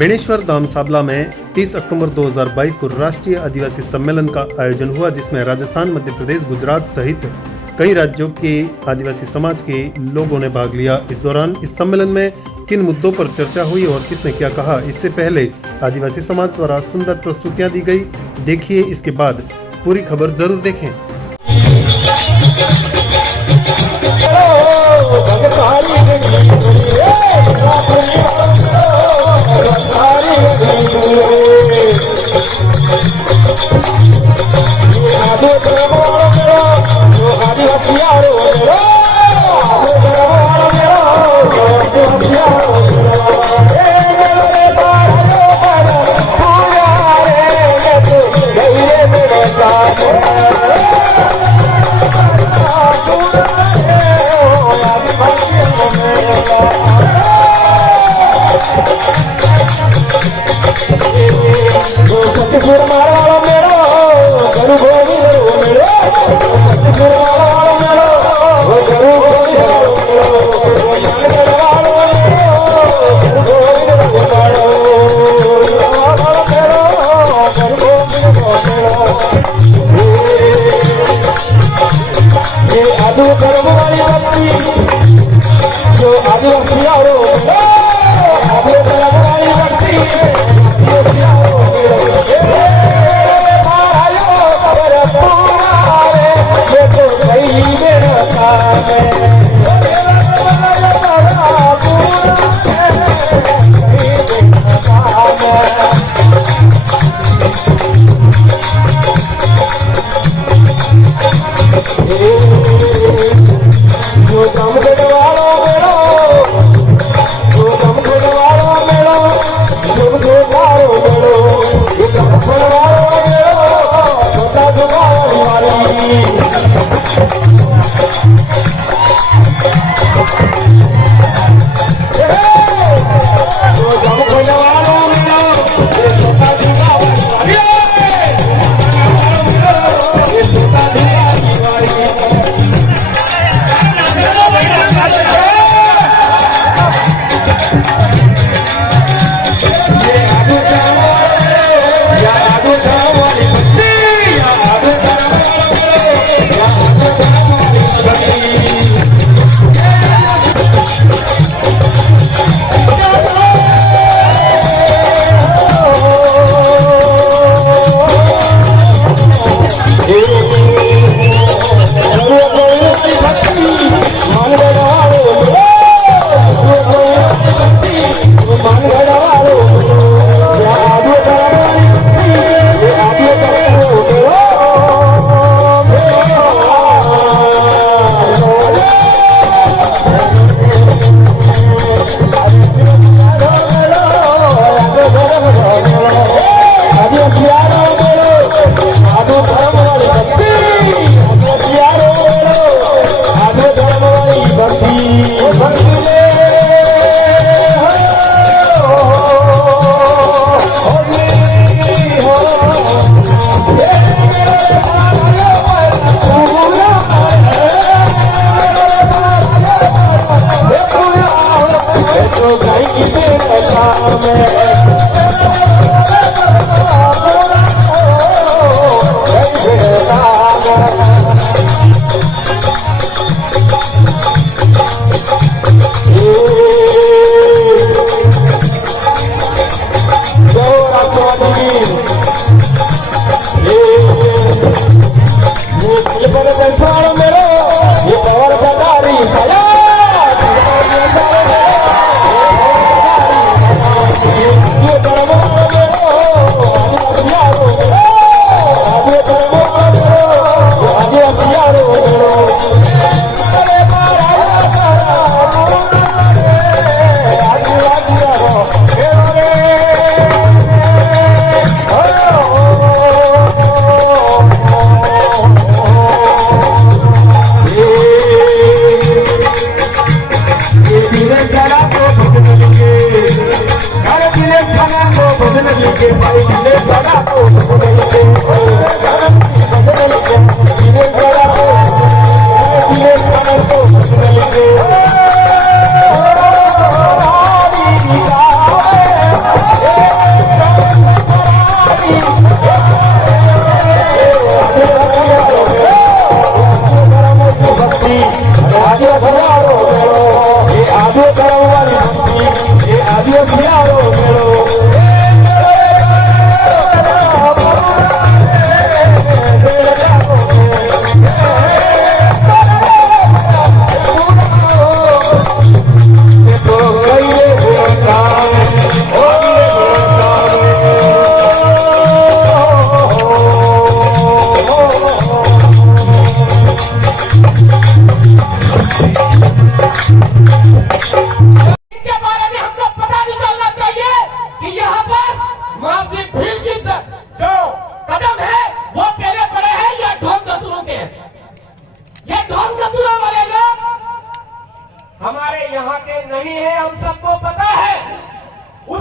बेणेश्वर धाम साबला में 30 अक्टूबर 2022 को राष्ट्रीय आदिवासी सम्मेलन का आयोजन हुआ, जिसमें राजस्थान, मध्य प्रदेश, गुजरात सहित कई राज्यों के आदिवासी समाज के लोगों ने भाग लिया। इस दौरान इस सम्मेलन में किन मुद्दों पर चर्चा हुई और किसने क्या कहा, इससे पहले आदिवासी समाज द्वारा सुंदर प्रस्तुतियां दी गई। देखिए, इसके बाद पूरी खबर जरूर देखें।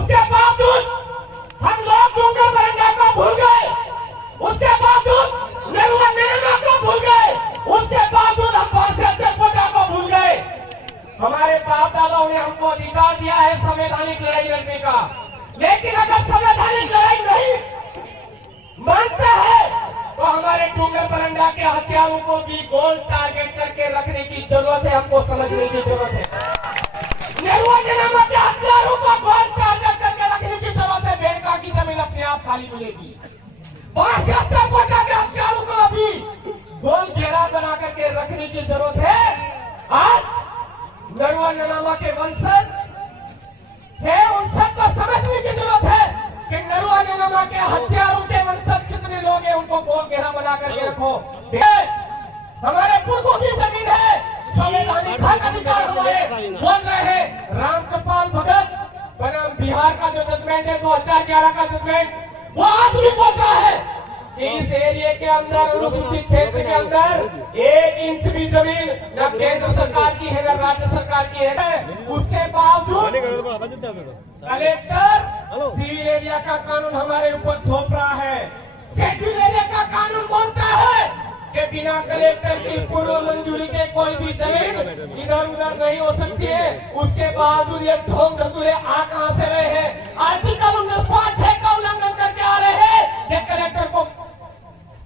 उसके बावजूद हम लोग डूंगर बरंडा को भूल गए, उसके बावजूद नरुआ नैना को भूल गए, उसके बावजूद हम पार्षद चरपोटा को भूल गए। हमारे बाप दादाओं ने हमको अधिकार दिया है संवैधानिक लड़ाई लड़ने का, लेकिन अगर संवैधानिक लड़ाई नहीं मानता है तो हमारे डूंगर बरंडा के हथियारों को भी गोल टारगेट करके रखने की जरूरत है, हमको समझने की जरूरत है। नरुआ नैना के हथियारों को गोल टारगेट करके रखने की जरूरत है, बेड़का की जमीन अपने आप खाली मिलेगी। पार्षद चरपोटा के हथियारों को अभी गोल घेरा बना करके रखने की जरूरत है। आज नरुआ नैना के वंशज है, उन सबको समझने की जरूरत है कि नरुआ नैना के हथियारों के वंशज कितने लोग हैं, उनको गोल घेरा बना करके रखो। हमारे पूर्वों की जमीन है, संवैधानिक हक अधिकार हमारे बोल रहे हैं। रामकृपाल भगत बनाम बिहार का जो जजमेंट है 2011 का जजमेंट, वो आज भी बोल रहा है कि इस एरिया के अंदर अनुसूचित क्षेत्र के अंदर 1 इंच भी जमीन न केंद्र सरकार की है न राज्य सरकार की है। उसके बावजूद कलेक्टर सिविल एरिया का कानून हमारे ऊपर थोप रहा है। शेड्यूल एरिया का कानून बोलता है कि बिना कलेक्टर की पूर्व मंजूरी के कोई भी जमीन इधर उधर नहीं हो सकती है। उसके बावजूद ये ढोंग धतूरे आ कहां से रहे हैं? आर्टिकल 19(6) का उल्लंघन करके आ रहे हैं। ये कलेक्टर को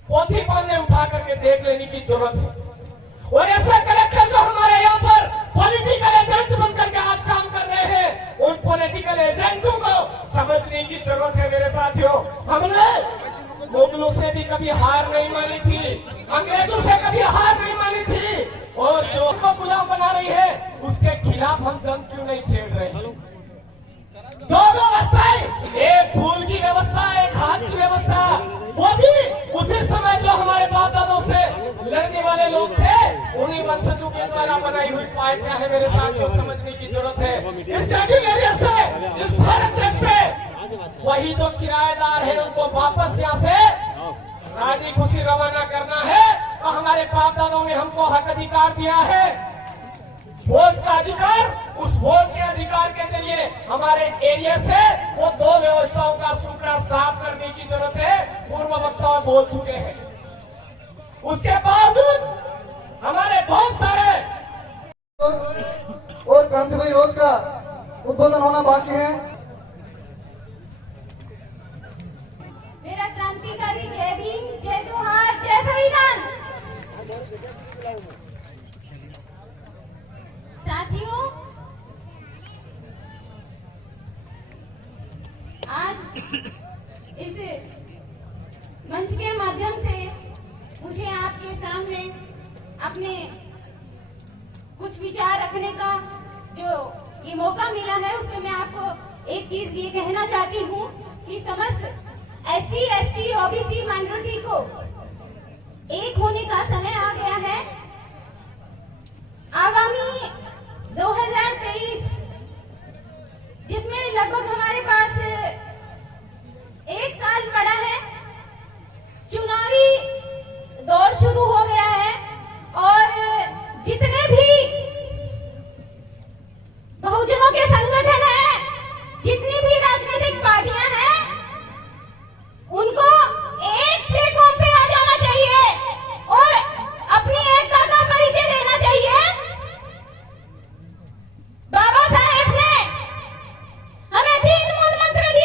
पोथी पालने उठा करके देख लेने की जरूरत है। और ऐसे कलेक्टर जो हमारे यहाँ पर पॉलिटिकल एजेंट बन करके आज काम कर रहे हैं, उन पॉलिटिकल एजेंटों को समझने की जरूरत है। मेरे साथियों, हमने मुगलों से भी कभी हार नहीं मानी थी, अंग्रेजों से कभी हार नहीं मानी थी, और जो हमको गुलाम बना रही है उसके खिलाफ हम जंग क्यों नहीं छेड़ रहे? दो व्यवस्थाएं, एक फूल की व्यवस्था, एक हाथ की व्यवस्था, वो भी उसी समय जो हमारे बाप दादाओं से लड़ने वाले लोग थे उन्हीं वंशजों के द्वारा बनाई हुई पार्टियां है। मेरे साथ को समझने की जरूरत है। इस शेड्यूल एरिया से, इस भारत देश से वही जो किराएदार है उनको वापस यहाँ से राजी खुशी रवाना करना है। तो हमारे बाप दादाओं ने हमको हक अधिकार दिया है, वोट का अधिकार। उस वोट के अधिकार के जरिए हमारे एरिया से वो 2 व्यवस्थाओं का सूखड़ा साफ करने की जरूरत है। पूर्व वक्ता बोल चुके हैं, उसके बावजूद हमारे बहुत सारे और क्रांतिवादी रोध का उद्बोधन होना बाकी है। मेरा क्रांतिकारी जय भीम, जय जोहार, जय संविधान। साथियों, आज इस मंच के माध्यम से मुझे आपके सामने अपने कुछ विचार रखने का जो ये मौका मिला है, उसमें मैं आपको एक चीज ये कहना चाहती हूँ कि समस्त SC, ST, OBC माइनॉरिटी को एक होने का समय आ गया है। आगामी 2023 जिसमें लगभग हमारे पास 1 साल पड़ा है, चुनावी दौर शुरू हो गया है और जितने भी बहुजनों के संगठन हैं, जितनी भी राजनीतिक पार्टियां हैं, उनको एक प्लेटफॉर्म पे आ जाना चाहिए और अपनी एकता का परिचय देना चाहिए। बाबा साहेब ने हमें 3 मूल मंत्र दिए।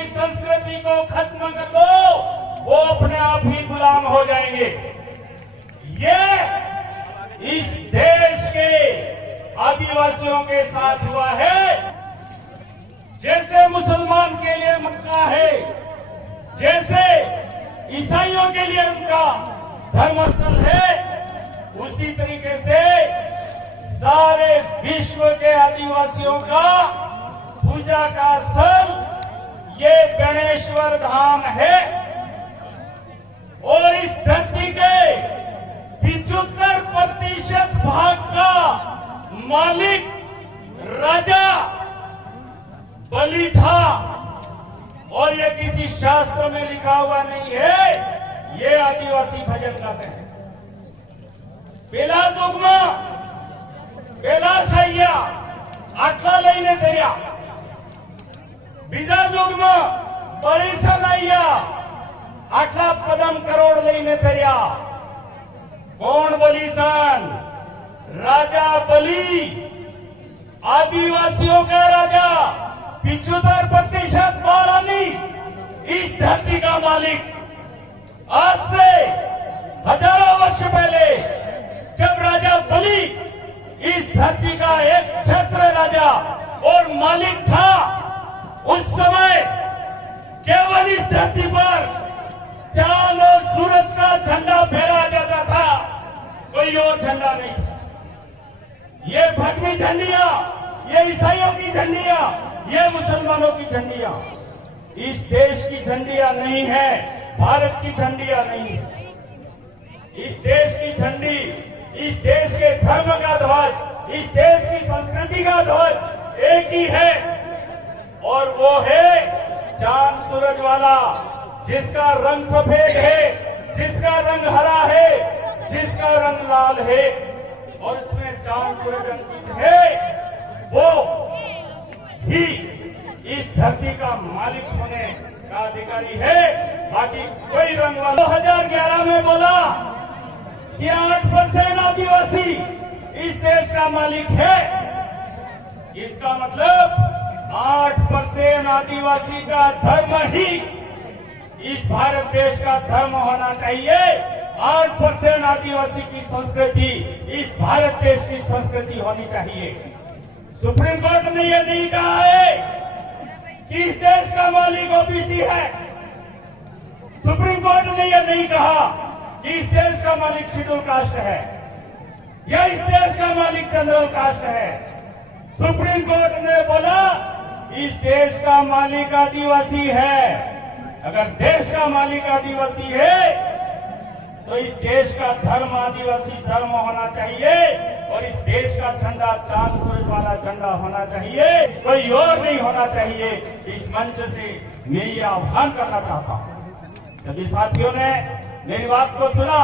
की संस्कृति को खत्म कर दो, वो अपने आप ही गुलाम हो जाएंगे। ये इस देश के आदिवासियों के साथ हुआ है। जैसे मुसलमान के लिए मक्का है, जैसे ईसाइयों के लिए उनका धर्मस्थल है, उसी तरीके से सारे विश्व के आदिवासियों का पूजा का स्थल ये गणेश्वर धाम है। और इस धरती के 75% भाग का मालिक राजा बलि था। और ये किसी शास्त्र में लिखा हुआ नहीं है, ये आदिवासी भजन गाते हैं। पेला दुगमा पेला सैया आटला लईने तर्या, बीजा दुगमा बड़ी सनैया आटला पदम करोड़ लईने तर्या। कौन बलि सन? राजा बलि, आदिवासियों का राजा, 75% बारानी, इस धरती का मालिक। आज से हजारों वर्ष पहले जब राजा बलि इस धरती का एक छत्र राजा और मालिक था, उस समय केवल इस धरती पर चांद और सूरज का झंडा फहराया जाता था, कोई और झंडा नहीं था। ये भगवी झंडियां, ये ईसाइयों की झंडियां, ये मुसलमानों की झंडियां इस देश की झंडियां नहीं है, भारत की झंडियां नहीं है। इस देश की झंडी, इस देश के धर्म का ध्वज, इस देश की संस्कृति का ध्वज एक ही है, और वो है चांद सूरज वाला, जिसका रंग सफेद है, जिसका रंग हरा है, जिसका रंग लाल है, और इसमें चांद सूरज अंकित है। वो ही इस धरती का मालिक होने का अधिकारी है, बाकी कोई रंग वाला। 2011 में बोला कि 8% आदिवासी इस देश का मालिक है। इसका मतलब 8% आदिवासी का धर्म ही इस भारत देश का धर्म होना चाहिए। 8% आदिवासी की संस्कृति इस भारत देश की संस्कृति होनी चाहिए। सुप्रीम कोर्ट ने यह नहीं कहा है कि इस देश का मालिक ओबीसी है। सुप्रीम कोर्ट ने यह नहीं कहा कि इस देश का मालिक शेड्यूल कास्ट है या इस देश का मालिक जनरल कास्ट है। सुप्रीम कोर्ट ने बोला इस देश का मालिक आदिवासी है। अगर देश का मालिक आदिवासी है तो इस देश का धर्म आदिवासी धर्म होना चाहिए, और इस देश का झंडा चांद सूरज वाला झंडा होना चाहिए, कोई और नहीं होना चाहिए। इस मंच से मैं ये आह्वान करना चाहता हूँ। सभी साथियों ने मेरी बात को सुना,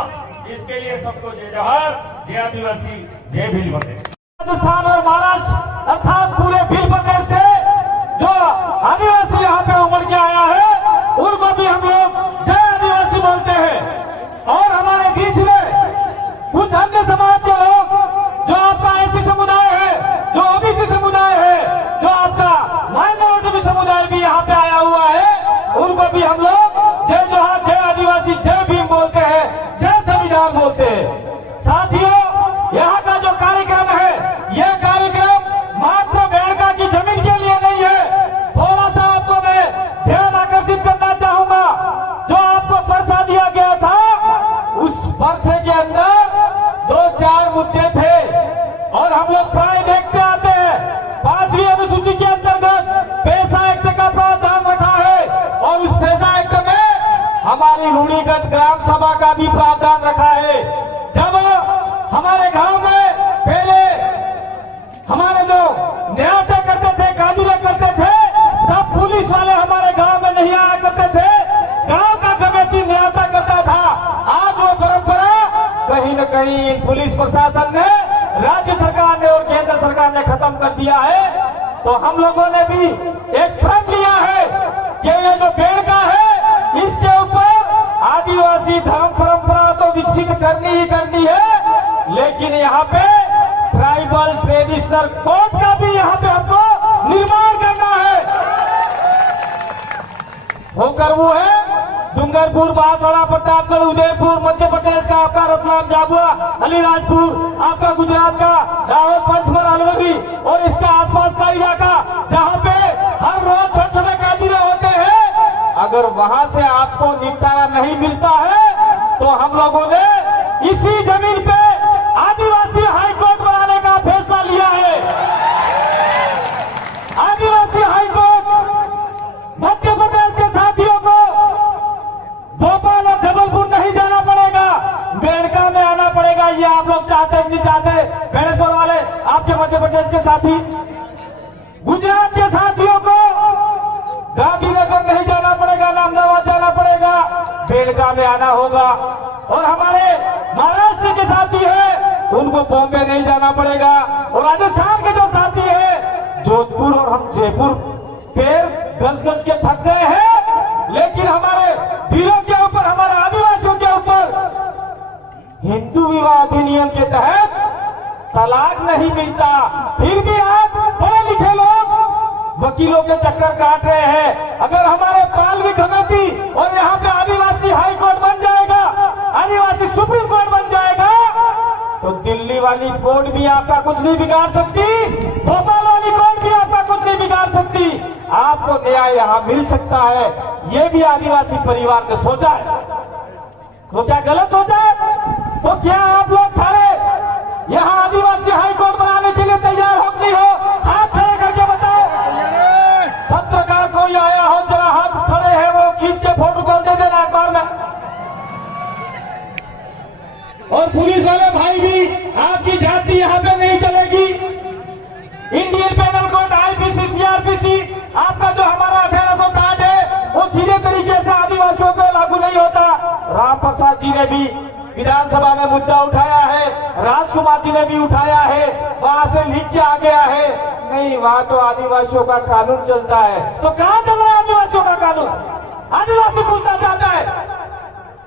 इसके लिए सबको जय जोहार, जय आदिवासी, जय भील बंदेल। राजस्थान और महाराष्ट्र अर्थात पूरे भील बंदेल से जो आदिवासी यहाँ पे उमड़ के आया है, उनको भी हम लोग जय आदिवासी बोलते हैं। और हमारे बीच में कुछ अन्य समाज के लोग, जो आपका एससी समुदाय है, जो ओबीसी समुदाय है, जो आपका माइनॉरिटी समुदाय भी यहाँ पे आया हुआ है, उनको भी हम लोग जय जोहार, जय आदिवासी, जय भीम बोलते हैं, जय संविधान बोलते हैं। साथियों, यहाँ का जो कार्यक्रम है, यह कार्यक्रम मात्र बेड़का की जमीन के लिए नहीं है। थोड़ा सा आपको मैं ध्यान आकर्षित करना चाहूंगा। जो आपको पर्चा दिया गया था, उस पर्चे के अंदर 2-4 मुद्दे थे, और हम लोग प्राय देखते आते हैं 5वीं अनुसूची के अंतर्गत पैसा एक्ट का प्रावधान रखा है, और उस पैसा एक्ट में हमारी रूढ़िगत ग्राम सभा का भी प्रावधान रखा है। जब हमारे गांव में पहले हमारे जो न्याय करते थे, कानून करते थे, तब पुलिस वाले हमारे गांव में नहीं आया करते थे, गांव का कमेटी न्याय करता था। आज वो परंपरा कहीं न कहीं पुलिस प्रशासन ने, राज्य सरकार ने और केंद्र सरकार ने खत्म कर दिया है। तो हम लोगों ने भी एक प्रण लिया है कि ये जो बेड़का है, इसके ऊपर आदिवासी धर्म परंपरा तो विकसित करनी ही करनी है, लेकिन यहाँ पे ट्राइबल ट्रेडिशनल कोड का भी यहाँ पे हमको निर्माण करना है। होकर वो है डूंगरपुर, बांसवाड़ा, प्रतापगढ़, उदयपुर मध्य प्रदेश का, आपका रतलाम, झाबुआ, अलीराजपुर आपका गुजरात का, दाहोद, पंचमढ़, अलवरी और इसका आसपास का इलाका जहाँ पे हर रोज छोटे छोटे कादिरे होते हैं। अगर वहाँ से आपको निपटारा नहीं मिलता है तो हम लोगों ने इसी जमीन पे आदिवासी हाई कोर्ट बनाने का फैसला लिया है। आदिवासी हाई कोर्ट मध्य प्रदेश के साथियों को भोपाल और जबलपुर नहीं जाना पड़ेगा, बेड़का में आना पड़ेगा। ये आप लोग चाहते नहीं चाहते? बेड़ेश्वर वाले आपके मध्य प्रदेश के साथी, गुजरात के साथियों को गांधीनगर नहीं जाना पड़ेगा, अहमदाबाद जाना पड़ेगा, बेड़का में आना होगा। और हमारे महाराष्ट्र के साथी है उनको बॉम्बे नहीं जाना पड़ेगा। और राजस्थान के जो साथी है जोधपुर और हम जयपुर पैर गज गज के थक गए हैं, लेकिन हमारे वीरों के ऊपर, हमारे आदिवासियों के ऊपर हिंदू विवाह अधिनियम के तहत तलाक नहीं मिलता। फिर भी आज पढ़े लिखे लोग वकीलों के चक्कर काट रहे हैं। अगर हमारे पालवी कमेटी और यहाँ पे आदिवासी हाई कोर्ट बन जाएगा, आदिवासी सुप्रीम कोर्ट बन जाएगा, तो दिल्ली वाली कोर्ट भी आपका कुछ नहीं बिगाड़ सकती, भोपाल वाली कोर्ट भी आपका कुछ नहीं बिगाड़ सकती। आपको न्याय यहाँ मिल सकता है। ये भी आदिवासी परिवार ने सोचा है। तो क्या गलत सोचा है? तो क्या आप लोग सारे यहाँ आदिवासी हाई कोर्ट बनाने के लिए तैयार हो नहीं हो? हाथ खड़े करके बताओ। पत्रकार कोई आया हो, जरा हाथ खड़े हैं वो खींच के फोटो कॉल दे देना अखबार में। और पुलिस वाले भाई भी, आपकी जाति यहाँ पे नहीं चलेगी। Indian penal code, IPC, CrPC आपका जो हमारा 1860 है वो सीधे तरीके से आदिवासियों पे लागू नहीं होता। राम प्रसाद जी ने भी विधानसभा में मुद्दा उठाया है, राजकुमार जी ने भी उठाया है, वहां से लिख के आ गया है। नहीं, वहां तो आदिवासियों का कानून चलता है। तो कहाँ चल रहा है आदिवासियों का कानून? आदिवासी पूछना चाहता है,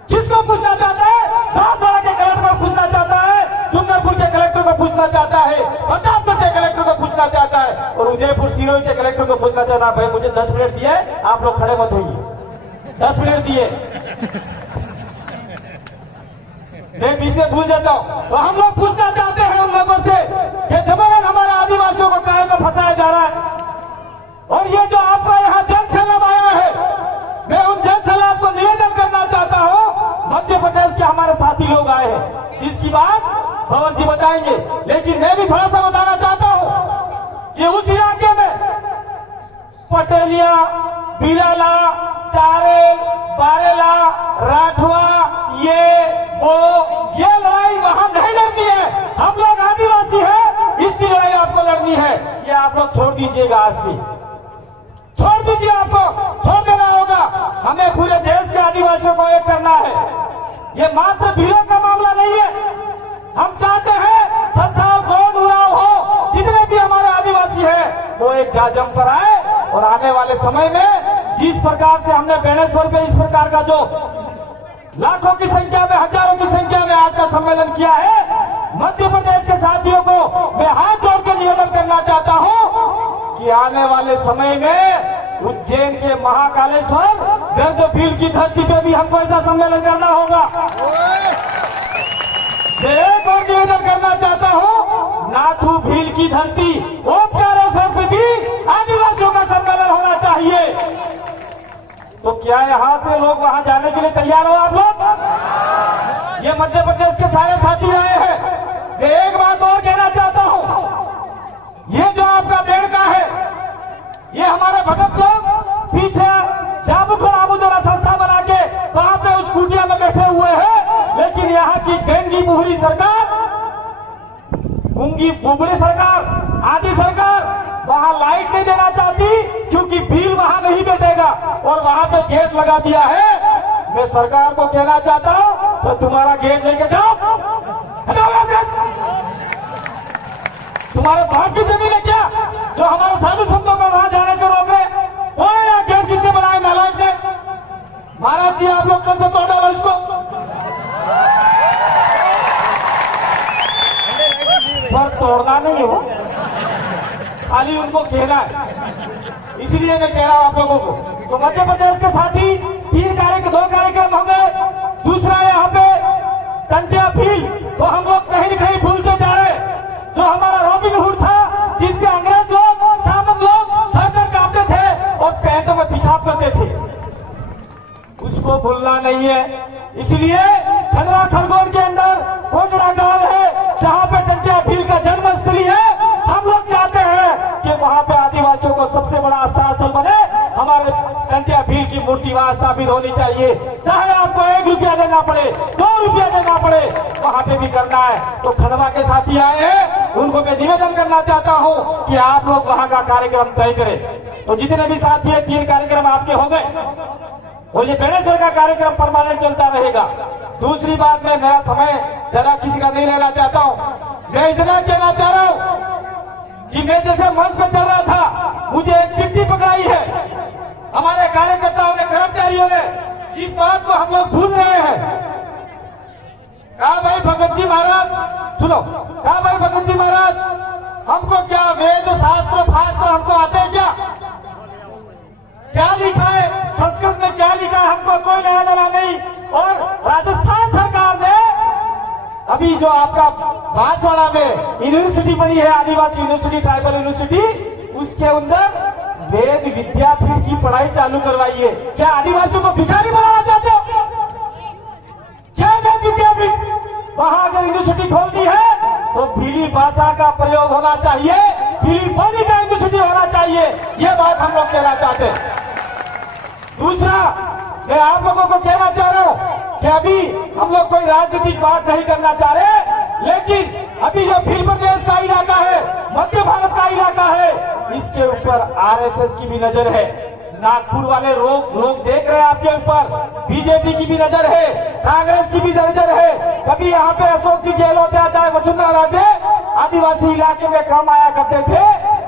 किसको पूछना चाहता है? बांसवाड़ा के कलेक्टर को पूछना चाहता है, डूंगरपुर के कलेक्टर को पूछना चाहता है, प्रतापगढ़ के कलेक्टर को पूछना चाहता है और उदयपुर सिरोही के कलेक्टर को पूछना चाहता है। भाई मुझे 10 मिनट दिए, आप लोग खड़े मत होइए। 10 मिनट दिए, मैं बीच में भूल जाता हूँ। तो हम लोग पूछना चाहते हैं उन लोगों से कि जबरन हमारे आदिवासियों को काहे में फंसाया जा रहा है। और ये जो आपका यहाँ जन सैलाब आया है, मैं उन जन सैलाब को निवेदन करना चाहता हूँ। मध्य प्रदेश के हमारे साथी लोग आए हैं जिसकी बात भवन जी बताएंगे, लेकिन मैं भी थोड़ा सा बताना चाहता हूँ कि उस इलाके में पटेलिया, बिलाला, चारेल, बारेला, राठवा, ये लड़ाई वहां नहीं लड़नी है। हम लोग आदिवासी हैं, इसकी लड़ाई आपको लड़नी है। ये आप लोग छोड़ दीजिएगा, आज से छोड़ दीजिए, आपको छोड़ देना होगा। हमें पूरे देश के आदिवासियों को एक करना है। ये मात्र भीड़ों का मामला नहीं है। हम चाहते हैं सत्ताव गौड़ उड़ाव हो, जितने भी हमारे आदिवासी हैं वो एक जाजम पर आए। और आने वाले समय में जिस प्रकार से हमने बेड़ेश्वर पे इस प्रकार का जो लाखों की संख्या में, हजारों की संख्या में आज का सम्मेलन किया है, मध्य प्रदेश के साथियों को मैं हाथ जोड़ के निवेदन करना चाहता हूं कि आने वाले समय में उज्जैन के महाकालेश्वर, गर्द भील की धरती पे भी हमको ऐसा सम्मेलन करना होगा। मैं एक और निवेदन करना चाहता हूं, नाथू भील की धरती, ओमकारेश्वर पे भी आदिवासियों का सम्मेलन होना चाहिए। तो क्या यहाँ से लोग वहां जाने के लिए तैयार हो आप लोग? ये मध्य प्रदेश के सारे साथी रहे हैं। मैं एक बात और कहना चाहता हूं, ये जो आपका बेड़का है, ये हमारे भगत लोग पीछे जाबुखोर आबूदोला संस्था बना के वहां पे उस कुटिया में बैठे हुए हैं। लेकिन यहाँ की गंगी मुहरी सरकार, गूंगी बुबड़ी सरकार, आदि सरकार वहां लाइट नहीं देना चाहती, क्योंकि भीड़ वहां नहीं बैठेगा और वहां पे गेट लगा दिया है। मैं सरकार को कहना चाहता हूं, तो तुम्हारा गेट लेके जाओ, हटाओ यहाँ से। तुम्हारे भाग की जमीन है क्या जो हमारे साधु संतों को वहां जाने से रोक रहे? कौन है यहाँ गेट किसने बनाए नालायक ने? महाराज जी, आप लोग कल से तोड़ डालो इसको। पर तोड़ना नहीं हो, खाली उनको कहना है। इसलिए मैं कह रहा हूं आप लोगों को, तो मध्य प्रदेश के साथ ही 2 कार्यक्रम होंगे। दूसरा यहाँ पे टंटिया भील, तो हम लोग कहीं न कहीं भूलते जा रहे, जो हमारा रॉबिन हुड था, जिससे अंग्रेज लोग, सामंत लोग थर-थर कांपते थे और पैंटों में पेशाब करते थे, उसको भूलना नहीं है। इसलिए खंडवा खरगोन के अंदर कोटड़ा गांव है, जहाँ पे टंटिया भील का जन्मस्थली है। हम लोग चाहते हैं कि वहाँ पे आदिवासियों को सबसे बड़ा आस्था स्थल बने, हमारे टंटिया भील की मूर्ति वहाँ स्थापित होनी चाहिए। चाहे आपको 1 रुपया देना पड़े, 2 रुपया देना पड़े, वहाँ पे भी करना है। तो खंडवा के साथी आए हैं, उनको मैं निवेदन करना चाहता हूँ कि आप लोग वहाँ का कार्यक्रम तय करें। तो जितने भी साथी है, 3 कार्यक्रम आपके हो गए, और ये बेड़ेश्वर का कार्यक्रम परमानेंट चलता रहेगा। दूसरी बात, मैं मेरा समय जरा किसी का नहीं लेना चाहता हूँ। मैं इतना कहना चाह रहा हूँ कि मैं जैसे मंच पर चल रहा था, मुझे एक चिट्ठी पकड़ाई है हमारे कार्यकर्ताओं ने, कर्मचारियों ने, जिस बात को हम लोग भूल रहे हैं। कहा भाई भगत जी महाराज, सुनो, कहा भाई भगत जी महाराज, हमको क्या वेद शास्त्र फास्त्र हमको आते हैं क्या लिखा है संस्कृत में, क्या लिखा है, हमको कोई लेना देना नहीं। और राजस्थान सरकार ने अभी जो आपका बांसवाड़ा में यूनिवर्सिटी बनी है, आदिवासी यूनिवर्सिटी, ट्राइबल यूनिवर्सिटी, उसके अंदर वेद विद्यापीठ की पढ़ाई चालू करवाई है। क्या आदिवासियों को भिखारी बनाना चाहते हो क्या? वेद विद्यापीठ वहां अगर यूनिवर्सिटी खोलनी है तो भीली भाषा का प्रयोग होना चाहिए, भीली बोली का यूनिवर्सिटी होना चाहिए। ये बात हम लोग कहना चाहते हैं। दूसरा, मैं आप लोगों को कहना चाह रहा हूं कि अभी हम लोग कोई राजनीतिक बात नहीं करना चाह रहे, लेकिन अभी जो भील प्रदेश का इलाका है, मध्य भारत का इलाका है, इसके ऊपर आरएसएस की भी नजर है। नागपुर वाले लोग देख रहे हैं आपके ऊपर, बीजेपी की भी नजर है, कांग्रेस की भी नजर है। कभी यहाँ पे अशोक जी गहलोत या चाहे वसुंधरा राजे आदिवासी इलाके में काम आया करते थे,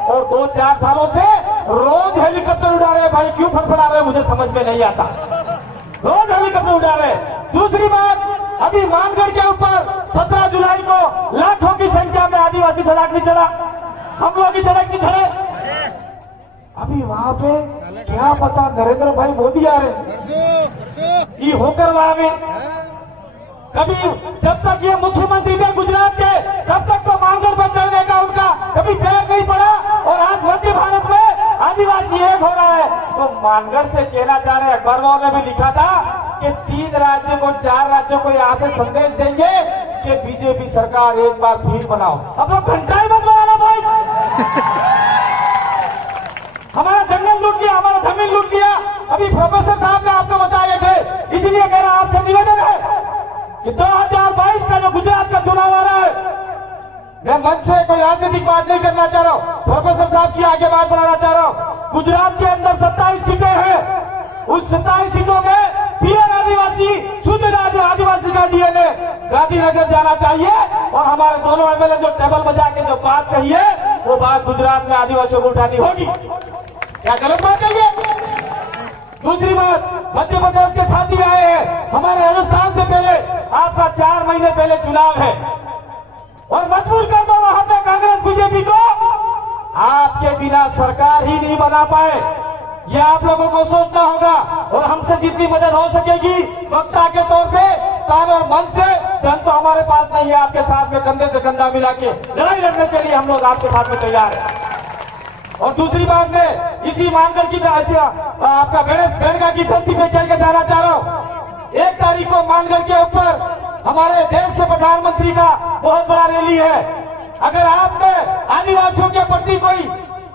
और 2-4 सालों से रोज हेलीकॉप्टर उड़ा रहे। भाई क्यों फड़फड़ा रहे, मुझे समझ में नहीं आता, रोज हेलीकॉप्टर उड़ा रहे। दूसरी बात, अभी मानगढ़ के ऊपर 17 जुलाई को लाखों की संख्या में आदिवासी सड़क नहीं चढ़ा, हम लोग ही सड़क नहीं चढ़े। अभी वहां पे क्या पता नरेंद्र भाई मोदी आ रहे ये होकर वहां में, कभी जब तक ये मुख्यमंत्री थे गुजरात के, तब तक तो मानगढ़ पर चढ़ने का उनका कभी पैर नहीं पड़ा, और आज मध्य भारत में आदिवासी एक हो रहा है। तो मानगढ़ से कहना चाह रहे, अखबारों ने भी लिखा था कि 3 राज्यों को, 4 राज्यों को यहाँ से संदेश देंगे कि बीजेपी सरकार एक बार फिर बनाओ। अब लोग घंटा ही मत बनाना भाई। हमारा जंगल लूट लिया, हमारा जमीन लूट लिया। अभी प्रोफेसर साहब ने आपको बताए थे, इसलिए मेरा आपसे निवेदन है कि 2022 का जो गुजरात का चुनाव आ रहा है, मैं मंच से कोई राजनीतिक बात नहीं करना चाह रहा हूँ, प्रोफेसर साहब की आगे बात बढ़ाना चाह रहा हूँ। गुजरात के अंदर 27 सीटें हैं, उस 27 सीटों में पीएन आदिवासी, शुद्ध आदिवासी का डीएनए गांधीनगर जाना चाहिए। और हमारे दोनों एमएलए जो टेबल बजा के जो बात कही है, वो बात गुजरात में आदिवासियों को उठानी होगी। क्या गलत बात है ये? दूसरी बात, मध्य प्रदेश के साथी आए हैं, हमारे राजस्थान से पहले आपका 4 महीने पहले चुनाव है, और मजबूर कर दो वहां पे कांग्रेस बीजेपी को, आपके बिना सरकार ही नहीं बना पाए। ये आप लोगों को सोचना होगा, और हमसे जितनी मदद हो सकेगी वक्ता के तौर पे, कान और मन से, धन तो हमारे पास नहीं है, आपके साथ में कंधे से कंधा मिला के लड़ाई लड़ने के लिए हम लोग आपके साथ में तैयार हैं। और दूसरी बात, मैं इसी मानगढ़ की आपका बेड़गा की धरती पे चल के जाना चाह रहा हूँ। 1 तारीख को मानगढ़ के ऊपर हमारे देश के प्रधानमंत्री का बहुत बड़ा रैली है। अगर आप में आदिवासियों के प्रति कोई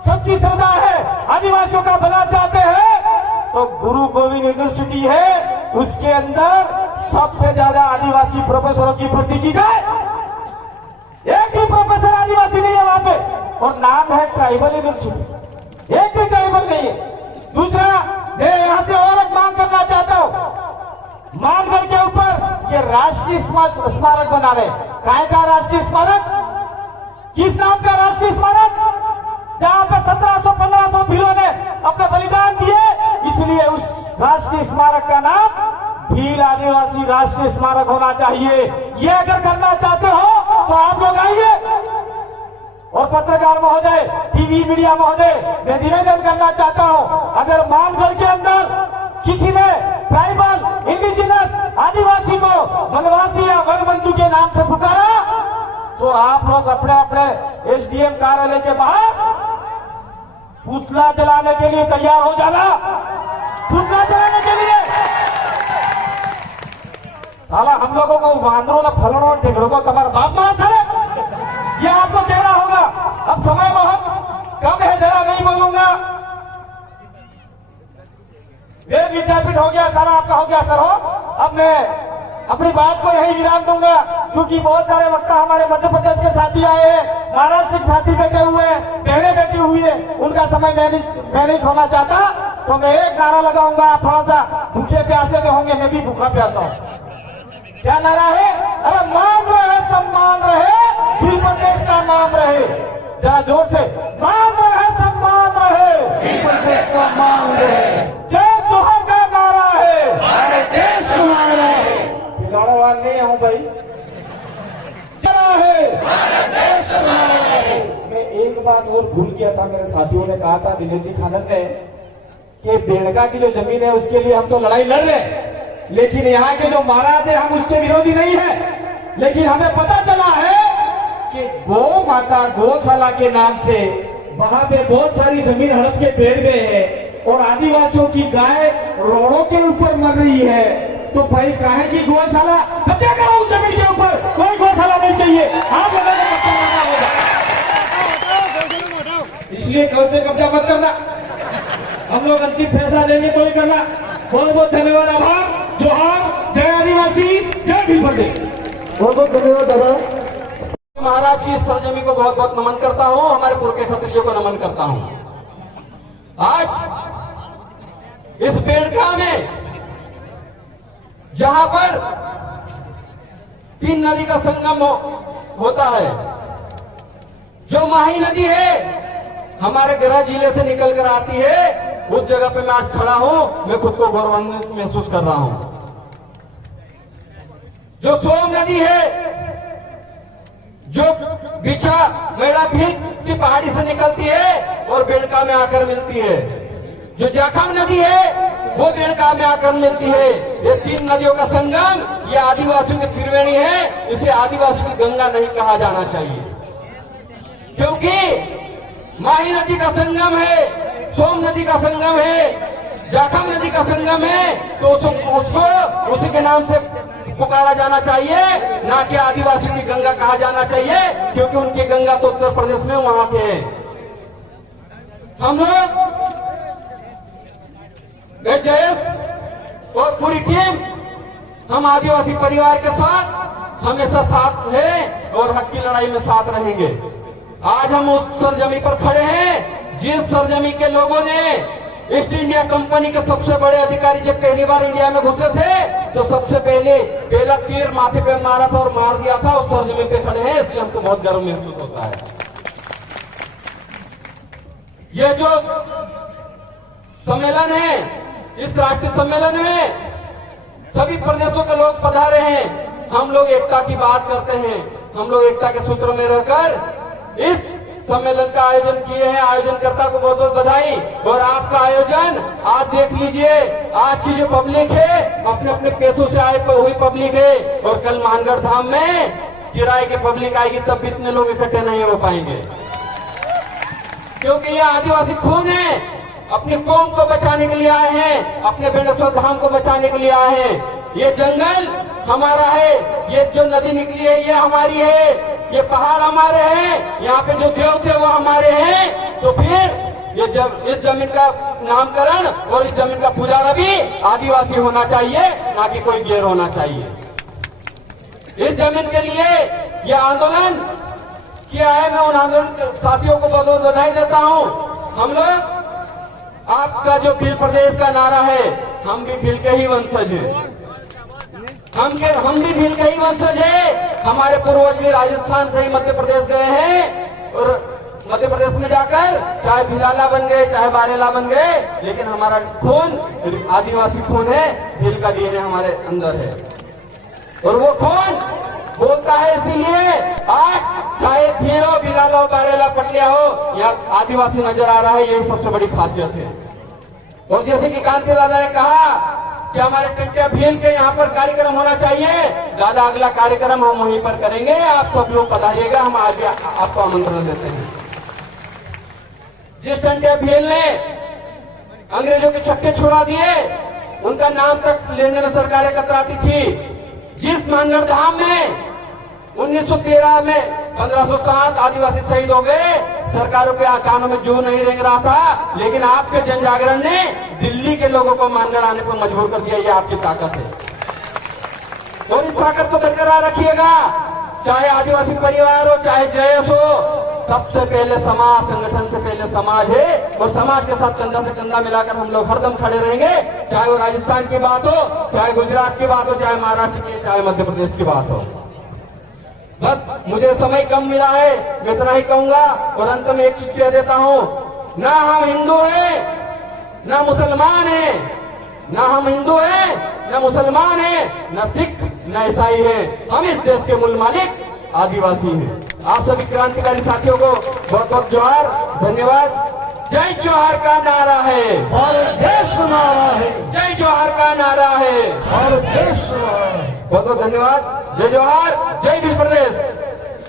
सच्ची श्रद्धा है, आदिवासियों का भला चाहते हैं, तो गुरु गोविंद यूनिवर्सिटी है, उसके अंदर सबसे ज्यादा आदिवासी प्रोफेसरों की भर्ती की जाए। एक भी प्रोफेसर आदिवासी नहीं है वहां पे, और नाम है ट्राइबल यूनिवर्सिटी, एक भी ट्राइबल नहीं है। दूसरा, मैं यहाँ से और एक मांग करना चाहता हूँ, मानगढ़ के ऊपर ये राष्ट्रीय स्मारक बना रहे। काय का राष्ट्रीय स्मारक? किस नाम का राष्ट्रीय स्मारक? जहाँ पे 1700-1500 भीलों ने अपना बलिदान दिए, इसलिए उस राष्ट्रीय स्मारक का नाम भील आदिवासी राष्ट्रीय स्मारक होना चाहिए। ये अगर करना चाहते हो तो आप लोग आइए। और पत्रकार महोदय, टीवी मीडिया महोदय, मैं निवेदन करना चाहता हूं, अगर मानगढ़ के अंदर किसी ने ट्राइबल इंडिजिनस आदिवासी को वनवासी या वन बंधु के नाम से पुकारा तो आप लोग अपने अपने एसडीएम कार्यालय के बाहर पुतला जलाने के लिए तैयार हो जाना। पुतला जलाने के लिए साला हम लोगों को वांदरों ने फलनों टिकड़ों को तुम्हारा बाप मारा साले, ये आपको कहना होगा। अब समय बहुत कम है, जरा नहीं बोलूंगा। वे विद्यापीठ हो गया, सारा आपका हो गया सर हो। अब मैं अपनी बात को यही विराम दूंगा, क्योंकि बहुत सारे वक्ता हमारे मध्य प्रदेश के साथी आए हैं, महाराष्ट्र के साथी बैठे हुए हैं, बहनें बैठी हुई है, उनका समय मैं नहीं खोना चाहता। तो मैं एक नारा लगाऊंगा, आप थोड़ा सा भूखे प्यासे तो होंगे, मैं भी भूखा प्यासा हूं। क्या नारा है? अरे मान रहे सम्मान रहे, फिर प्रदेश का नाम रहे। जरा जोर से, मान रहे सम्मान रहे, फिर प्रदेश का नाम रहे। जय जोहर का नारा है, भारत देश हमारा है। खिलौड़ावान नहीं हूं भाई, चला है, भारत देश हमारा है। मैं एक बात और भूल गया था, मेरे साथियों ने कहा था, दिनेश जी खानन ने, कि बेड़का की जो जमीन है उसके लिए हम तो लड़ाई लड़ रहे हैं, लेकिन यहाँ के जो महाराज है हम उसके विरोधी नहीं है। लेकिन हमें पता चला है कि गौ माता गौशाला के नाम से वहां पे बहुत सारी जमीन हड़प के बैठ गए हैं और आदिवासियों की गाय रोडों के ऊपर मर रही है। तो भाई काहे की गौशाला कब्जा करो उस जमीन के ऊपर, कोई गौशाला नहीं चाहिए, आप लोगों को कब्जा करना होगा। इसलिए कल से कब्जा मत करना, हम लोग अंतिम फैसला देंगे तो ही करना। बहुत बहुत धन्यवाद, आभार, जोहार, जय आदिवासी, जय भील प्रदेश। बहुत बहुत धन्यवाद दादा। महाराज की सरजमी को बहुत बहुत नमन करता हूं, हमारे पूर्व के क्षत्रियों को नमन करता हूं। आज इस बेड़का में जहां पर 3 नदी का संगम होता है, जो माही नदी है हमारे गृह जिले से निकल कर आती है, उस जगह पे मैं आज खड़ा हूं, मैं खुद को गौरवान्वित महसूस कर रहा हूं। जो सोम नदी है, जो बिछा मेड़ा भील की पहाड़ी से निकलती है और बेड़का में आकर मिलती है, जो जाखम नदी है वो बेड़का में आकर मिलती है। ये 3 नदियों का संगम, ये आदिवासियों की त्रिवेणी है, इसे आदिवासियों की गंगा नहीं कहा जाना चाहिए, क्योंकि माही नदी का संगम है, सोम नदी का संगम है, जाखम नदी का संगम है, तो उसको उसी के नाम से पुकारा जाना चाहिए, ना कि आदिवासियों की गंगा कहा जाना चाहिए, क्योंकि उनकी गंगा तो उत्तर प्रदेश में वहां पे है। हम लोग जयेश और पूरी टीम, हम आदिवासी परिवार के साथ हमेशा साथ हैं और हक की लड़ाई में साथ रहेंगे। आज हम उस सरजमी पर खड़े हैं जिस सरजमी के लोगों ने ईस्ट इंडिया कंपनी के सबसे बड़े अधिकारी जब पहली बार इंडिया में घुसे थे तो सबसे पहला तीर माथे पे मारा था और मार दिया था, उस सरजमी पे खड़े हैं, इसलिए हमको बहुत गर्व महसूस होता है। ये जो सम्मेलन है, इस राष्ट्रीय सम्मेलन में सभी प्रदेशों के लोग पधारे हैं। हम लोग एकता की बात करते हैं, हम लोग एकता के सूत्र में रहकर इस सम्मेलन का आयोजन किए हैं। आयोजनकर्ता को बहुत बहुत बधाई। और आपका आयोजन आज देख लीजिए, आज की जो पब्लिक है अपने अपने पैसों से आई हुई पब्लिक है, और कल मानगढ़ धाम में किराए की पब्लिक आएगी तब भी इतने लोग इकट्ठे नहीं हो पाएंगे, क्योंकि ये आदिवासी खून है, अपनी कौम को बचाने के लिए आए हैं, अपने बेड़ेश्वर धाम को बचाने के लिए आए हैं। ये जंगल हमारा है, ये जो नदी निकली है ये हमारी है, ये पहाड़ हमारे हैं, यहाँ पे जो देव थे वो हमारे हैं। तो फिर ये इस जमीन का नामकरण और इस जमीन का पुजारा भी आदिवासी होना चाहिए, ना कि कोई गैर होना चाहिए। इस जमीन के लिए ये आंदोलन किया है, मैं उन आंदोलन साथियों को बहुत बधाई देता हूँ। हम लोग आपका जो भील प्रदेश का नारा है, हम भी भील के ही वंशज हैं, हम भी भील के ही वंशज है। हमारे पूर्वज भी राजस्थान से ही मध्य प्रदेश गए हैं और मध्य प्रदेश में जाकर चाहे भिलाला बन गए चाहे बारेला बन गए, लेकिन हमारा खून आदिवासी खून है, भील का डीएनए हमारे अंदर है और वो खून बोलता है। इसीलिए आज चाहे भील हो, भिलाला हो, बारेला, पटिया हो, या आदिवासी नजर आ रहा है, यही सबसे बड़ी खासियत है। और जैसे कि कांति दादा ने कहा कि हमारे टंटिया भील के यहाँ पर कार्यक्रम होना चाहिए, दादा अगला कार्यक्रम हम वहीं पर करेंगे, आप सब लोग पधारिएगा, हम आगे आपको आमंत्रण देते हैं। जिस टंटिया भील ने अंग्रेजों के छक्के छुड़ा दिए, उनका नाम तक लेने में सरकार कतराती थी। जिस मानगढ़ धाम में 1913 में 1507 आदिवासी शहीद हो गए, सरकारों के कानों में जू नहीं रेंग रहा था, लेकिन आपके जन जागरण ने दिल्ली के लोगों को मानगढ़ आने पर मजबूर कर दिया। ये आपकी ताकत है और इस ताकत को बरकरार रखिएगा, चाहे आदिवासी परिवार हो, चाहे जयस हो। सबसे पहले समाज, संगठन से पहले समाज है और समाज के साथ कंधा से कंधा मिलाकर हम लोग हरदम खड़े रहेंगे, चाहे वो राजस्थान की बात हो, चाहे गुजरात की बात हो, चाहे महाराष्ट्र की, चाहे मध्य प्रदेश की बात हो। बस मुझे समय कम मिला है, मैं इतना ही कहूंगा और अंत में एक चीज कह देता हूं, ना हम हिंदू हैं, ना मुसलमान हैं, ना हम हिंदू हैं, ना मुसलमान हैं, ना सिख, ना ईसाई हैं, हम इस देश के मूल मालिक आदिवासी हैं। आप सभी क्रांतिकारी साथियों को बहुत बहुत जोहार, धन्यवाद। जय जोहार का नारा है, भारत देश नारा है, जय जोहार का नारा है, भारत देश नारा है। बहुत बहुत धन्यवाद। जय जोहार, जय भील प्रदेश।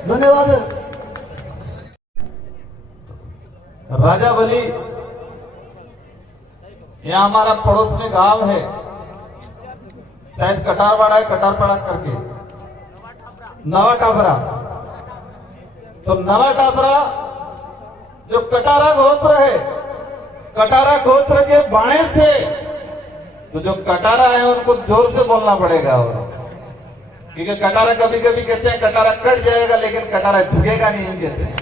धन्यवाद। राजा बली यहाँ हमारा पड़ोस में गांव है, शायद कटारवाड़ा है, कटारपाड़ा करके नवा टापरा। तो नवा टापरा जो कटारा गोत्र है, कटारा गोत्र के बाणे से, तो जो कटारा है उनको जोर से बोलना पड़ेगा, क्योंकि कटारा कभी कभी कहते हैं कटारा कट जाएगा, लेकिन कटारा झुकेगा नहीं, हम कहते हैं।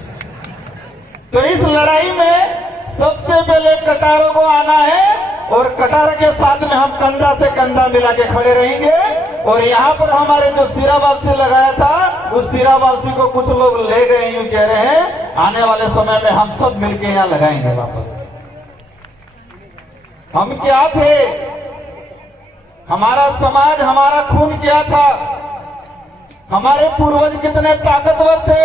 तो इस लड़ाई में सबसे पहले कटारों को आना है और कटार के साथ में हम कंधा से कंधा मिला के खड़े रहेंगे। और यहाँ पर हमारे जो सिरा वापसी लगाया था, उस सिरा वापसी को कुछ लोग ले गए, यूं कह रहे हैं आने वाले समय में हम सब मिलके यहाँ लगाएंगे वापस। हम क्या थे, हमारा समाज, हमारा खून क्या था, हमारे पूर्वज कितने ताकतवर थे,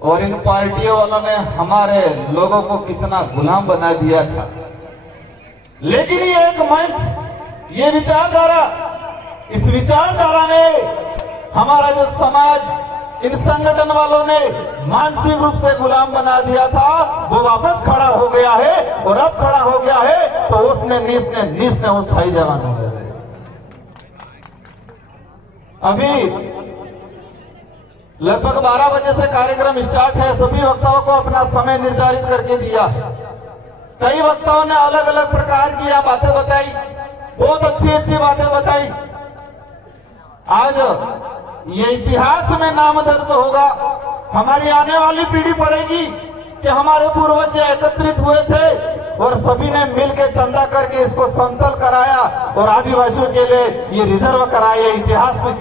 और इन पार्टियों वालों ने हमारे लोगों को कितना गुलाम बना दिया था। लेकिन ये एक मंच, ये विचारधारा, इस विचारधारा ने हमारा जो समाज, इन संगठन वालों ने मानसिक रूप से गुलाम बना दिया था, वो वापस खड़ा हो गया है। और अब खड़ा हो गया है तो उसने नीच ने उस थाई जवान हो गए। अभी लगभग 12 बजे से कार्यक्रम स्टार्ट है। सभी वक्ताओं को अपना समय निर्धारित करके दिया। कई वक्ताओं ने अलग अलग प्रकार की यहाँ बातें बताई, बहुत अच्छी अच्छी बातें बताई। आज ये इतिहास में नाम दर्ज होगा, हमारी आने वाली पीढ़ी पढ़ेगी कि हमारे पूर्वज एकत्रित हुए थे और सभी ने मिलकर चंदा करके इसको समतल कराया और आदिवासियों के लिए ये रिजर्व कराया। इतिहास में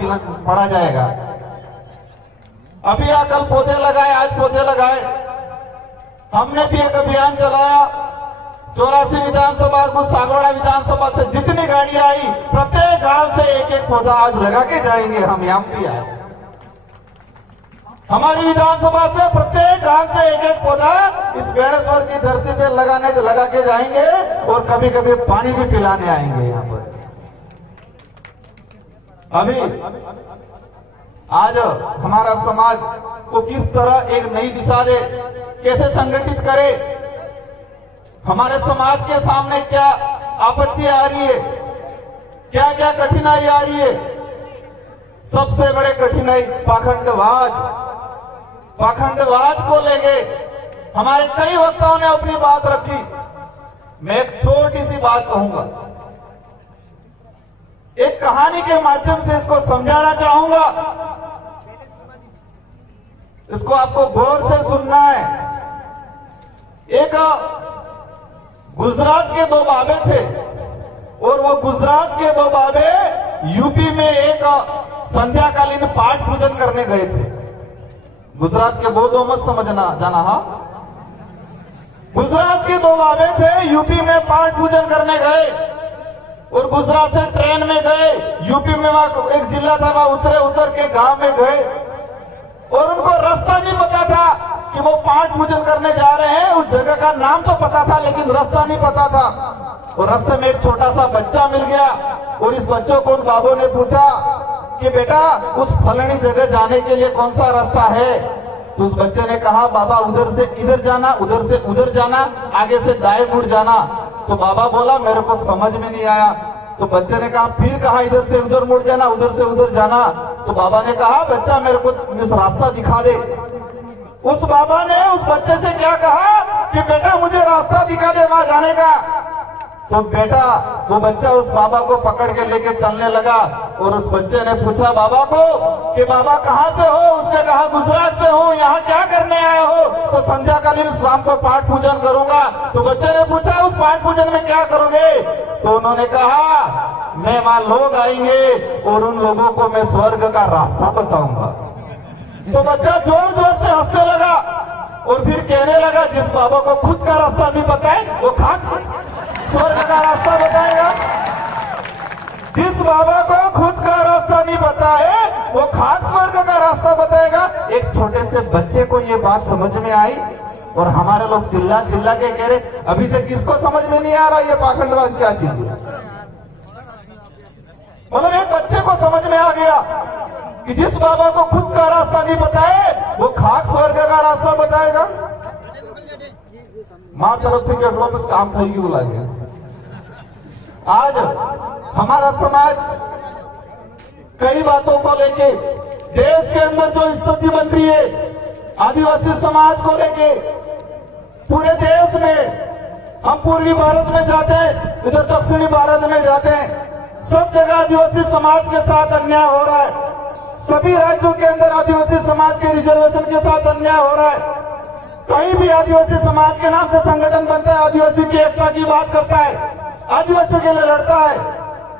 पढ़ा जाएगा। अभी कल पौधे लगाए, आज पौधे लगाए। हमने भी एक अभियान चलाया। 84 विधानसभा, कुछ सागवाड़ा विधानसभा से जितनी गाड़ियां आई, प्रत्येक गांव से एक एक पौधा आज लगा के जाएंगे हम यहाँ भी आज। हमारी विधानसभा से प्रत्येक गांव से एक एक पौधा इस बेड़ेश्वर की धरती पे लगा के जाएंगे और कभी कभी पानी भी पिलाने आएंगे यहाँ पर। अभी आज हमारा समाज को किस तरह एक नई दिशा दे, कैसे संगठित करे, हमारे समाज के सामने क्या आपत्ति आ रही है, क्या क्या कठिनाई आ रही है। सबसे बड़े कठिनाई पाखंडवाद को लेके हमारे कई वक्ताओं ने अपनी बात रखी। मैं एक छोटी सी बात कहूंगा, एक कहानी के माध्यम से इसको समझाना चाहूंगा। इसको आपको गौर से सुनना है। एक गुजरात के दो बाबे थे और वो गुजरात के दो बाबे यूपी में एक संध्याकालीन पाठ पूजन करने गए थे। गुजरात के बोधो मत समझना जाना। हाँ, गुजरात के दो बाबे थे, यूपी में पाठ पूजन करने गए और गुजरात से ट्रेन में गए। यूपी में वहां एक जिला था, वहां उतर के गांव में गए और उनको रास्ता नहीं पता था कि वो पाठ पूजन करने जा रहे हैं। उस जगह का नाम तो पता था लेकिन रास्ता नहीं पता था। और रास्ते में एक छोटा सा बच्चा मिल गया और इस बच्चों को उन बाबू ने पूछा कि बेटा उस फलानी जगह जाने के लिए कौन सा रास्ता है। तो उस बच्चे ने कहा बाबा उधर से इधर जाना, उधर से उधर जाना, आगे से दाएं मुड़ जाना। तो बाबा बोला मेरे को समझ में नहीं आया। तो बच्चे ने कहा फिर कहा इधर से उधर मुड़ जाना, उधर से उधर जाना। तो बाबा ने कहा बच्चा मेरे को इस रास्ता दिखा दे। उस बाबा ने उस बच्चे से क्या कहा कि बेटा मुझे रास्ता दिखा दे वहां जाने का। तो बेटा वो बच्चा उस बाबा को पकड़ के लेके चलने लगा और उस बच्चे ने पूछा बाबा को कि बाबा कहाँ से हो। उसने कहा गुजरात से हूँ, यहाँ क्या करने आए हो। तो संध्याकालीन शाम को पाठ पूजन करूंगा। तो बच्चे ने पूछा उस पाठ पूजन में क्या करोगे। तो उन्होंने कहा मैं वहां लोग आएंगे और उन लोगों को मैं स्वर्ग का रास्ता बताऊंगा। तो बच्चा जोर जोर से हंसने लगा और फिर कहने लगा जिस बाबा को खुद का रास्ता नहीं पता है वो खाक स्वर्ग का रास्ता बताएगा। जिस बाबा को खुद का रास्ता नहीं पता है वो खाक स्वर्ग का रास्ता बताएगा। एक छोटे से बच्चे को ये बात समझ में आई और हमारे लोग चिल्ला चिल्ला के कह रहे अभी तक किसको समझ में नहीं आ रहा ये पाखंडवाद क्या चीज है। मतलब एक बच्चे को समझ में आ गया कि जिस बाबा को खुद का रास्ता नहीं पता है वो खाक स्वर्ग का रास्ता बताएगा। मां तरफ से કેટલો બસ કામ થઈ ગયું લાગે। आज हमारा समाज कई बातों को लेके देश के अंदर जो स्थिति बन रही है आदिवासी समाज को लेके पूरे देश में, हम पूर्वी भारत में जाते हैं, इधर दक्षिणी भारत में जाते हैं, सब जगह आदिवासी समाज के साथ अन्याय हो रहा है। सभी राज्यों के अंदर आदिवासी समाज के रिजर्वेशन के साथ अन्याय हो रहा है। कहीं भी आदिवासी समाज के नाम से संगठन बनता है, आदिवासी की एकता की बात करता है, आदिवासियों के लिए लड़ता है,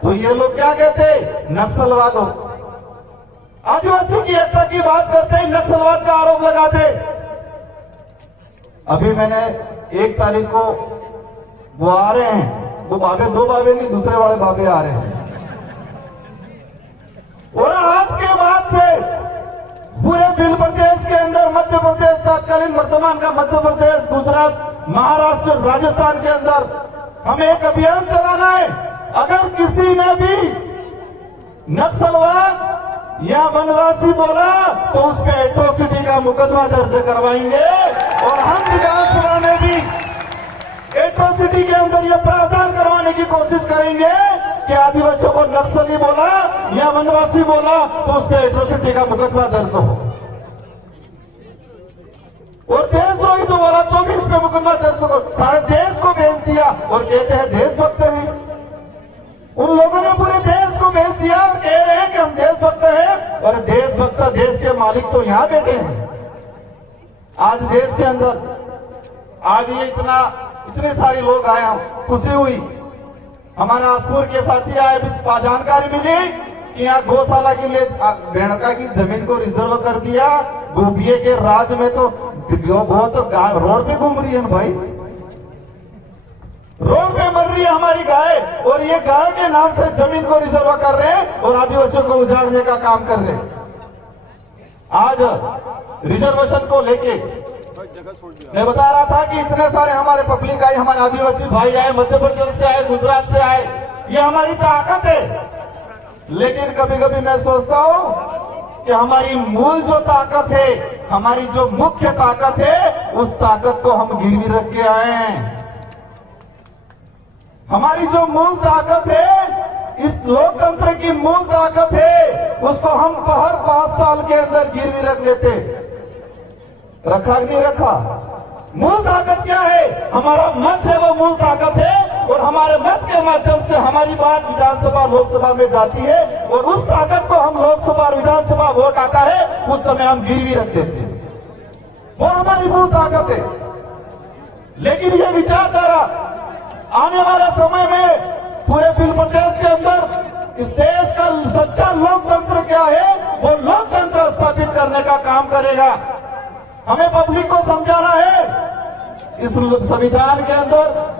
तो ये लोग क्या कहते नक्सलवाद हो। आदिवासी की एकता की बात करते ही नक्सलवाद का आरोप लगाते। अभी मैंने 1 तारीख को वो आ रहे हैं, वो बाबे, 2 बाबे नहीं दूसरे वाले बाबे आ रहे हैं। और आज के बाद से पूरे बिल प्रदेश के अंदर, मध्य प्रदेश, तत्कालीन वर्तमान का मध्य प्रदेश, गुजरात, महाराष्ट्र, राजस्थान के अंदर हमें एक अभियान चलाना है। अगर किसी ने भी नक्सलवाद या वनवासी बोला तो उस पर एट्रोसिटी का मुकदमा दर्ज करवाएंगे और हम विधानसभा में भी एट्रोसिटी के अंदर यह प्रावधान करवाने की कोशिश करेंगे कि आदिवासियों को नक्सली बोला या वनवासी बोला तो उस पर एट्रोसिटी का मुकदमा दर्ज हो। और देशद्रोही तो बोला तो भी इस पे मुकदमा दर्ज हो। सारे देश को भेज दिया और कहते हैं देशभक्त हैं। उन लोगों ने पूरे देश को भेज दिया और कह रहे हैं कि हम देशभक्त हैं। और देशभक्त देश के मालिक तो यहाँ बैठे हैं। आज देश के अंदर आज ये इतने सारे लोग आए, हम खुशी हुई। हमारे आसपुर के साथी आए, जानकारी मिली कि यहाँ गौशाला के लिए बेड़का की जमीन को रिजर्व कर दिया। गोपिये के राज में तो गौ तो रोड पे घूम रही है भाई, रोड पे मर रही है हमारी गाय। और ये गाय के नाम से जमीन को रिजर्व कर रहे हैं और आदिवासियों को उजाड़ने का काम कर रहे हैं। आज रिजर्वेशन को लेके मैं बता रहा था कि इतने सारे हमारे पब्लिक आए, हमारे आदिवासी भाई आए, मध्य प्रदेश से आए, गुजरात से आए, ये हमारी ताकत है। लेकिन कभी कभी मैं सोचता हूं कि हमारी मूल जो ताकत है, हमारी जो मुख्य ताकत है, उस ताकत को हम गिरवी रख के आए हैं। हमारी जो मूल ताकत है, इस लोकतंत्र की मूल ताकत है, उसको हम हर 5 साल के अंदर गिरवी रख लेते। रखा कि नहीं रखा? मूल ताकत क्या है? हमारा मत है, वो मूल ताकत है। और हमारे मत के माध्यम से हमारी बात विधानसभा लोकसभा में जाती है और उस ताकत को हम लोकसभा और विधानसभा वोट आता है उस समय हम गिरवी रख देते हैं। वो हमारी मूल ताकत है। लेकिन ये विचारधारा आने वाले समय में पूरे बिल प्रदेश के अंदर इस देश का सच्चा लोकतंत्र क्या है, वो लोकतंत्र स्थापित करने का काम करेगा। हमें पब्लिक को समझाना है इस संविधान के अंदर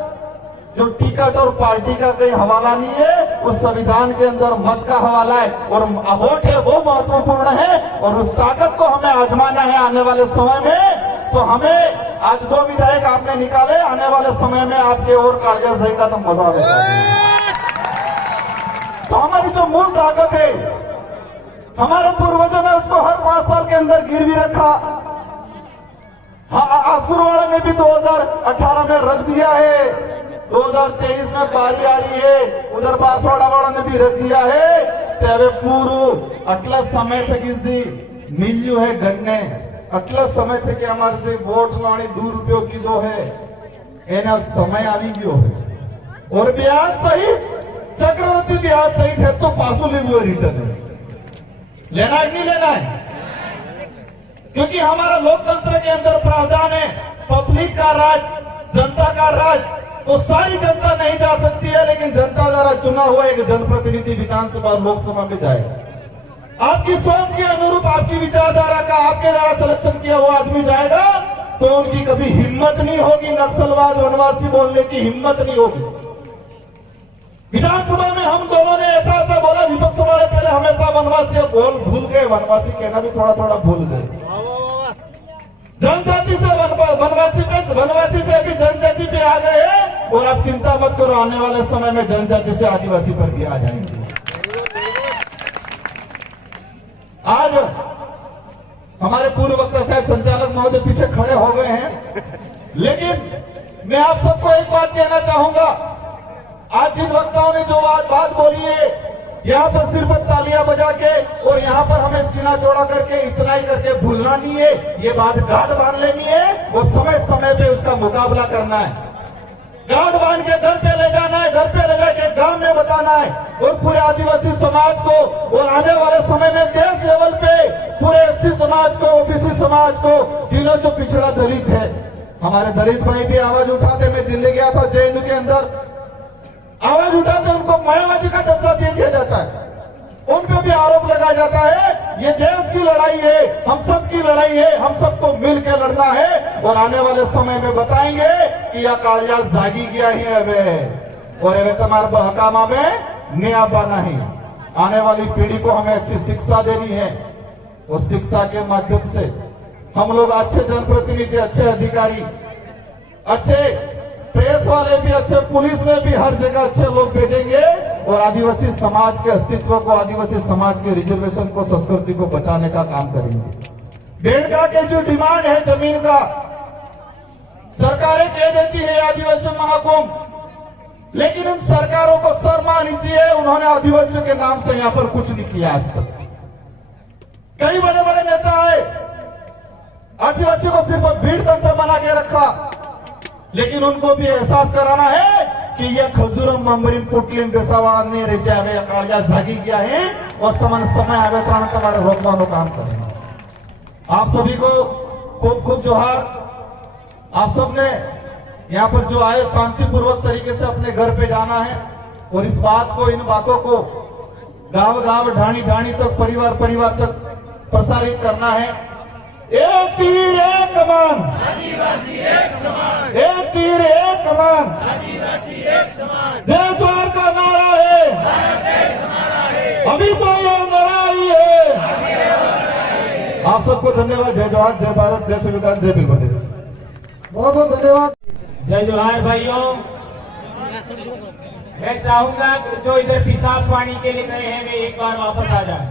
जो टिकट और पार्टी का कोई हवाला नहीं है, उस संविधान के अंदर मत का हवाला है और वोट है वो महत्वपूर्ण है। और उस ताकत को हमें आजमाना है आने वाले समय में। तो हमें आज 2 विधायक आपने निकाले, आने वाले समय में आपके और कागजात सही का तो मजा आएगा। तो हमारी जो मूल ताकत है, हमारे पूर्वजों ने उसको हर 5 साल के अंदर गिरवी रखा। आसपुरवाड़ा ने भी 2018 में रख दिया है, 2023 में बारी आ रही है, उधर बांसवाड़ा वाला ने भी रख दिया है। तेरे पूर्व अगला समय तक इसी मिल्यू है गन्ने, अगला समय तक हमारे से वोट लाने 2 रुपयों किलो है, एना समय आ गयो है। और ब्याज सहित चक्रवर्ती ब्याज सहित है तो पासुली वो रिटर्न है, लेना है कि नहीं लेना है? क्योंकि हमारा लोकतंत्र के अंदर प्रावधान है, पब्लिक का राज, जनता का राज। तो सारी जनता नहीं जा सकती है, लेकिन जनता द्वारा चुना हुआ एक जनप्रतिनिधि विधानसभा और लोकसभा में जाएगा। आपकी सोच के अनुरूप, आपकी विचारधारा का आपके द्वारा सिलेक्शन किया हुआ आदमी जाएगा, तो उनकी कभी हिम्मत नहीं होगी नक्सलवाद वनवासी बोलने की हिम्मत नहीं होगी। विधानसभा में हम दोनों ने ऐसा ऐसा बोला, विपक्ष वाले पहले हमेशा वनवासी भूल गए, वनवासी कहना भी थोड़ा थोड़ा भूल गए। जनजाति से वनवासी से अभी जनजाति पे आ गए हैं, और आप चिंता मत करो, आने वाले समय में जनजाति से आदिवासी पर भी आ जाएंगे। आज हमारे पूर्व वक्ता साहब संचालक महोदय पीछे खड़े हो गए हैं, लेकिन मैं आप सबको एक बात कहना चाहूंगा। आज जिन वक्ताओं ने जो बात बोली है, यहाँ पर सिर्फ तालियां बजा के और यहाँ पर हमें सीना चौड़ा करके इतना ही करके भूलना नहीं है, ये बात गांठ बांध लेनी है और समय समय पे उसका मुकाबला करना है। गांठ बांध के घर पे ले जाना है, घर पे ले जाके गांव में बताना है, और पूरे आदिवासी समाज को, और आने वाले समय में देश लेवल पे पूरे एससी समाज को, ओबीसी समाज को, तीनों जो पिछड़ा दलित है, हमारे दलित भाई भी आवाज उठाते। मैं दिल्ली गया था, जेएनयू के अंदर आवाज उठाते, उनको मायावादी का दर्जा दे दिया जाता है, उन पर भी आरोप लगाया जाता है। ये देश की लड़ाई है, हम सब की लड़ाई है, हम सबको मिलकर लड़ना है, और आने वाले समय में बताएंगे कि यह कालिया जागी गया है वे, और वे तुम्हारे बहकामा में नया बना है। आने वाली पीढ़ी को हमें अच्छी शिक्षा देनी है, और शिक्षा के माध्यम से हम लोग अच्छे जनप्रतिनिधि, अच्छे अधिकारी, अच्छे प्रेस वाले भी, अच्छे पुलिस में भी हर जगह अच्छे लोग भेजेंगे, और आदिवासी समाज के अस्तित्व को, आदिवासी समाज के रिजर्वेशन को, संस्कृति को बचाने का काम करेंगे। डेढ़ के जो डिमांड है जमीन का, सरकारें कह देती है आदिवासी महाकुंभ, लेकिन उन सरकारों को शर्मा नीजिए, उन्होंने आदिवासियों के नाम से यहाँ पर कुछ नहीं किया आज तक। कई बड़े बड़े नेता आए, आदिवासियों को सिर्फ भीड़ तंत्र बना के रखा, लेकिन उनको भी एहसास कराना है कि यह खजूरम मंबरी पुटलिन बेसावाद ने रिचावे कालिया जागी किया है, और तमन समय आवे तो तुम्हारे रोकवानो काम करेंगे। आप सभी को खूब खूब जोहार। आप सबने यहाँ पर जो आए, शांतिपूर्वक तरीके से अपने घर पे जाना है, और इस बात को, इन बातों को गांव गांव, ढाणी ढाणी तक, परिवार परिवार तक प्रसारित करना है। एक तीर एक कमान, आदिवासी एक समान, एक तीर एक कमान, आदिवासी एक समान, जय जोहार का नारा है, भारत देश हमारा है, अभी तो ये लड़ाई है, आप सबको धन्यवाद। जय जोहार, जय भारत, जय संविधान, जय बिल प्रदेश। बहुत बहुत धन्यवाद। जय जोहार भाइयों। मैं चाहूंगा कि जो इधर पेशाब पानी के लिए गए हैं वे एक बार वापस आ जाए।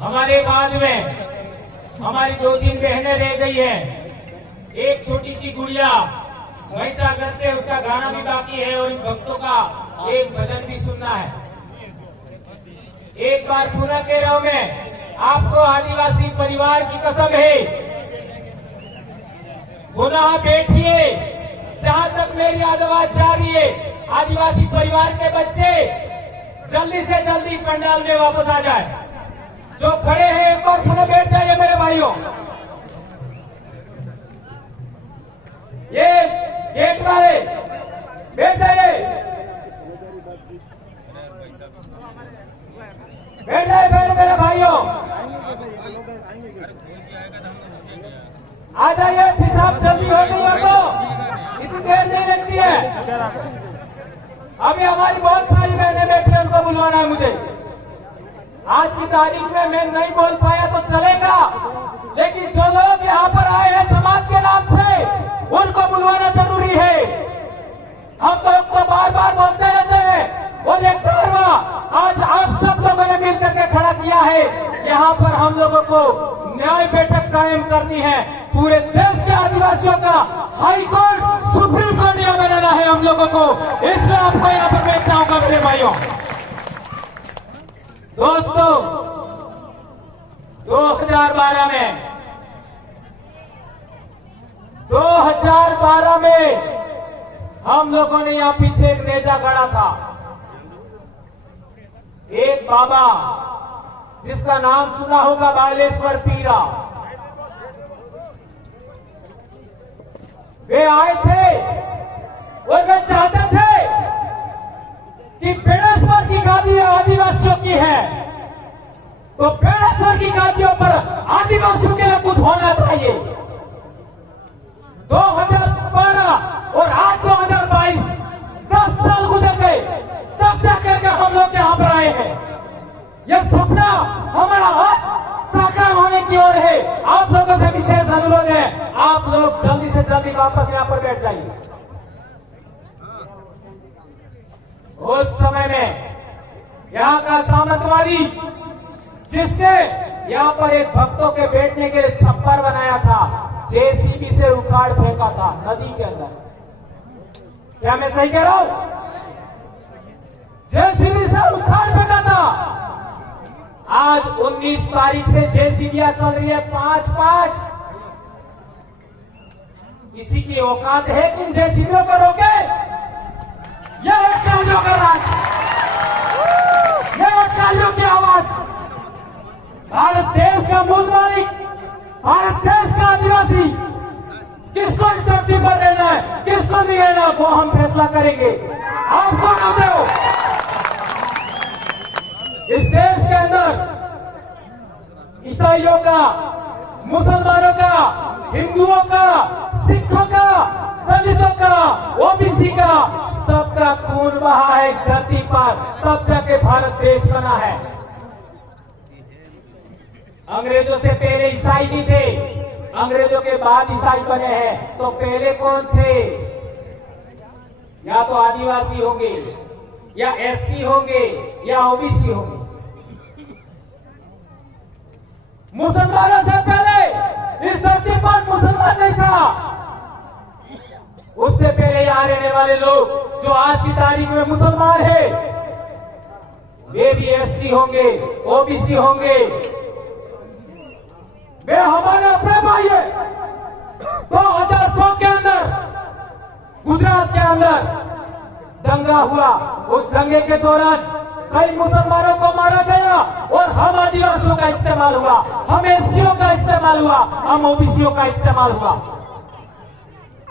हमारे बाद में हमारी 2-3 बहनें रह गई हैं, एक छोटी सी गुड़िया महिषागर से, उसका गाना भी बाकी है, और इन भक्तों का एक भजन भी सुनना है। एक बार पुनः कह रहा हूं मैं, आपको आदिवासी परिवार की कसम है, पुनः बैठिए, जहां तक मेरी आवाज जा रही है, आदिवासी परिवार के बच्चे जल्दी से जल्दी पंडाल में वापस आ जाए। जो खड़े हैं एक बार पुनः बैठ जाइए मेरे भाइयों। ये गेट वाले बैठ जाइए, बैठ जाइए मेरे भाइयों, आ जाइए। पेशाब जल्दी हो गई हो तो इतनी देर नहीं लगती है। अभी हमारी बहुत सारी बहनें बैठी हैं, उनको बुलवाना है मुझे। आज की तारीख में मैं नहीं बोल पाया तो चलेगा, लेकिन जो लोग यहाँ पर आए हैं समाज के नाम से, उनको बुलवाना जरूरी है। हम लोग तो बार बार बोलते रहते हैं, और एक कारवा आज आप सब लोगों ने मिलकर के खड़ा किया है। यहाँ पर हम लोगों को न्याय बैठक कायम करनी है। पूरे देश के आदिवासियों का हाई कोर्ट, सुप्रीम कोर्ट यहाँ बनाना है हम लोगों को, इसलिए आपको यहाँ पर बैठना होगा मेरे भाइयों। दोस्तों, 2012 में हम लोगों ने यहाँ पीछे एक नेजा गढ़ा था, एक बाबा जिसका नाम सुना होगा, बालेश्वर पीरा। वे आए थे और वे चाहते थे कि बेड़ेश्वर की गादी आदिवासियों की है, तो बेड़ेश्वर की गादियों पर आदिवासियों के लिए कुछ होना चाहिए। 2012 और आज 2022, 10 साल गुजर गए, तब जाकर के हम लोग यहाँ पर आए हैं। यह सपना हमारा आज साकार होने की ओर है। आप लोगों से विशेष अनुरोध है, आप लोग जल्दी से जल्दी वापस यहाँ पर बैठ जाइए। उस समय में यहाँ का सामंतवादी, जिसने यहाँ पर एक भक्तों के बैठने के लिए छप्पर बनाया था, जेसीबी से उखाड़ फेंका था नदी के अंदर। क्या मैं सही कह रहा हूं? जेसीबी से उखाड़ फेंका था। आज 19 तारीख से जेसीबियां चल रही है 5-5। किसी की औकात है कि इन जेसीबियों को रोके? यह है कालियों का राज, यह है कालियों की आवाज। भारत देश का मूल मालिक, भारत देश का आदिवासी, किसको इस धरती पर रहना है, किसको नहीं रहना, वो हम फैसला करेंगे। आप कौन होते हो? इस देश के अंदर ईसाइयों का, मुसलमानों का, हिंदुओं का, सिखों का, दलितों का, ओबीसी का, सबका खून बहा है इस धरती पर, तब जाके भारत देश बना है। अंग्रेजों से पहले ईसाई भी थे, अंग्रेजों के बाद ईसाई बने हैं। तो पहले कौन थे? या तो आदिवासी होंगे, या एससी होंगे, या ओबीसी होंगे। मुसलमानों से पहले इस धरती पर मुसलमान नहीं था। उससे पहले यहाँ रहने वाले लोग जो आज की तारीख में मुसलमान है, वे भी एससी होंगे, ओबीसी होंगे। वे हमारे अपने भाई है। 2002 के अंदर गुजरात के अंदर दंगा हुआ। उस दंगे के दौरान कई मुसलमानों को मारा गया और हम आदिवासियों का इस्तेमाल हुआ, हम एससीओ का इस्तेमाल हुआ, हम ओबीसीओ का इस्तेमाल हुआ।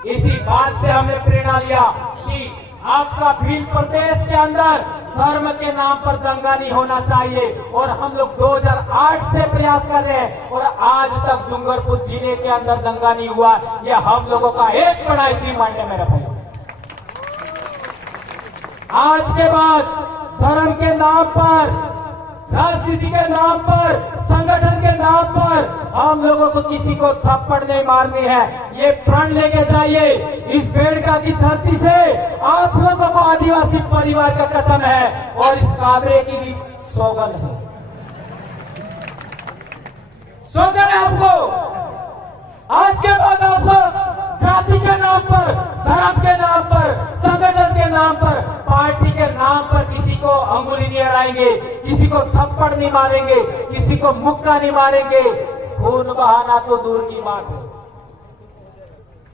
इसी बात से हमने प्रेरणा लिया कि आपका भील प्रदेश के अंदर धर्म के नाम पर दंगा नहीं होना चाहिए। और हम लोग 2008 से प्रयास कर रहे हैं और आज तक डूंगरपुर जिले के अंदर दंगा नहीं हुआ। यह हम लोगों का एक बड़ा अचीवमेंट है मेरे भाई। आज के बाद धर्म के नाम पर, राजनीति के नाम पर, संगठन के नाम पर हम लोगों को किसी को थप्पड़ नहीं मारनी है। ये प्रण लेके जाइए। इस बेड़का की धरती से आप लोगों को आदिवासी परिवार का कसम है और इस काबरे की भी सौगंध है, सौगंध है आपको। आज के बाद आप लोग जाति के नाम पर, धर्म के नाम पर, संगठन के नाम पर, पार्टी के नाम पर किसी को अंगुली नहीं अड़ाएंगे, किसी को थप्पड़ नहीं मारेंगे, किसी को मुक्का नहीं मारेंगे। खून बहाना तो दूर की बात है।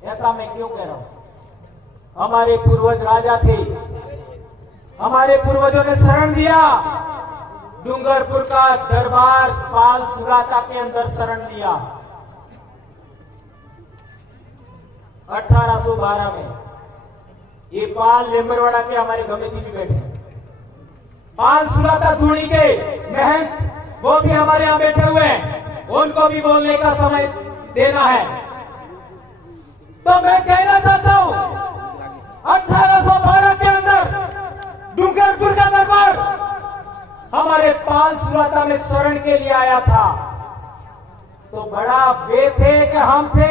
ऐसा मैं क्यों कह रहा हूं? हमारे पूर्वज राजा थे, हमारे पूर्वजों ने शरण दिया। डूंगरपुर का दरबार पाल सुराता के अंदर शरण लिया 1812 में। ये पाल लेम्बरवाड़ा के हमारे गमेती भी बैठे। पाल सुराता धूणी के महंत, वो भी हमारे यहां बैठे हुए हैं। उनको भी बोलने का समय देना है। तो मैं कहना चाहता हूं, 1812 के अंदर डूंगरपुर का दरबार हमारे पाल सुराता में शरण के लिए आया था। तो बड़ा वे थे कि हम थे,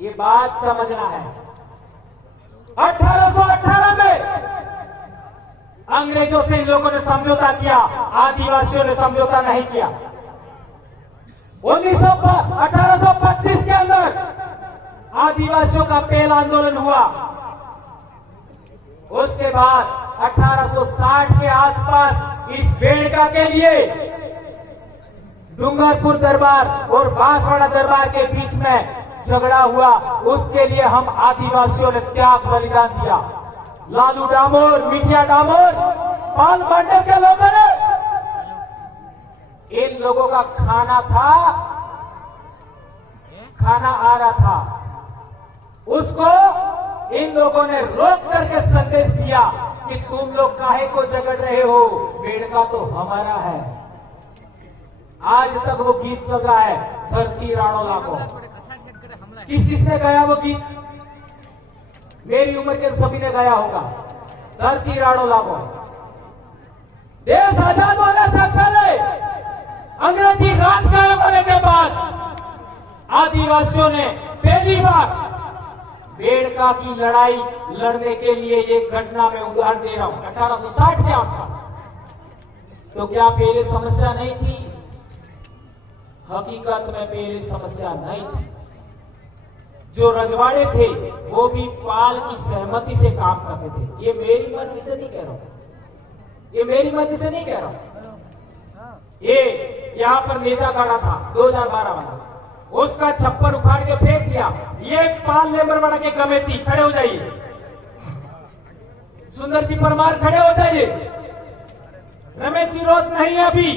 ये बात समझना है। 1818 में अंग्रेजों से इन लोगों ने समझौता किया, आदिवासियों ने समझौता नहीं किया। 1825 के अंदर आदिवासियों का पहला आंदोलन हुआ। उसके बाद 1860 के आसपास इस बेड़का के लिए डूंगरपुर दरबार और बांसवाड़ा दरबार के बीच में झगड़ा हुआ। उसके लिए हम आदिवासियों ने त्याग बलिदान दिया। लालू डामोर, मिठिया डामोर, पाल मंडल के लोगों ने, इन लोगों का खाना आ रहा था, उसको इन लोगों ने रोक करके संदेश दिया कि तुम लोग काहे को झगड़ रहे हो, बेड़का तो हमारा है। आज तक वो गीत चल रहा है, धरती राणोला को। किसने गाया वो गीत? मेरी उम्र के सभी ने गाया होगा, धरती राणोला को। देश आजाद होने से पहले, अंग्रेजी राज कायम होने के बाद आदिवासियों ने पहली बार बेड़का की लड़ाई लड़ने के लिए एक घटना में उदाहरण दे रहा हूं, 1860 के आसपास। तो क्या पहले समस्या नहीं थी? हकीकत में पहले समस्या नहीं थी। जो रजवाड़े थे वो भी पाल की सहमति से काम करते थे। ये मेरी मर्जी से नहीं कह रहा हूं, ये मेरी मर्जी से नहीं कह रहा हूं। ये यहां पर नेजा गाड़ा था 2012 वाला, उसका छप्पर उखाड़ के फेंक दिया। ये पाल लेमरवाड़ा के कमेटी खड़े हो जाइए, सुंदर जी परमार खड़े हो जाइए, रमेश जी रोज नहीं है अभी,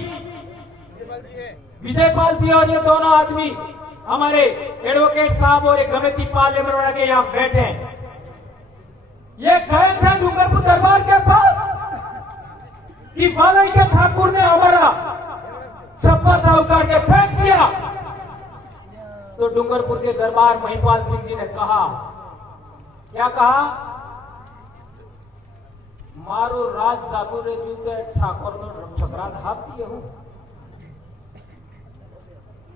विजय पाल जी और ये दोनों आदमी हमारे एडवोकेट साहब और एक कमेटी पाल लेमरवाड़ा के यहां बैठे हैं। ये गए थे डूंगरपुर दरबार के पास कि बालई के ठाकुर ने हमारा छप्पर था उखाड़ के फेंक दिया। तो डूंगरपुर के दरबार महिपाल सिंह जी ने कहा, क्या कहा? मारो राज जातु रे जूते ठाकुर में ठकरा धाप दिए हूं।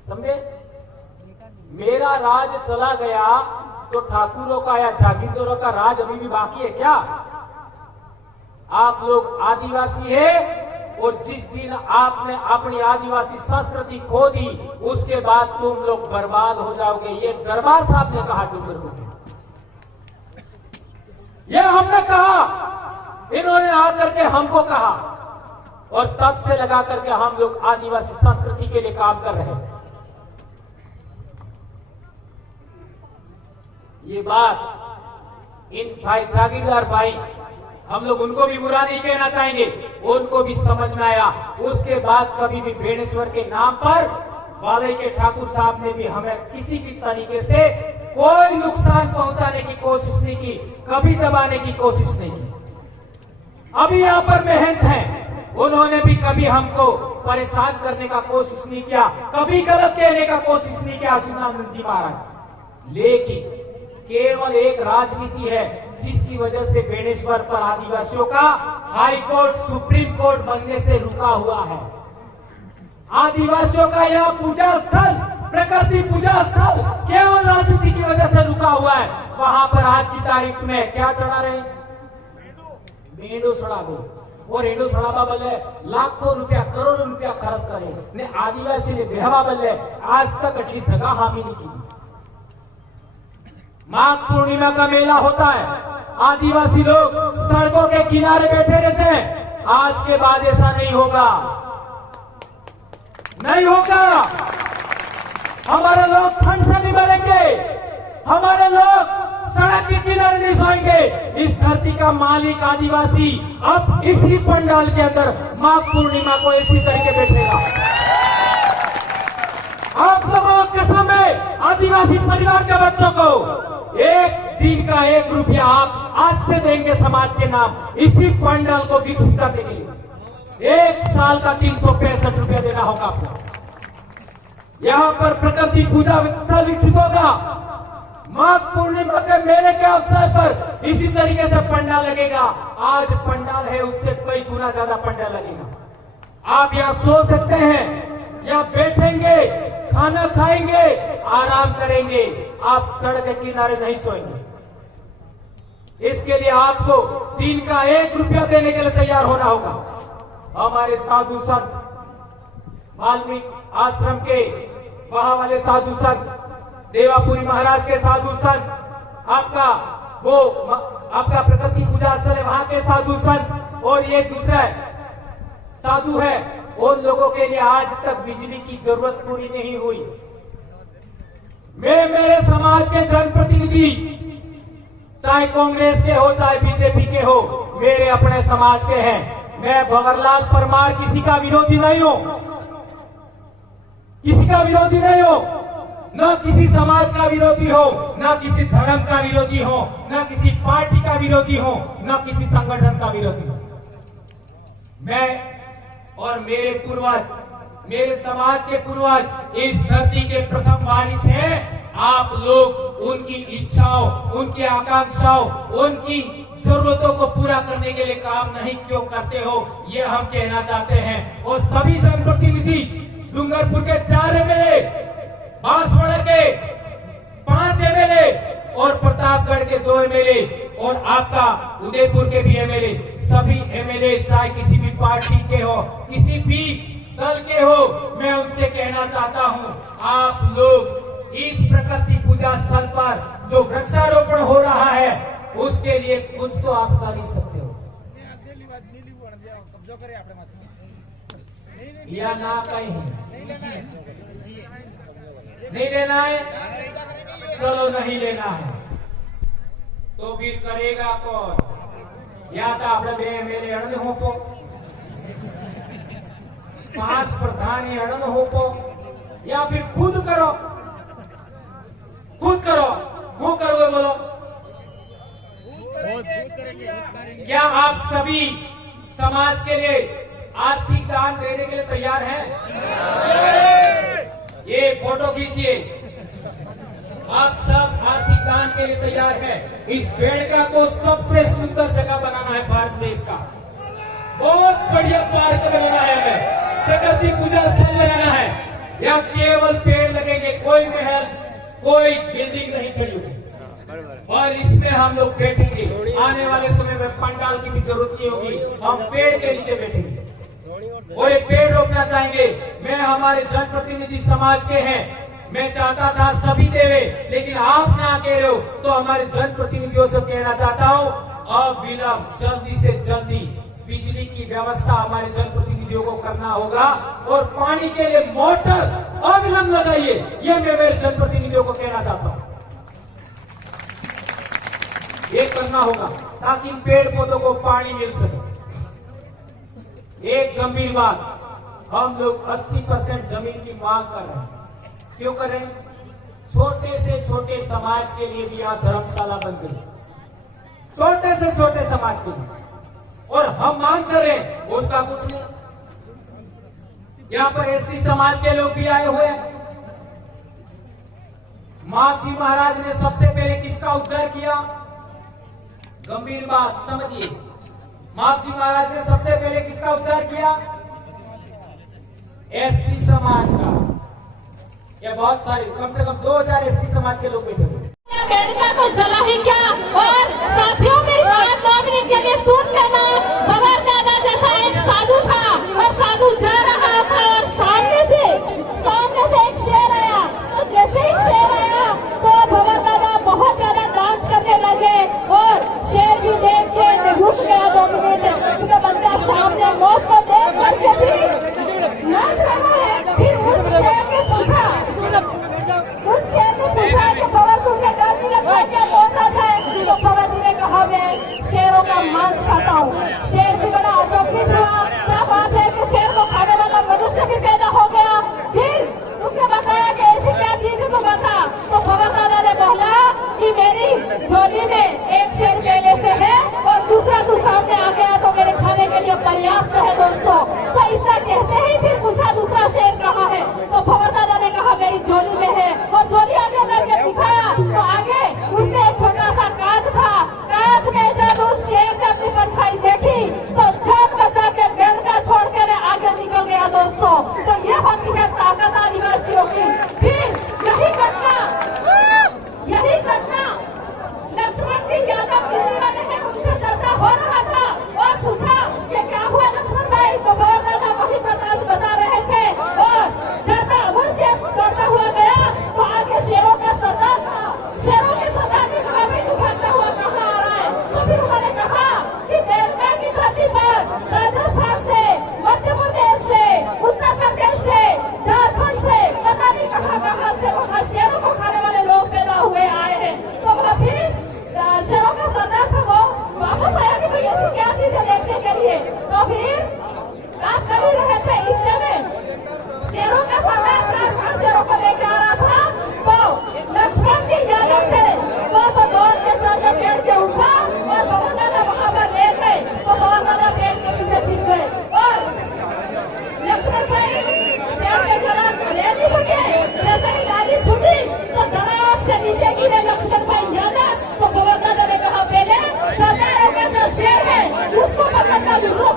समझे? मेरा राज चला गया तो ठाकुरों का या जागीरदारों का राज अभी भी बाकी है क्या? आप लोग आदिवासी है, और जिस दिन आपने अपनी आदिवासी संस्कृति खो दी उसके बाद तुम लोग बर्बाद हो जाओगे। ये दरबार साहब ने कहा डूंगरपुर में, ये हमने कहा, इन्होंने आकर के हमको कहा, और तब से लगा करके हम लोग आदिवासी संस्कृति के लिए काम कर रहे हैं। ये बात इन भाई जागीरदार भाई, हम लोग उनको भी बुरा नहीं कहना चाहेंगे, उनको भी समझ में आया। उसके बाद कभी भी बेणेश्वर के नाम पर बालई के ठाकुर साहब ने भी हमें किसी भी तरीके से कोई नुकसान पहुंचाने की कोशिश नहीं की, कभी दबाने की कोशिश नहीं की। अभी यहाँ पर महंत हैं, उन्होंने भी कभी हमको परेशान करने का कोशिश नहीं किया, कभी गलत कहने का कोशिश नहीं किया अर्जुनानंद जी महाराज। लेकिन केवल एक राजनीति है जिसकी वजह से बेणेश्वर पर आदिवासियों का हाई कोर्ट, सुप्रीम कोर्ट बनने से रुका हुआ है। आदिवासियों का यह पूजा स्थल, प्रकृति पूजा स्थल केवल राजनीति की वजह से रुका हुआ है। वहां पर आज की तारीख में क्या चढ़ा रहे? मेंढो चढ़ा दो, और एडो सड़ाबा बल्ले लाखों रुपया, करोड़ों रुपया खर्च करे ने आदिवासी ने बेहवा बल्ले आज तक अटली जगह हामी नहीं की। माघ पूर्णिमा का मेला होता है, आदिवासी लोग सड़कों के किनारे बैठे रहते हैं। आज के बाद ऐसा नहीं होगा, नहीं होगा। हमारे लोग ठंड से नहीं मरेंगे, हमारे लोग सड़क के किनारे नहीं सोएंगे। इस धरती का मालिक आदिवासी अब इसी पंडाल के अंदर माघ पूर्णिमा को इसी तरीके बैठेगा। आप लोगों की कसम है, आदिवासी परिवार के बच्चों को एक दिन का 1 रुपया आप आज से देंगे समाज के नाम, इसी पंडाल को विकसित करने के लिए। 1 साल का 365 रुपया देना होगा आपको। यहाँ पर प्रकृति पूजा स्थल विकसित होगा। माघ पूर्णिमा के मेले के अवसर पर इसी तरीके से पंडाल लगेगा। आज पंडाल है, उससे कई गुना ज्यादा पंडाल लगेगा। आप यहाँ सोच सकते हैं या बैठेंगे, खाना खाएंगे, आराम करेंगे, आप सड़क के किनारे नहीं सोएंगे। इसके लिए आपको दिन का 1 रुपया देने के लिए तैयार होना होगा। हमारे साधु संत वाल्मीकि आश्रम के वहां वाले साधु संत, देवापुरी महाराज के साधु संत, आपका प्रकृति पूजा स्थल है वहां के साधु संत, और ये दूसरा साधु है, उन लोगों के लिए आज तक बिजली की जरूरत पूरी नहीं हुई। मेरे समाज के जनप्रतिनिधि, चाहे कांग्रेस के हो चाहे बीजेपी के हो, मेरे अपने समाज के हैं। मैं भंवरलाल परमार किसी का विरोधी नहीं हूं, किसी का विरोधी नहीं हो, न किसी समाज का विरोधी हो, न किसी धर्म का विरोधी हो, न किसी पार्टी का विरोधी हो, न किसी संगठन का विरोधी हो। मैं और मेरे पूर्वज, मेरे समाज के पूर्वज इस धरती के प्रथम वारिस हैं। आप लोग उनकी इच्छाओं, उनकी आकांक्षाओं, उनकी जरूरतों को पूरा करने के लिए काम नहीं क्यों करते हो, ये हम कहना चाहते हैं। और सभी जनप्रतिनिधि, डूंगरपुर के 4 एमएलए, बांसवाड़ा के 5 एमएलए और प्रतापगढ़ के 2 एमएलए और आपका उदयपुर के भी एमएलए, सभी एमएलए चाहे किसी भी पार्टी के हो, किसी भी दल के हो, मैं उनसे कहना चाहता हूं, आप लोग इस प्रकृति पूजा स्थल पर जो वृक्षारोपण हो रहा है उसके लिए कुछ तो आप कर ही सकते हो, या ना कहीं नहीं लेना है, चलो नहीं लेना है तो फिर करेगा कौन? या तो આપણે 2 એમએલએ અણન હોપો, 5 प्रधानी अड़न होपो, या फिर खुद करो। खुद करो, वो करोगे बोलो? क्या आप सभी समाज के लिए आर्थिक दान देने के लिए तैयार हैं? ये फोटो खींचिए, आप सब आर्थिक दान के लिए तैयार हैं। इस बेड़का को सबसे सुंदर जगह बनाना है भारत देश का, बहुत बढ़िया पार्क बनाना है, हमें प्रकृति पूजा स्थल बनाना है। यहाँ केवल पेड़ लगेंगे, कोई महल, कोई बिल्डिंग नहीं खड़ी होगी, और इसमें हम लोग बैठेंगे। आने वाले समय में पंडाल की भी जरूरत नहीं होगी, हम पेड़ के नीचे बैठेंगे और ये पेड़ रोपना चाहेंगे। मैं हमारे जनप्रतिनिधि समाज के हैं, मैं चाहता था सभी देवे, लेकिन आप ना कह रहे हो, तो हमारे जनप्रतिनिधियों से कहना चाहता हूँ, अविलंब जल्दी से जल्दी बिजली की व्यवस्था हमारे जनप्रतिनिधियों को करना होगा, और पानी के लिए मोटर अविलंब लगाइए, ये मैं मेरे जनप्रतिनिधियों को कहना चाहता हूँ। ये करना होगा ताकि पेड़ पौधों को पानी मिल सके। एक गंभीर बात, हम लोग 80% जमीन की मांग कर रहे हैं। क्यों कर रहे हैं? छोटे से छोटे समाज के लिए भी यहाँ धर्मशाला बन गई, छोटे से छोटे समाज के लिए, और हम मांग कर रहे हैं उसका कुछ नहीं। यहाँ पर एससी समाज के लोग भी आए हुए हैं। माची महाराज ने सबसे पहले किसका उद्धार किया? गंभीर बात समझिए, माची महाराज ने सबसे पहले किसका उद्धार किया? एससी समाज का। ये बहुत सारे, कम से कम 2000 एससी समाज के लोग बैठे हुए। अमेरिका को जला ही क्या? और साथियों मेरी बात 2 मिनट के लिए सुन लेना। भंवर दादा जैसा एक साधु था, और साधु जा रहा था, और सामने से एक शेर आया। तो जैसे ही शेर आया तो भंवर दादा बहुत ज्यादा डांस करने लगे, और शेर भी देख के रुक गया 2 मिनट, क्योंकि बंदा सामने मौत को देख करके भी नाच रहा है। फिर उस शेर ने पूछा कि भंवर तुमने डर नहीं लगता क्या बोल रहा है? तो भंवर जी ने कहा मैं शेरों का मांस खाता हूँ। शेर भी बड़ा अचंभित हुआ, क्या बात है कि शेर को खाने वाला मनुष्य भी पैदा हो गया। फिर उसने बताया कि ऐसी क्या चीज है तो बता। तो भंवर दादा ने बोला कि मेरी झोली में एक शेर पहले से है, और दूसरा तू सामने आ गया तो मेरे खाने के लिए पर्याप्त है दोस्तों। तो इसका कहते ही फिर पूछा दूसरा शेर कहाँ है? तो भंवर दादा ने कहा मेरी झोली में है, और झोली आगे करके दिखाया तो आगे उसमें एक छोटा सा कांच था। कांच में जब उस शेर ने अपनी परछाई देखी तो जान बचा के बेड़ का छोड़ कर आगे निकल गया दोस्तों। तो ये हकीकत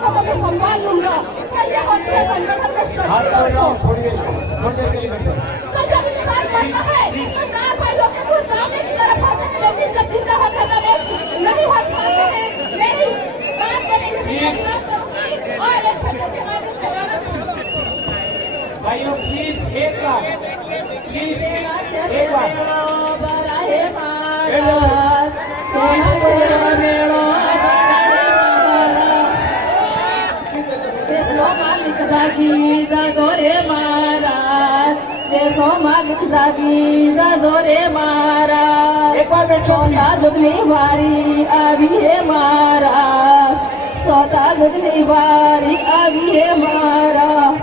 को तो मैं संभाल लूंगा। कैसे होती है संगठन में शक्ति दोस्तों? तो जब इंसान करता है तो चार भाइयों के कुछ सामने की तरफ आते हैं, लेकिन जब जिंदा होकर नहीं हट पाते हैं, मेरी बात करेंगे और एक छोटे से माध्यम से गाना सुनो। भाइयों प्लीज एक बार, प्लीज एक मालिक जागी जागो रे महाराज, देखो मालिक जागी जागो रे महाराज। एक बार बैठो। सोता जुगनी बारी अभी है महाराज, सोता जुगनी बारी अभी है महाराज।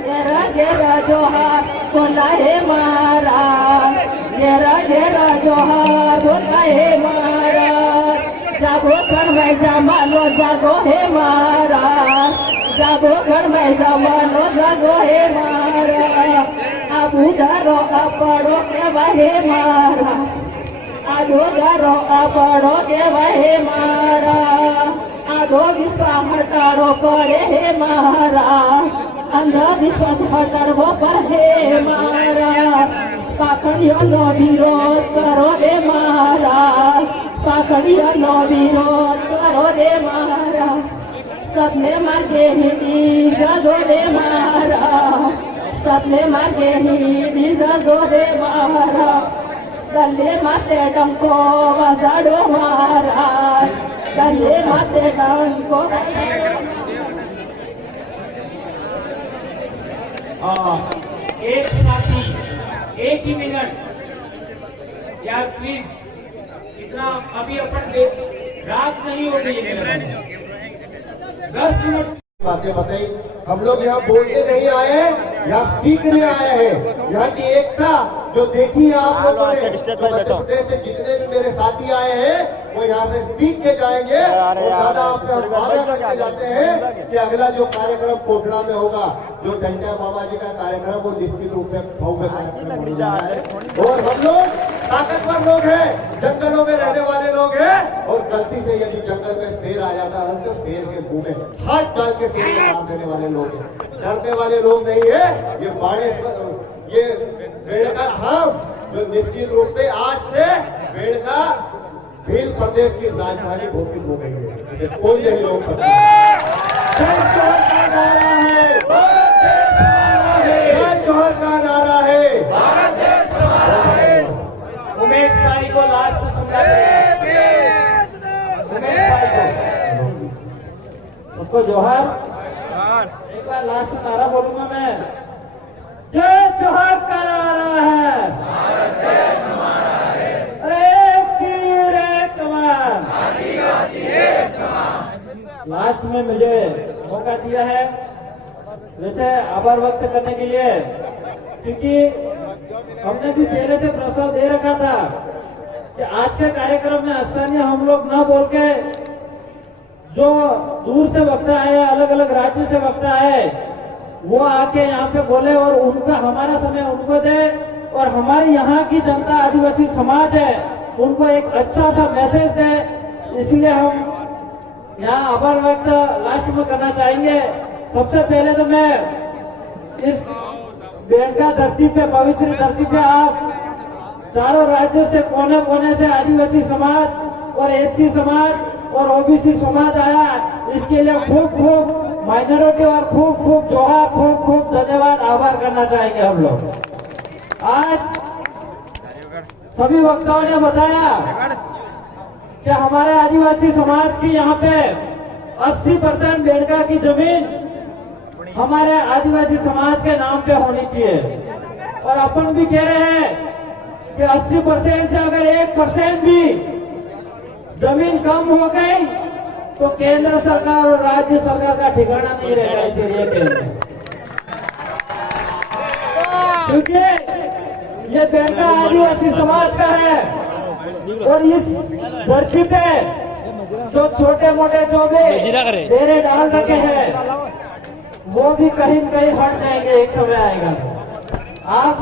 गेरा गेरा जोहार बोला है महाराज, गेरा गेरा जोहार बोला है महाराज। जागो कर मैं जमानो जागो है महाराज, जागो कर मैं जमानो जागो है महाराज। अब उधारो अपड़ो के वहे महाराज, अब उधारो अपड़ो के वहे महाराज। आगो विश्वास हटाड़ो पड़े है महाराज, अंधविश्वास हटाड़ो पर है महाराज। पाखड़ियों नो विरोध करो रे महाराज, पाखड़ियों नो विरोध करो रे महाराज। सबने मांगे ही जागो रे महाराज, सबने मांगे ही जागो रे महाराज। गले माते डंको बजाड़ो महाराज, गले माते डंको। एक साथी एक ही मिनट यार प्लीज, इतना अभी अपन रात नहीं हो गई है, 10 मिनट बातें बताई। हम लोग यहाँ बोलने नहीं आए, यहाँ सीखने आए हैं। यहाँ की एकता जो देखी है आप लोगों ने, मध्य प्रदेश से जितने भी मेरे साथी आए हैं वो यहाँ से सीख के जाएंगे। और दादा आपसे हम वादा करके जाते हैं कि अगला जो कार्यक्रम कोटड़ा में होगा, जो टंटा बाबा जी का कार्यक्रम, वो निश्चित रूप में भव्य कार्यक्रम होने जा रहा है। और हम लोग ताकतवर लोग हैं, जंगलों में रहने वाले लोग हैं, और गलती से यदि जंगल में शेर आ जाता है तो शेर के मुंह में हाथ डाल के शेर को मार देने वाले लोग हैं, डरने वाले लोग नहीं है। ये बाड़े ये बेड़का धाम जो निश्चित रूप से आज से बेड़का भील प्रदेश की राजधानी घोषित हो गई है, इसे कोई नहीं रोक सकता। जय जोहर का नारा है, जय जोहर का नारा है। उमेश भाई को लास्ट सुनना है, उमेश भाई को सबको जोहर। एक बार लास्ट नारा बोलूंगा मैं, जय जोहर का नारा है, अरे तीर कमान, लास्ट में मुझे मौका दिया है वैसे आभार व्यक्त करने के लिए, क्योंकि हमने भी पहले से प्रस्ताव दे रखा था कि आज के कार्यक्रम में स्थानीय हम लोग न बोल के जो दूर से वक्ता आए, अलग अलग राज्य से वक्ता आए, वो आके यहाँ पे बोले और उनका हमारा समय उनको दे, और हमारे यहाँ की जनता आदिवासी समाज है उनको एक अच्छा सा मैसेज दे। इसलिए हम यहाँ आभार व्यक्त लास्ट में करना चाहेंगे। सबसे पहले तो मैं इस बेड़का धरती पे, पवित्र धरती पे आप चारों राज्यों से कोने कोने से आदिवासी समाज और एससी समाज और ओबीसी समाज आया, इसके लिए खूब खूब माइनॉरिटी और खूब खूब जोहार, खूब खूब धन्यवाद, आभार करना चाहेंगे हम लोग। आज सभी वक्ताओं ने बताया कि हमारे आदिवासी समाज की यहाँ पे 80% बेड़का की जमीन हमारे आदिवासी समाज के नाम पे होनी चाहिए, और अपन भी कह रहे हैं कि 80% से अगर 1% भी जमीन कम हो गई तो केंद्र सरकार और राज्य सरकार का ठिकाना नहीं रहेगा इस एरिया के अंदर, क्योंकि ये बेड़का आदिवासी समाज का है। और इस धरती पे जो छोटे मोटे जो भी डेरे डाल रखे हैं वो भी कहीं न कहीं हट जाएंगे, एक समय आएगा। आप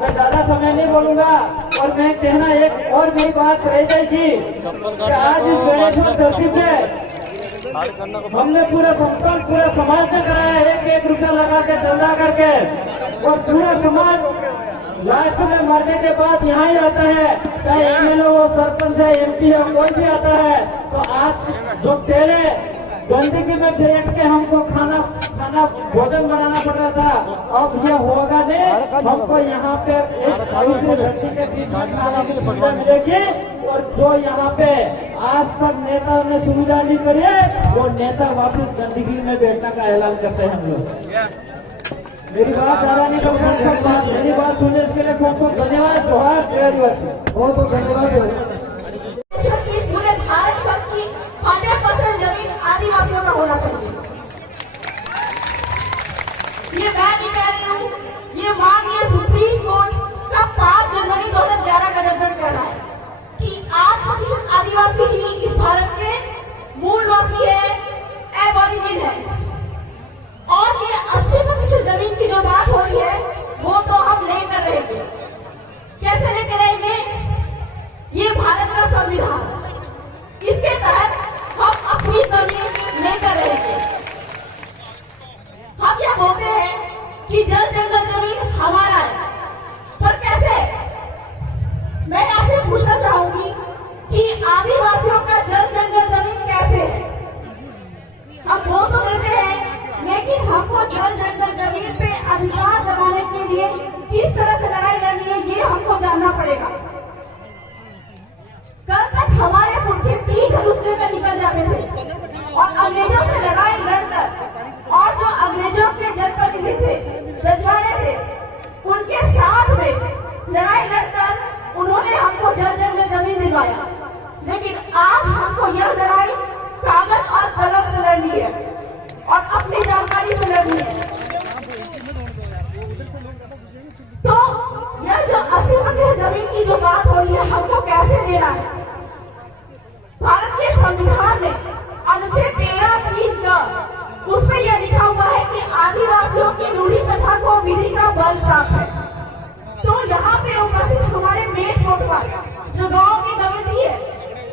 मैं ज्यादा समय नहीं बोलूंगा, और मैं कहना एक और नई बात रह जाएगी कि आज इस गणेश धरती पे हमने पूरे समाज में कराया, 1-1 रुपया लगा के चंदा करके, और पूरा समाज लास्ट में मरने के बाद यहाँ ही आता है, चाहे एमएलए हो, सरपंच है, एमपी हो, कोई भी आता है। तो आज जो पहले गंदगी में बैठ के हमको खाना भोजन बनाना पड़ रहा था, अब ये होगा नहीं। हमको यहाँ पे एक दूसरे व्यक्ति के बीच में खाना की सुविधा मिलेगी, और जो यहाँ पे आज तक नेता ने सुविधा नहीं करी है, वो नेता वापस गंदगी में बैठने का ऐलान करते हैं हम लोग। मेरी बात ज्यादा नहीं करूँगा, मेरी बात सुनने के लिए बहुत बहुत धन्यवाद। जोहार, जय आदिवासी। बहुत बहुत धन्यवाद। पूरे भारत भर की 100% जमीन आदिवासियों का होना चाहिए। ये मैं नहीं कह रही हूँ, ये माननीय सुप्रीम कोर्ट का 5 जनवरी 2011 का जजमेंट कह रहा है कि 8% आदिवासी ही इस भारत के मूलवासी है, एबोरिजिन है। और ये 80% जमीन की जो बात हो रही है, वो तो हम लेकर रहेंगे। कैसे लेकर रहेंगे? ये भारत का संविधान, इसके तहत हम अपनी जमीन लेकर रहेंगे। हम यह बोलते हैं कि जल जंगल जमीन हमारा है, पर कैसे? मैं आपसे पूछना चाहूंगी कि आदिवासियों का जल जंगल जमीन कैसे है? हम बोल तो देते हैं, लेकिन हमको जल जंगल जमीन पे अधिकार जमाने के लिए किस तरह से लड़ाई लड़नी है, ये हमको जानना पड़ेगा। कल तक हमारे पुरखे 3 धनुष लेकर निकल जाते थे, और अंग्रेजों से लड़ाई लड़कर, और जो अंग्रेजों के जनप्रतिनिधि थे, रजवाड़े थे, उनके साथ में लड़ाई लड़कर उन्होंने हमको जल जंगल जमीन दिलवाया। लेकिन आज हमको यह लड़ाई कागज और कलम से लड़नी है, और अपनी जानकारी से लड़नी है। तो यह जो 80% जमीन की जो बात हो रही है, हमको कैसे लेना है? भारत के संविधान में अनुच्छेद 13(3) का, उसमें यह लिखा हुआ है कि आदिवासियों की रूढ़ी प्रथा को विधि का बल प्राप्त है। तो यहाँ पे उपस्थित हमारे मेट कोटवाल जो गांव की कमेटी है,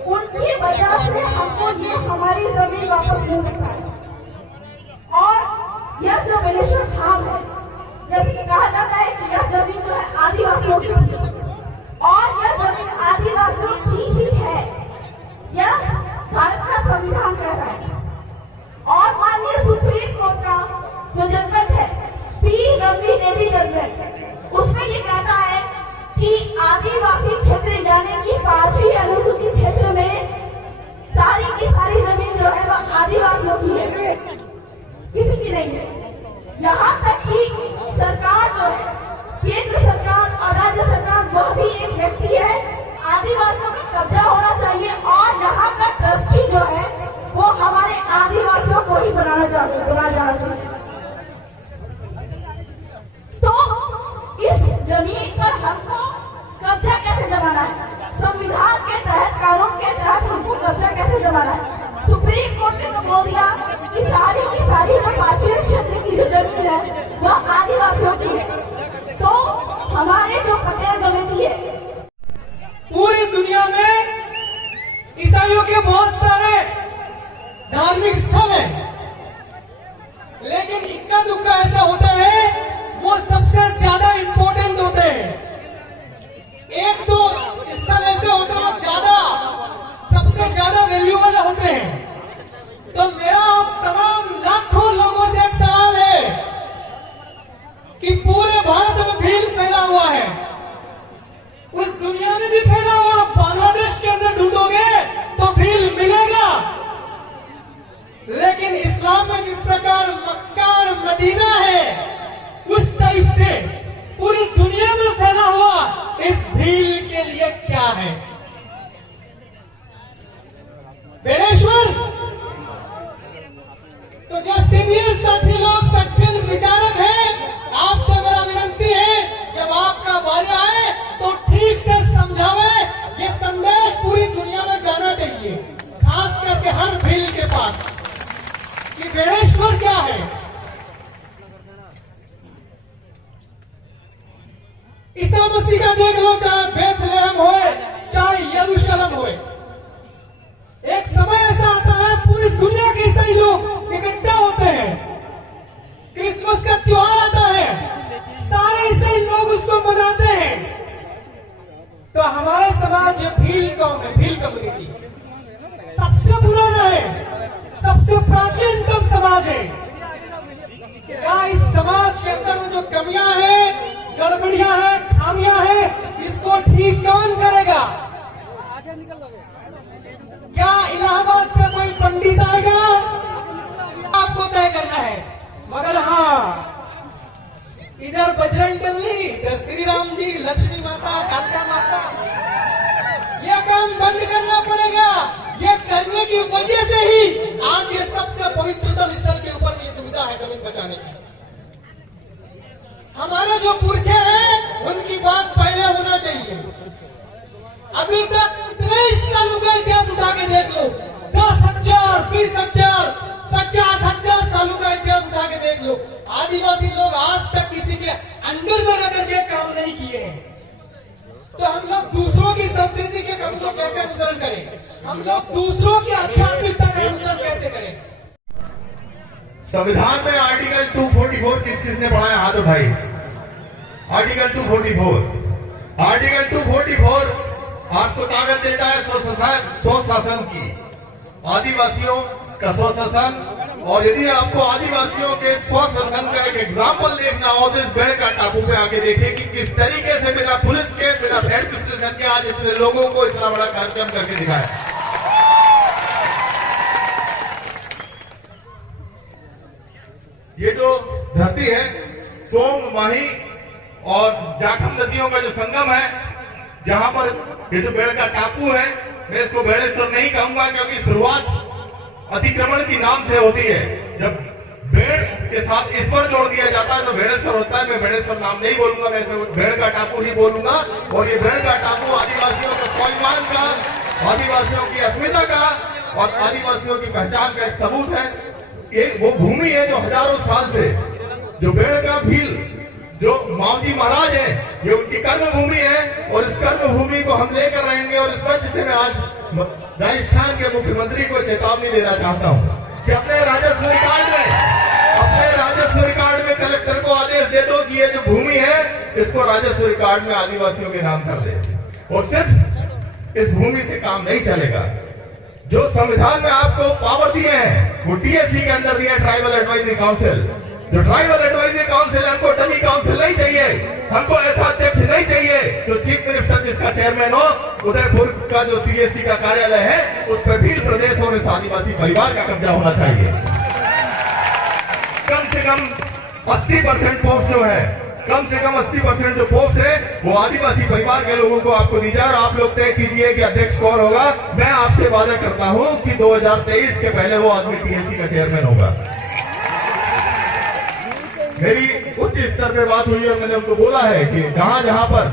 उनकी वजह से हमको ये हमारी जमीन वापस मिल सकता है। और यह जो बेलेश्वर धाम है, जैसे कि कहा जाता है कि यह जमीन जो है आदिवासियों की, और यह जमीन आदिवासियों की ही है, यह भारत का संविधान कह रहा है। और माननीय सुप्रीम कोर्ट का जो जजमेंट है, पी रवि रेड्डी जजमेंट, उसमें ये कहता है कि आदिवासी क्षेत्र यानी कि 5वीं अनुसूचित क्षेत्र में सारी की सारी जमीन जो है वह आदिवासियों की है, किसी की नहीं है। यहाँ तक कि सरकार जो है, केंद्र सरकार और राज्य सरकार, वह भी एक व्यक्ति है। आदिवासियों का कब्जा होना चाहिए, और यहाँ का ट्रस्टी जो है वो हमारे आदिवासियों को ही बनाया जाना चाहिए। तो इस जमीन पर हमको कब्जा कैसे जमाना है? संविधान के तहत, कानून के तहत हमको कब्जा कैसे जमाना है? सुप्रीम कोर्ट ने तो बोल दिया कि सारी की सारी जो 5वीं क्षेत्र की जो जमीन है वह आदिवासियों की है। तो हमारे जो पटेल कमेटी है, पूरी दुनिया में ईसाइयों के बहुत सारे धार्मिक स्थल हैं, लेकिन इक्का दुक्का ऐसा होता है वो सबसे ज्यादा इंपॉर्टेंट होते हैं। 1-2 स्थल ऐसे होते हैं वो सबसे ज्यादा वैल्यू वाले होते हैं। तो मेरा तमाम लाखों लोगों से एक सवाल है कि पूरे भारत में भीड़ फैला हुआ है, उस दुनिया में भी फैला हुआ, बांग्लादेश के अंदर ढूंढोगे तो भीड़ मिलेगा। लेकिन इस्लाम में जिस प्रकार मक्का और मदीना है, उस टाइप से पूरी दुनिया में फैला हुआ इस भीड़ के लिए क्या है? बेड़ेश्वर, तो जो सीनियर साथी लोग, सज्जन विचारक हैं, आपसे मेरा विनती है, जब आपका बारी आए तो ठीक से समझावे। ये संदेश पूरी दुनिया में जाना चाहिए, खास करके हर भील के पास, कि बेड़ेश्वर क्या है। ईसा मसीह का देख लो, चाहे बेथलेहम हो, चाहे यरूशलेम हो, एक समय ऐसा आता है पूरी दुनिया की कौम है, भील कम्युनिटी सबसे पुराना है, सबसे प्राचीनतम समाज है। क्या इस समाज के अंदर जो कमियां हैं, गड़बड़ियां हैं, खामियां हैं, इसको ठीक कौन करेगा? क्या इलाहाबाद से कोई पंडित आएगा? आपको तय करना है। मगर हाँ, इधर बजरंग बली, इधर श्री राम जी, लक्ष्मी माता, कालिका माता, यह काम बंद करना पड़ेगा। ये करने की वजह से ही आज ये सबसे पवित्रतम स्थल के ऊपर की दुविधा है जमीन बचाने की। हमारे जो पुरखे हैं उनकी बात पहले होना चाहिए। अभी तक इतने सालों का इतिहास उठा के देख लो, 10,000, 20,000, 50,000 सालों का इतिहास उठा के देख लो, आदिवासी लोग आज तक किसी के अंडर में रह करके काम नहीं किए हैं। तो हम लोग दूसरों की संस्कृति के कम को कैसे अनुसरण करें? हम लोग दूसरों की आध्यात्मिकता का अनुसरण कैसे करें? संविधान में आर्टिकल 244 किसने पढ़ा है? हाथ उठाइए। आर्टिकल 244, आर्टिकल 244 आपको ताकत देता है स्वशासन की, आदिवासियों का स्वशासन। और यदि आपको आदिवासियों के स्वशासन का एक एग्जाम्पल देखना हो तो इस बेड़का टापू पे आके देखिए कि किस तरीके से बिना पुलिस के, बिना एडमिनिस्ट्रेशन के आज इतने लोगों को इतना बड़ा कार्यक्रम करके दिखाया। ये जो धरती है, सोम, माही और जाखम नदियों का जो संगम है, जहां पर ये जो बेड़का टापू है, मैं इसको बेड़ेश्वर नहीं कहूंगा क्योंकि शुरुआत अतिक्रमण की नाम से होती है। जब भेड़ के साथ ईश्वर जोड़ दिया जाता है तो भेड़ेश्वर होता है। मैं भेड़ेश्वर नाम नहीं बोलूंगा, मैं भेड़ का टापू ही बोलूंगा। और ये भेड़ का टापू आदिवासियों के स्वाभिमान का, आदिवासियों की अस्मिता का और आदिवासियों की पहचान का एक सबूत है। एक वो भूमि है जो हजारों साल से, जो भेड़ का भील, जो मावजी महाराज है, ये उनकी कर्म भूमि है। और इस कर्म भूमि को हम लेकर रहेंगे। और इस मंच से मैं आज राजस्थान के मुख्यमंत्री को चेतावनी देना चाहता हूं कि अपने राजस्व रिकॉर्ड में कलेक्टर को आदेश दे दो कि ये जो भूमि है इसको राजस्व रिकॉर्ड में आदिवासियों के नाम कर दे। और सिर्फ इस भूमि से काम नहीं चलेगा। जो संविधान में आपको पावर दिए हैं वो टीएससी के अंदर दिया, ट्राइबल एडवाइजरी काउंसिल। जो ट्राइबल एडवाइजरी काउंसिल, हमको डमी काउंसिल नहीं चाहिए, हमको ऐसा अध्यक्ष नहीं चाहिए जो चीफ मिनिस्टर जिसका चेयरमैन हो। उदयपुर का जो टीएससी का कार्यालय है उस पर भील प्रदेश और इस आदिवासी परिवार का कब्जा होना चाहिए। कम से कम 80% पोस्ट जो है, कम से कम 80% जो पोस्ट है वो आदिवासी परिवार के लोगों को आपको दी जाए। और आप लोग तय कीजिए कि अध्यक्ष कौन होगा। मैं आपसे वादा करता हूं कि 2023 के पहले वो आदमी टीएससी का चेयरमैन होगा। मेरी उच्च स्तर पे बात हुई और मैंने उनको बोला है कि जहां जहां पर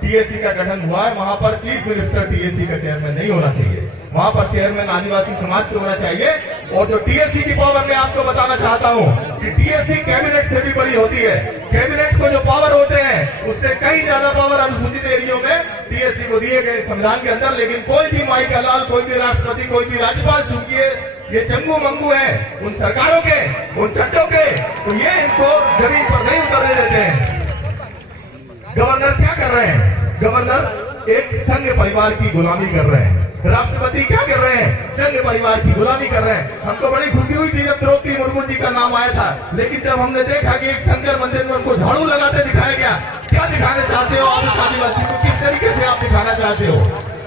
टीएससी का गठन हुआ है वहां पर चीफ मिनिस्टर टीएससी का चेयरमैन नहीं होना चाहिए, वहां पर चेयरमैन आदिवासी समाज से होना चाहिए। और जो टीएससी की पावर मैं आपको बताना चाहता हूं कि टीएससी कैबिनेट से भी बड़ी होती है। कैबिनेट को जो पावर होते हैं उससे कहीं ज्यादा पावर अनुसूचित एरियो में टीएससी को दिए गए संविधान के अंदर। लेकिन कोई भी माई का लाल, कोई भी राष्ट्रपति, कोई भी राज्यपाल, चूंकि ये चंगू मंगू है उन सरकारों के, उन चट्टों के, तो ये इनको जमीन पर नहीं उतरने देते हैं। गवर्नर क्या कर रहे हैं? गवर्नर एक संघ परिवार की गुलामी कर रहे हैं। राष्ट्रपति क्या कर रहे हैं? संघ परिवार की गुलामी कर रहे हैं। हमको बड़ी खुशी हुई थी जब द्रौपदी मुर्मू जी का नाम आया था, लेकिन जब हमने देखा कि एक शंकर मंदिर में उनको झाड़ू लगाते दिखाया गया, क्या दिखाना चाहते हो आप आदिवासी को? किस तरीके से आप दिखाना चाहते हो?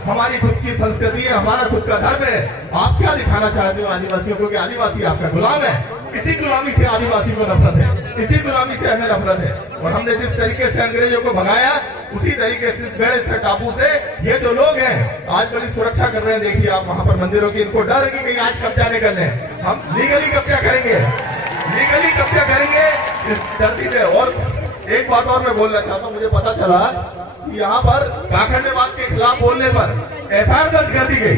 हमारी खुद की संस्कृति है, हमारा खुद का धर्म है, आप क्या दिखाना चाहते हो आदिवासियों को कि आदिवासी आपका गुलाम है? इसी गुलामी से आदिवासी को नफरत है, इसी गुलामी से हमें नफरत है। और हमने जिस तरीके से अंग्रेजों को भगाया उसी तरीके से इस बेड़े टापू से ये जो लोग हैं आज बड़ी सुरक्षा कर रहे हैं। देखिए आप वहां पर मंदिरों की, इनको डर है कि कहीं आज कब्जा नहीं कर लें। हम लीगली कब्जा करेंगे, लीगली कब्जा करेंगे इस धरती पे। और एक बात और मैं बोलना चाहता हूँ, मुझे पता चला कि यहाँ पर पाखंडवाद के खिलाफ बोलने पर एफआईआर दर्ज कर दी गई।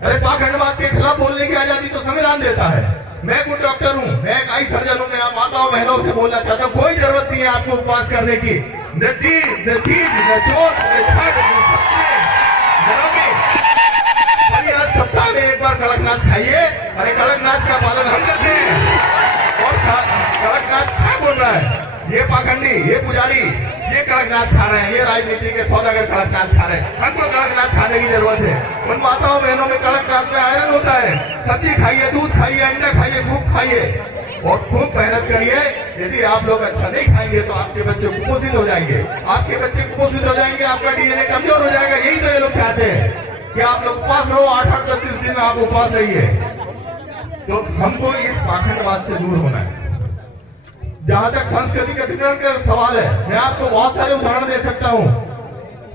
अरे पाखंडवाद के खिलाफ बोलने की आजादी तो संविधान देता है। मैं गुड डॉक्टर हूँ, मैं एक आई सर्जन हूँ, मैं माताओं बहनों से बोलना चाहता हूँ कोई जरूरत नहीं है आपको उपवास करने की। न चीज, न चोट, न छठ, आज सप्ताह में एक बार कड़कनाथ खाइए। अरे कड़कनाथ का पालन हम करते हैं। और कड़कनाथ क्या बोल रहा है? ये पाखंडी, ये पुजारी, ये ये कड़कनाथ खा रहे हैं, ये राजनीति के सौदागर कड़कनाथ खा रहे हैं। हमको कड़कनाथ खाने की जरूरत है। उन माताओं बहनों में कड़कनाथ में आयरन होता है। सब्जी खाइए, दूध खाइए, अंडा खाइए, खूब खाइए और खूब मेहनत करिए। यदि आप लोग अच्छा नहीं खाएंगे तो आपके बच्चे कुपोषित हो जाएंगे, आपके बच्चे कुपोषित हो जाएंगे, आपका डीएनए कमजोर हो जाएगा। यही तो ये लोग चाहते हैं कि आप लोग उपवास रहो, 8-8 10 दिन आप उपवास रहिए। तो हमको इस पाखंडवाद से दूर होना है। जहां तक संस्कृति के अधिकरण का सवाल है, मैं आपको बहुत सारे उदाहरण दे सकता हूं।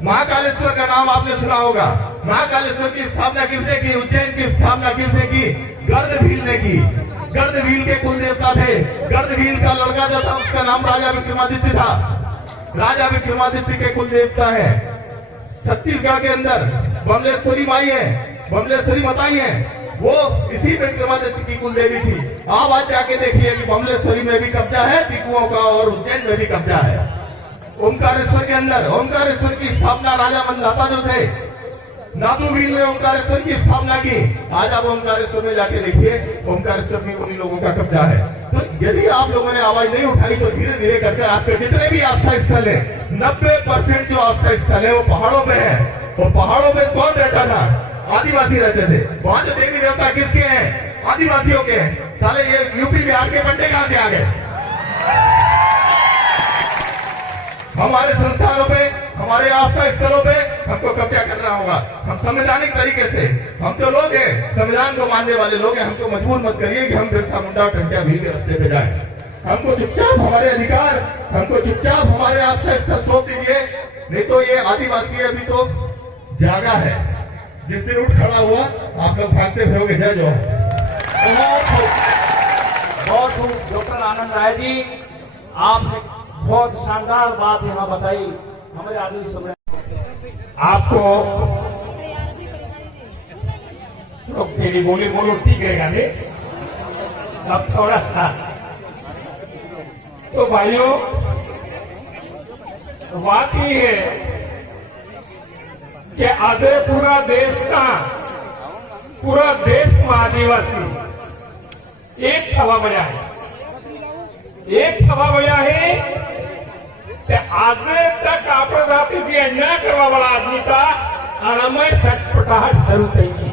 महाकालेश्वर का नाम आपने सुना होगा। महाकालेश्वर की स्थापना किसने की? उज्जैन की स्थापना किसने की? गर्दभील ने की। गर्दभील के कुल देवता थे। गर्दभील का लड़का जो था उसका नाम राजा विक्रमादित्य था। राजा विक्रमादित्य के कुल देवता है। छत्तीसगढ़ के अंदर बमलेश्वरी माई है, बमलेश्वरी माताई है, वो इसी विक्रमादित्य की कुल देवी थी। आप आज जाके देखिए कि बमलेश्वरी में भी कब्जा है टीकुओं का और उज्जैन में भी कब्जा है। ओमकारेश्वर के अंदर ओमकारेश्वर की स्थापना राजा मंदाता जो थे, नादुभील ने ओमकारेश्वर की स्थापना की। आज आप ओमकारेश्वर में जाके देखिए, ओमकारेश्वर में उन्हीं लोगों का कब्जा है। तो यदि आप लोगों ने आवाज नहीं उठाई तो धीरे धीरे करके आपके जितने भी आस्था स्थल है, 90% जो आस्था स्थल है वो पहाड़ों में है। और पहाड़ों में कौन रहता था? आदिवासी रहते थे। वहां जो देवी देवता किसके हैं? आदिवासियों के हैं। साले ये यूपी बिहार के बंटे कहां से आ गए? हमारे संस्थानों पे, हमारे आस्था स्थलों पे हमको कब्जा करना होगा। हम संवैधानिक तरीके से, हम जो लोग हैं संविधान को मानने वाले लोग हैं, हमको मजबूर मत करिए कि हम बिरसा मुंडा और टंटिया भील के रास्ते पे जाएं। हमको चुपचाप हमारे अधिकार, हमको चुपचाप हमारे आस्था स्थल सौंप दीजिए। नहीं तो ये आदिवासी अभी तो जागा है, जिस दिन उठ खड़ा हुआ आप लोग भागते फिरोगे। जय जवाहर। बहुत खूब डॉक्टर आनंद राय जी, आपने बहुत शानदार बात यहाँ बताई हमारे आदमी समय। आपको तो तेरी बोली बोलो ठीक रहेगा नहीं, अब थोड़ा सा। तो भाइयों बात ये है कि आज पूरा देश में आदिवासी एक सभा बजा है, एक सभा बजा है कि आज तक आपल्या जातीची अन्याय करवा वाला आदमी था अनामय सटपटाहट शुरू थी की।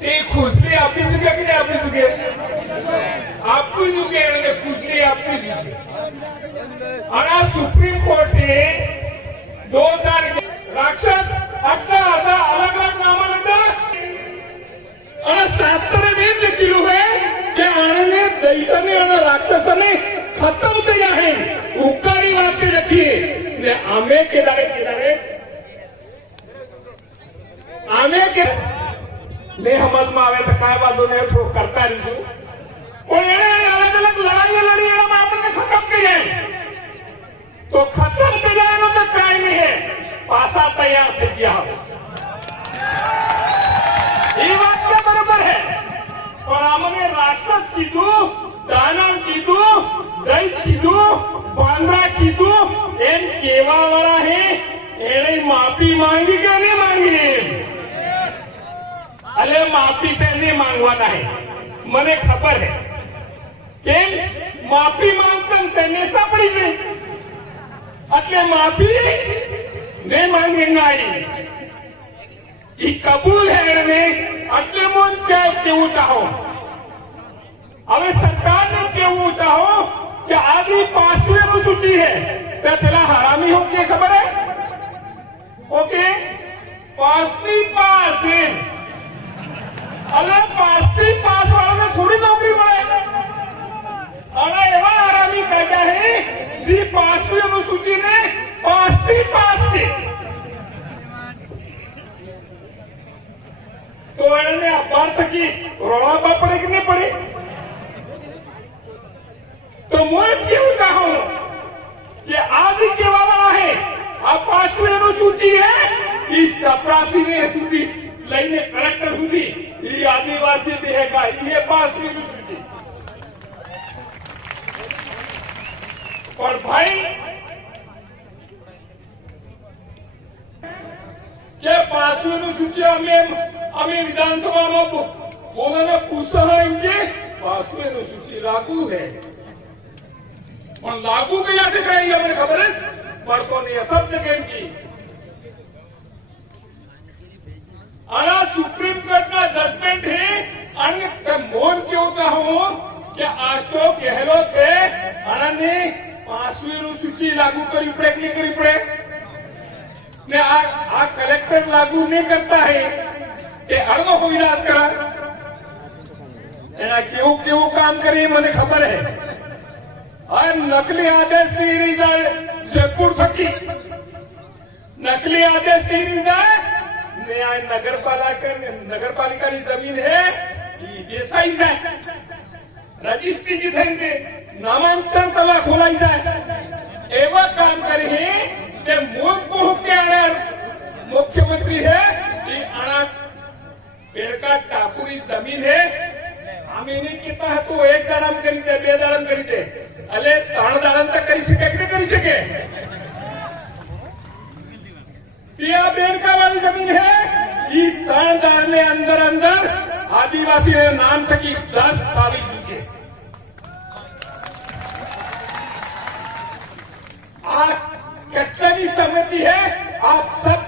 ते खुशली आपली जुगे की नहीं आपली जुगे? आपकी जुगे म्हणजे खुशली आपली जुगे। आणि सुप्रीम कोर्ट ने 2000 राक्षस 18 अलग अलग नामा लेता और शास्त्र में लिखी है कि आने दैताने और राक्षसाने खत्म हो गया है। उकारी बातें रखिए ने आमे के किनारे आमे के ने समझ में आवे तो काय बात ने तो करता रही और ये अलग अलग लड़ाई लड़ी आपने खत्म की है तो खत्म कर जाए तो काय नहीं है पासा तैयार से किया ये बात क्या बराबर है। और हमने राक्षस कीधु, दानव कीधु, दैत कीधु, बांद्रा कीधु, एम केवा वाला है एने माफी मांगी क्या नहीं मांगी? अरे माफी पे नहीं मांगवाना है, मने खबर है केम माफी मांगता तेने सा पड़ी गई એટલે માફી ને માંગેંગા ई कबूल है एने એટલે હું કેવું ચાહો। હવે સરકાર ने કેવું ચાહો कि आदि 5वीं अनुसूची है तो પેલા हरामी हो के खबर है ओके 5वीं पास है। अरे 5वीं पास वालों ने थोड़ी नौकरी मिले अरे एवं हरामी कहता है जी 5वीं अनुसूची ने 5वीं पास की तो इन्होंने अपार्थ की रोड़ा पड़े कि नहीं पड़े? तो मैं क्यों कहूं कि आज के वाला है अब 5वीं अनुसूची है ये चपरासी ने होती लाइन कलेक्टर होती ये आदिवासी देगा ये 5वीं अनुसूची। और भाई क्या 5वीं अनुसूची हमें विधानसभा में बोलना पूछा है इनके 5वीं अनुसूची लागू है પણ લાગુ કયા જગ્યાએ એ મને ખબર છે પડતો નહીં सब जगह की आना सुप्रीम कोर्ट का जजमेंट है अन्य मोन क्यों कहूं कि अशोक गहलोत है आनंदी 5મી सूची लागू करी पड़े कि नहीं करी पड़े ने आ कलेक्टर लागू नहीं करता है कि अड़गो को इलाज करा एना केवू केवू काम करे मने खबर है और नकली आदेश दी रही जाए जयपुर थकी नकली आदेश दी रही जाए नगर पालिका की जमीन है बेसाई जाए रजिस्ट्री जी थे नामांकन कला खोलाई जाए एवं काम करे ते मूल के मुख्यमंत्री है पेड़का टापुरी जमीन है हम इन्हें कहता है तो 1 दाराम करी दे 2 दाराम करी दे अले 3 दाराम तक करी सके कि नहीं करी सके या पेड़का वाली जमीन है ये 3 दार में अंदर अंदर आदिवासी ने नाम तक 10 साली चुके कटनी समिति है आप सब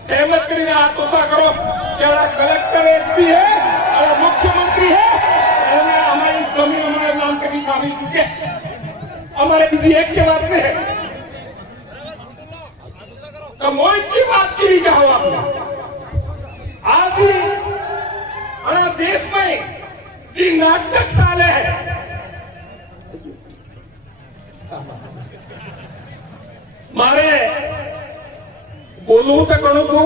सहमत करेंगे हाथों सा करो क्या कलेक्टर एसपी है और मुख्यमंत्री है हमारी जमीन हमारे नाम के भी शामिल चुके हमारे किसी एक के बात में है कमोई की बात की भी कहा आपने आज ही हमारा देश में जी नाटक साले है मारे बोलू तो कणु तू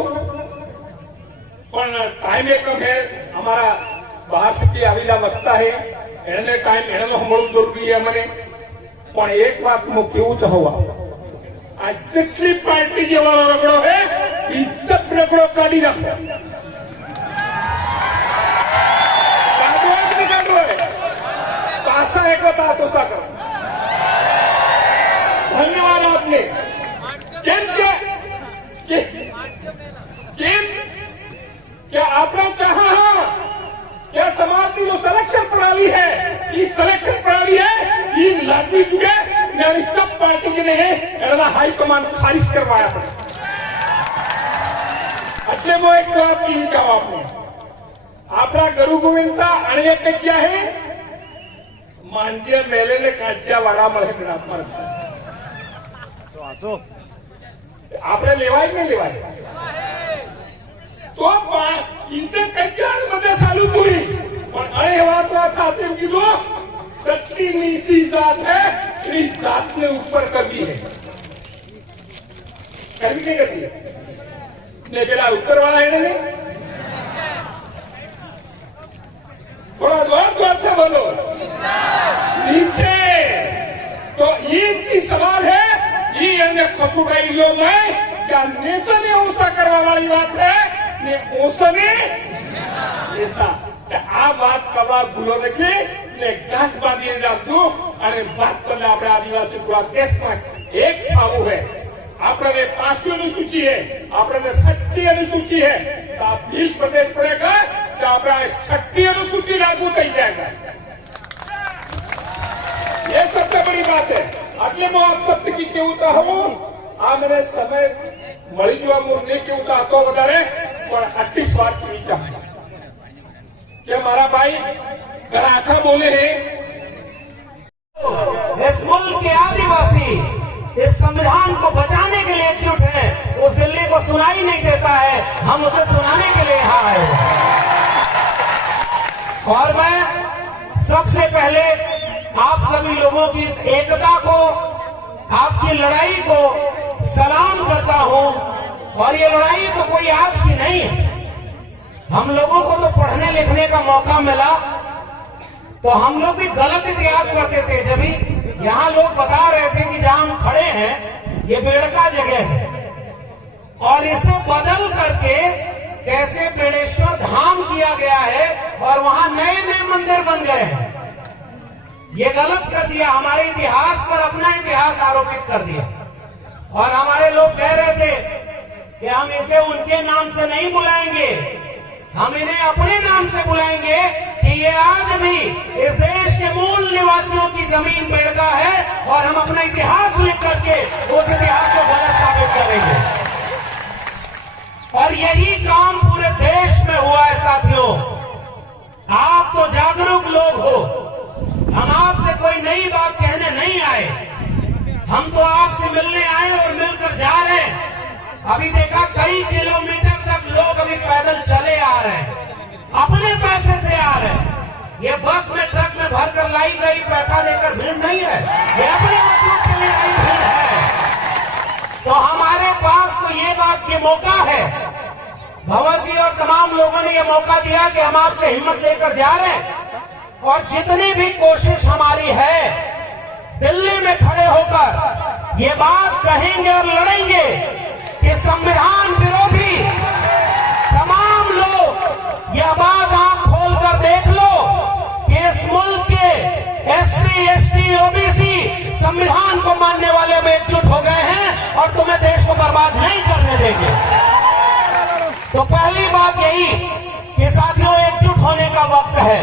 टाइम कम है हमारा बाहर से आवेला वक्ता है एने टाइम एने हमळू जरूरी है मैंने पण एक बात मु केवू चाहवा आज जेटली पार्टी जेवा रगड़ो है ई सब रगड़ो काढी नाखो काढो है पासा एक बता तो सा करो धन्यवाद आपने क्या आपने चाहा क्या समाज की जो सिलेक्शन प्रणाली है ये सिलेक्शन प्रणाली है ये लागू चुके सब पार्टी के ने हाई कमान खारिज करवाया पड़े એટલે वो एक जवाब की नहीं कहा आपने आपरा गुरु गोविंदा आणि एक क्या है मांड्य मेले ने काट्या वाड़ा मळे पर आपने लेवाय नहीं लेवाय तो इनते कल्याण मध्ये चालू हुई पण अरे बात साचे कीधो सत्ती नीसी जात है इस जात ने ऊपर कर दी है कभी नहीं करती है ने बेला ऊपर वाला है नहीं थोड़ा जोर से बोलो नीचे तो ये चीज सवाल है ये अन्य खसुड़ाइयों में क्या नेसने ओसा करवा वाली बात है ने ओसने ऐसा आ बात कबा भूलो देखी ने गांठ बांधी राखू અને વાત કરલે આપણે આદિવાસી પૂરા દેશમાં એક થાવું है આપણે 5મી सूची है આપણે 60મી सूची है तो आप भील प्रदेश पड़ेगा तो આપણે 60મી सूची लागू થઈ जाएगा ये सबसे बड़ी बात है એટલે मैं आप सबसे की कहता हूं आ मेरे समय मળી જવા હું નહીં કહેતા હતો વધારે પણ આટલી વાત કરી ચાહું કે મારા ભાઈ ગરાખા बोले हैं इस मुल्क के आदिवासी इस संविधान को बचाने के लिए एकजुट है उस दिल्ली को सुनाई नहीं देता है हम उसे सुनाने के लिए यहाँ आए और मैं सबसे पहले आप सभी लोगों की इस एकता को आपकी लड़ाई को सलाम करता हूं और ये लड़ाई तो कोई आज की नहीं है हम लोगों को तो पढ़ने लिखने का मौका मिला तो हम लोग भी गलत इतिहास पढ़ते थे जब यहाँ लोग बता रहे थे कि जहां हम खड़े हैं ये बेड़का जगह है और इसे बदल करके कैसे बेड़ेश्वर धाम किया गया है और वहां नए नए मंदिर बन गए हैं ये गलत कर दिया हमारे इतिहास पर अपना इतिहास आरोपित कर दिया और हमारे लोग कह रहे थे कि हम इसे उनके नाम से नहीं बुलाएंगे हम इन्हें अपने नाम से बुलाएंगे कि ये आज भी इस देश के मूल निवासियों की जमीन बेड़का है और हम अपना इतिहास लिख करके उस इतिहास को गलत साबित करेंगे। और यही काम पूरे देश में हुआ है साथियों। आप तो जागरूक लोग हो, हम आपसे कोई नई बात कहने नहीं आए, हम तो आपसे मिलने आए और मिलकर जा रहे हैं। अभी देखा कई किलोमीटर तक लोग अभी पैदल चले आ रहे हैं, अपने पैसे से आ रहे हैं। ये बस में ट्रक में भरकर लाई गई पैसा देकर भीड़ नहीं है, ये अपने मजदूर के लिए आई भीड़ है। तो हमारे पास तो ये बात के मौका है, भंवर जी और तमाम लोगों ने ये मौका दिया कि हम आपसे हिम्मत लेकर जा रहे हैं और जितनी भी कोशिश हमारी है दिल्ली में खड़े होकर ये बात कहेंगे और लड़ेंगे कि संविधान विरोधी तमाम लोग यह बात आंख खोलकर देख लो कि इस मुल्क के SC, ST, OBC संविधान को मानने वाले में एकजुट हो गए हैं और तुम्हें देश को बर्बाद नहीं करने देंगे। तो पहली बात यही कि साथियों एकजुट होने का वक्त है।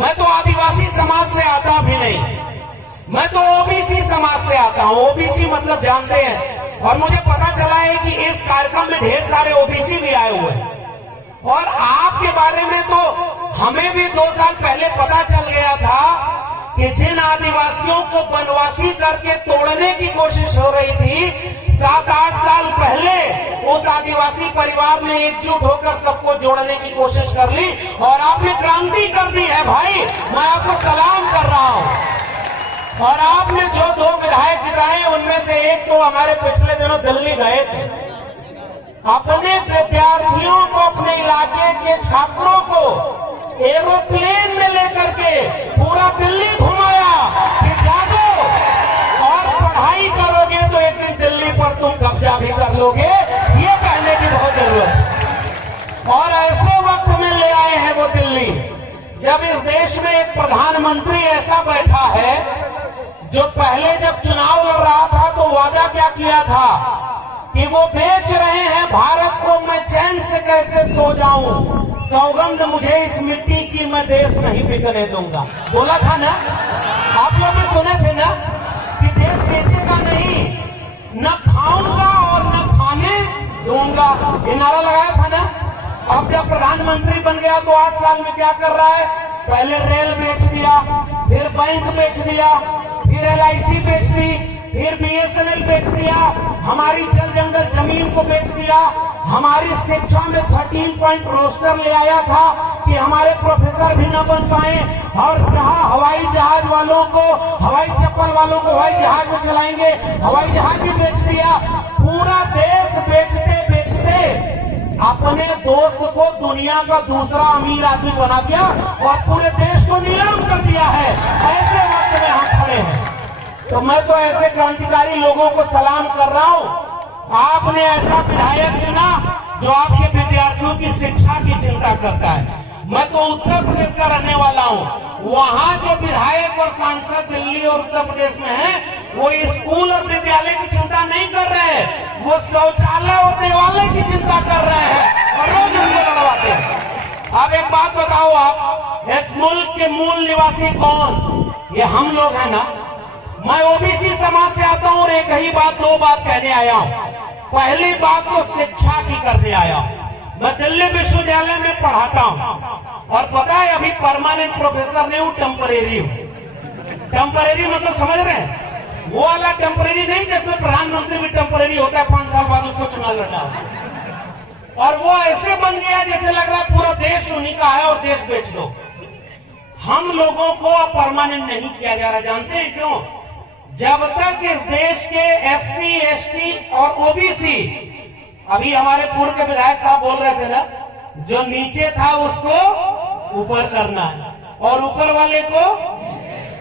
मैं तो आदिवासी समाज से आता भी नहीं, मैं तो OBC समाज से आता हूं। OBC मतलब जानते हैं, और मुझे पता चला है कि इस कार्यक्रम में ढेर सारे OBC भी आए हुए हैं। और आपके बारे में तो हमें भी 2 साल पहले पता चल गया था कि जिन आदिवासियों को वनवासी करके तोड़ने की कोशिश हो रही थी, 7-8 साल पहले उस आदिवासी परिवार ने एकजुट होकर सबको जोड़ने की कोशिश कर ली और आपने क्रांति कर दी है भाई। मैं आपको सलाम कर रहा हूं। और आपने जो 2 विधायक जिताए उनमें से एक तो हमारे पिछले दिनों दिल्ली गए थे, अपने विद्यार्थियों को, अपने इलाके के छात्रों को एरोप्लेन में लेकर के पूरा दिल्ली घुमाया कि जागो और पढ़ाई करोगे तो एक दिन दिल्ली पर तुम कब्जा भी कर लोगे, ये कहने की बहुत जरूरत है। और ऐसे वक्त में ले आए हैं वो दिल्ली जब इस देश में एक प्रधानमंत्री ऐसा बैठा है जो पहले जब चुनाव लड़ रहा था तो वादा क्या किया था कि वो बेच रहे हैं भारत को, मैं चैन से कैसे सो जाऊं, सौगंध मुझे इस मिट्टी की, मैं देश नहीं बिकने दूंगा। बोला था ना, आप लोग भी सुने थे ना कि देश बेचेगा नहीं, न खाऊंगा और न खाने दूंगा, ये नारा लगाया था ना। अब जब प्रधानमंत्री बन गया तो 8 साल में क्या कर रहा है, पहले रेल बेच दिया, फिर बैंक बेच दिया, फिर LIC बेच दी, फिर BSNL बेच दिया, हमारी जल जंगल जमीन को बेच दिया, हमारी शिक्षा में 13 पॉइंट रोस्टर ले आया था कि हमारे प्रोफेसर भी न बन पाए, और जहां हवाई जहाज वालों को, हवाई चप्पल वालों को हवाई जहाज में चलाएंगे, हवाई जहाज भी बेच दिया। पूरा देश बेचते बेचते अपने दोस्त को दुनिया का दूसरा अमीर आदमी बना दिया और पूरे देश को नीलाम कर दिया है। ऐसे वक्त में हम खड़े हैं, तो मैं तो ऐसे क्रांतिकारी लोगों को सलाम कर रहा हूं। आपने ऐसा विधायक चुना जो आपके विद्यार्थियों की शिक्षा की चिंता करता है। मैं तो उत्तर प्रदेश का रहने वाला हूं, वहां जो विधायक और सांसद दिल्ली और उत्तर प्रदेश में हैं, वो स्कूल और विद्यालय की चिंता नहीं कर रहे हैं, वो शौचालय और देवालय की चिंता कर रहे हैं और रोज हमको लड़वाते हैं। अब एक बात बताओ, आप इस मुल्क के मूल निवासी कौन? ये हम लोग हैं ना। मैं OBC समाज से आता हूं और एक ही बात, 2 बात कहने आया हूं। पहली बात तो शिक्षा की करने आया हूं। मैं दिल्ली विश्वविद्यालय में पढ़ाता हूं और पता है अभी परमानेंट प्रोफेसर नहीं हूं, टेम्परेरी हूं। टेम्परेरी मतलब समझ रहे हैं, वो वाला टेम्परेरी नहीं जिसमें प्रधानमंत्री भी टेम्परेरी होता है, 5 साल बाद उसको चुनाव लड़ना होता। और वो ऐसे बन गया जैसे लग रहा है पूरा देश उन्हीं का है और देश बेच दो। हम लोगों को परमानेंट नहीं किया जा रहा, जानते हैं क्यों? जब तक इस देश के SC, ST और OBC, अभी हमारे पूर्व के विधायक साहब बोल रहे थे ना, जो नीचे था उसको ऊपर करना है और ऊपर वाले को।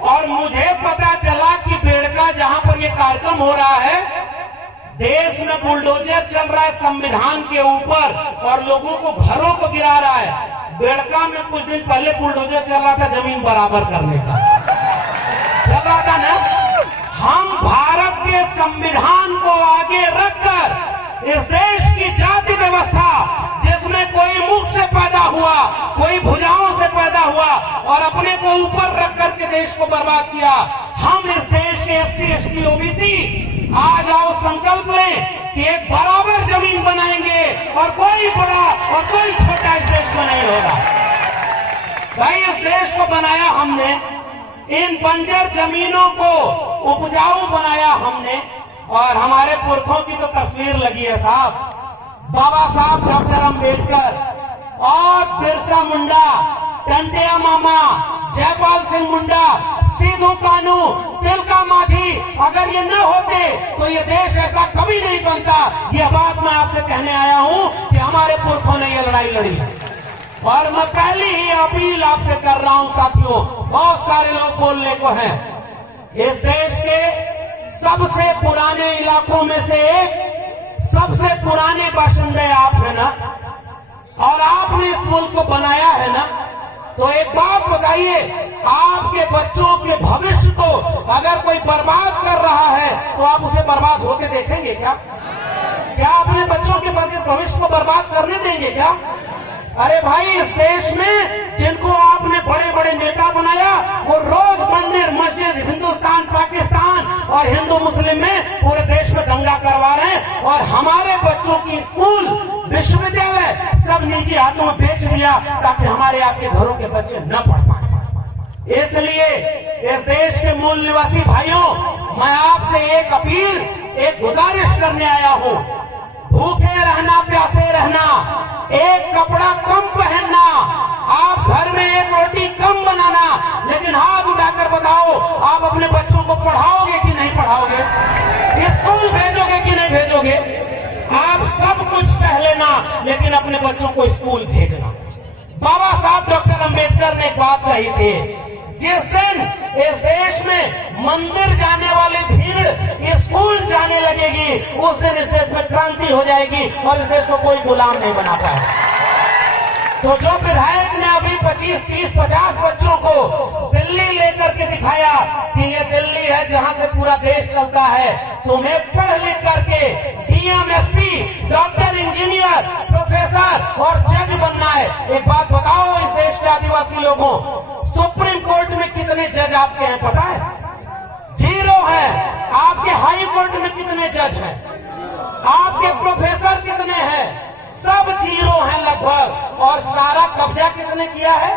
और मुझे पता चला कि बेड़का जहां पर ये कार्यक्रम हो रहा है, देश में बुलडोजर चल रहा है संविधान के ऊपर और लोगों को घरों को गिरा रहा है। बेड़का में कुछ दिन पहले बुलडोजर चल रहा था जमीन बराबर करने का, चल रहा था ना। हम भारत के संविधान को आगे रखकर इस देश की जाति व्यवस्था, जिसमें कोई मुख से पैदा हुआ, कोई भुजाओं से पैदा हुआ, और अपने को ऊपर रख करके देश को बर्बाद किया। हम इस देश के SC ST OBC आज आओ संकल्प लें कि एक बराबर जमीन बनाएंगे और कोई बड़ा और कोई छोटा इस देश में नहीं होगा। भाई इस देश को बनाया हमने, इन बंजर जमीनों को उपजाऊ बनाया हमने, और हमारे पुरखों की तो तस्वीर लगी है साहब, बाबा साहब डॉक्टर अंबेडकर और बिरसा मुंडा, टंटिया मामा, जयपाल सिंह मुंडा, सिद्धू कानू, तिलका माझी, अगर ये न होते तो ये देश ऐसा कभी नहीं बनता। ये बात मैं आपसे कहने आया हूं कि हमारे पुरखों ने ये लड़ाई लड़ी, और मैं पहली ही अपील आपसे कर रहा हूं साथियों, बहुत सारे लोग बोलने को हैं, इस देश के सबसे पुराने इलाकों में से एक, सबसे पुराने बाशिंदे आप है ना, और आपने इस मुल्क को बनाया है ना, तो एक बात बताइए, आपके बच्चों के भविष्य को अगर कोई बर्बाद कर रहा है तो आप उसे बर्बाद होते देखेंगे क्या? क्या अपने बच्चों के भविष्य को बर्बाद करने देंगे क्या? अरे भाई, इस देश में जिनको आपने बड़े बड़े नेता बनाया, वो रोज मंदिर मस्जिद हिंदुस्तान पाकिस्तान और हिंदू मुस्लिम में पूरे देश में दंगा करवा रहे हैं, और हमारे बच्चों की स्कूल विश्वविद्यालय सब निजी हाथों में बेच दिया ताकि हमारे आपके घरों के बच्चे न पढ़ पाए। इसलिए इस देश के मूल निवासी भाइयों, मैं आपसे एक अपील, एक गुजारिश करने आया हूं, भूखे रहना, प्यासे रहना, एक कपड़ा कम पहनना, आप घर में एक रोटी कम बनाना, लेकिन हाथ उठाकर बताओ, आप अपने बच्चों को पढ़ाओगे कि नहीं पढ़ाओगे? स्कूल भेजोगे कि नहीं भेजोगे? आप सब कुछ सह लेना, लेकिन अपने बच्चों को स्कूल भेजना। बाबा साहब डॉक्टर अंबेडकर ने एक बात कही थी, जिस दिन इस देश में मंदिर जाने वाली भीड़ स्कूल जाने लगेगी, उस दिन इस देश में क्रांति हो जाएगी और इस देश को कोई गुलाम नहीं बना पाएगा। तो जो विधायक ने अभी 25, 30, 50 बच्चों को दिल्ली लेकर के दिखाया कि ये दिल्ली है जहां से पूरा देश चलता है, तुम्हें पढ़ लिख करके DM, SP, doctor, engineer, professor और जज बनना है। एक बात बताओ इस देश के आदिवासी लोगों, सुप्रीम कोर्ट में कितने जज आपके हैं पता है? 0 है। आपके हाई कोर्ट में कितने जज हैं? आपके प्रोफेसर कितने हैं? सब 0 हैं लगभग। और सारा कब्जा किसने किया है?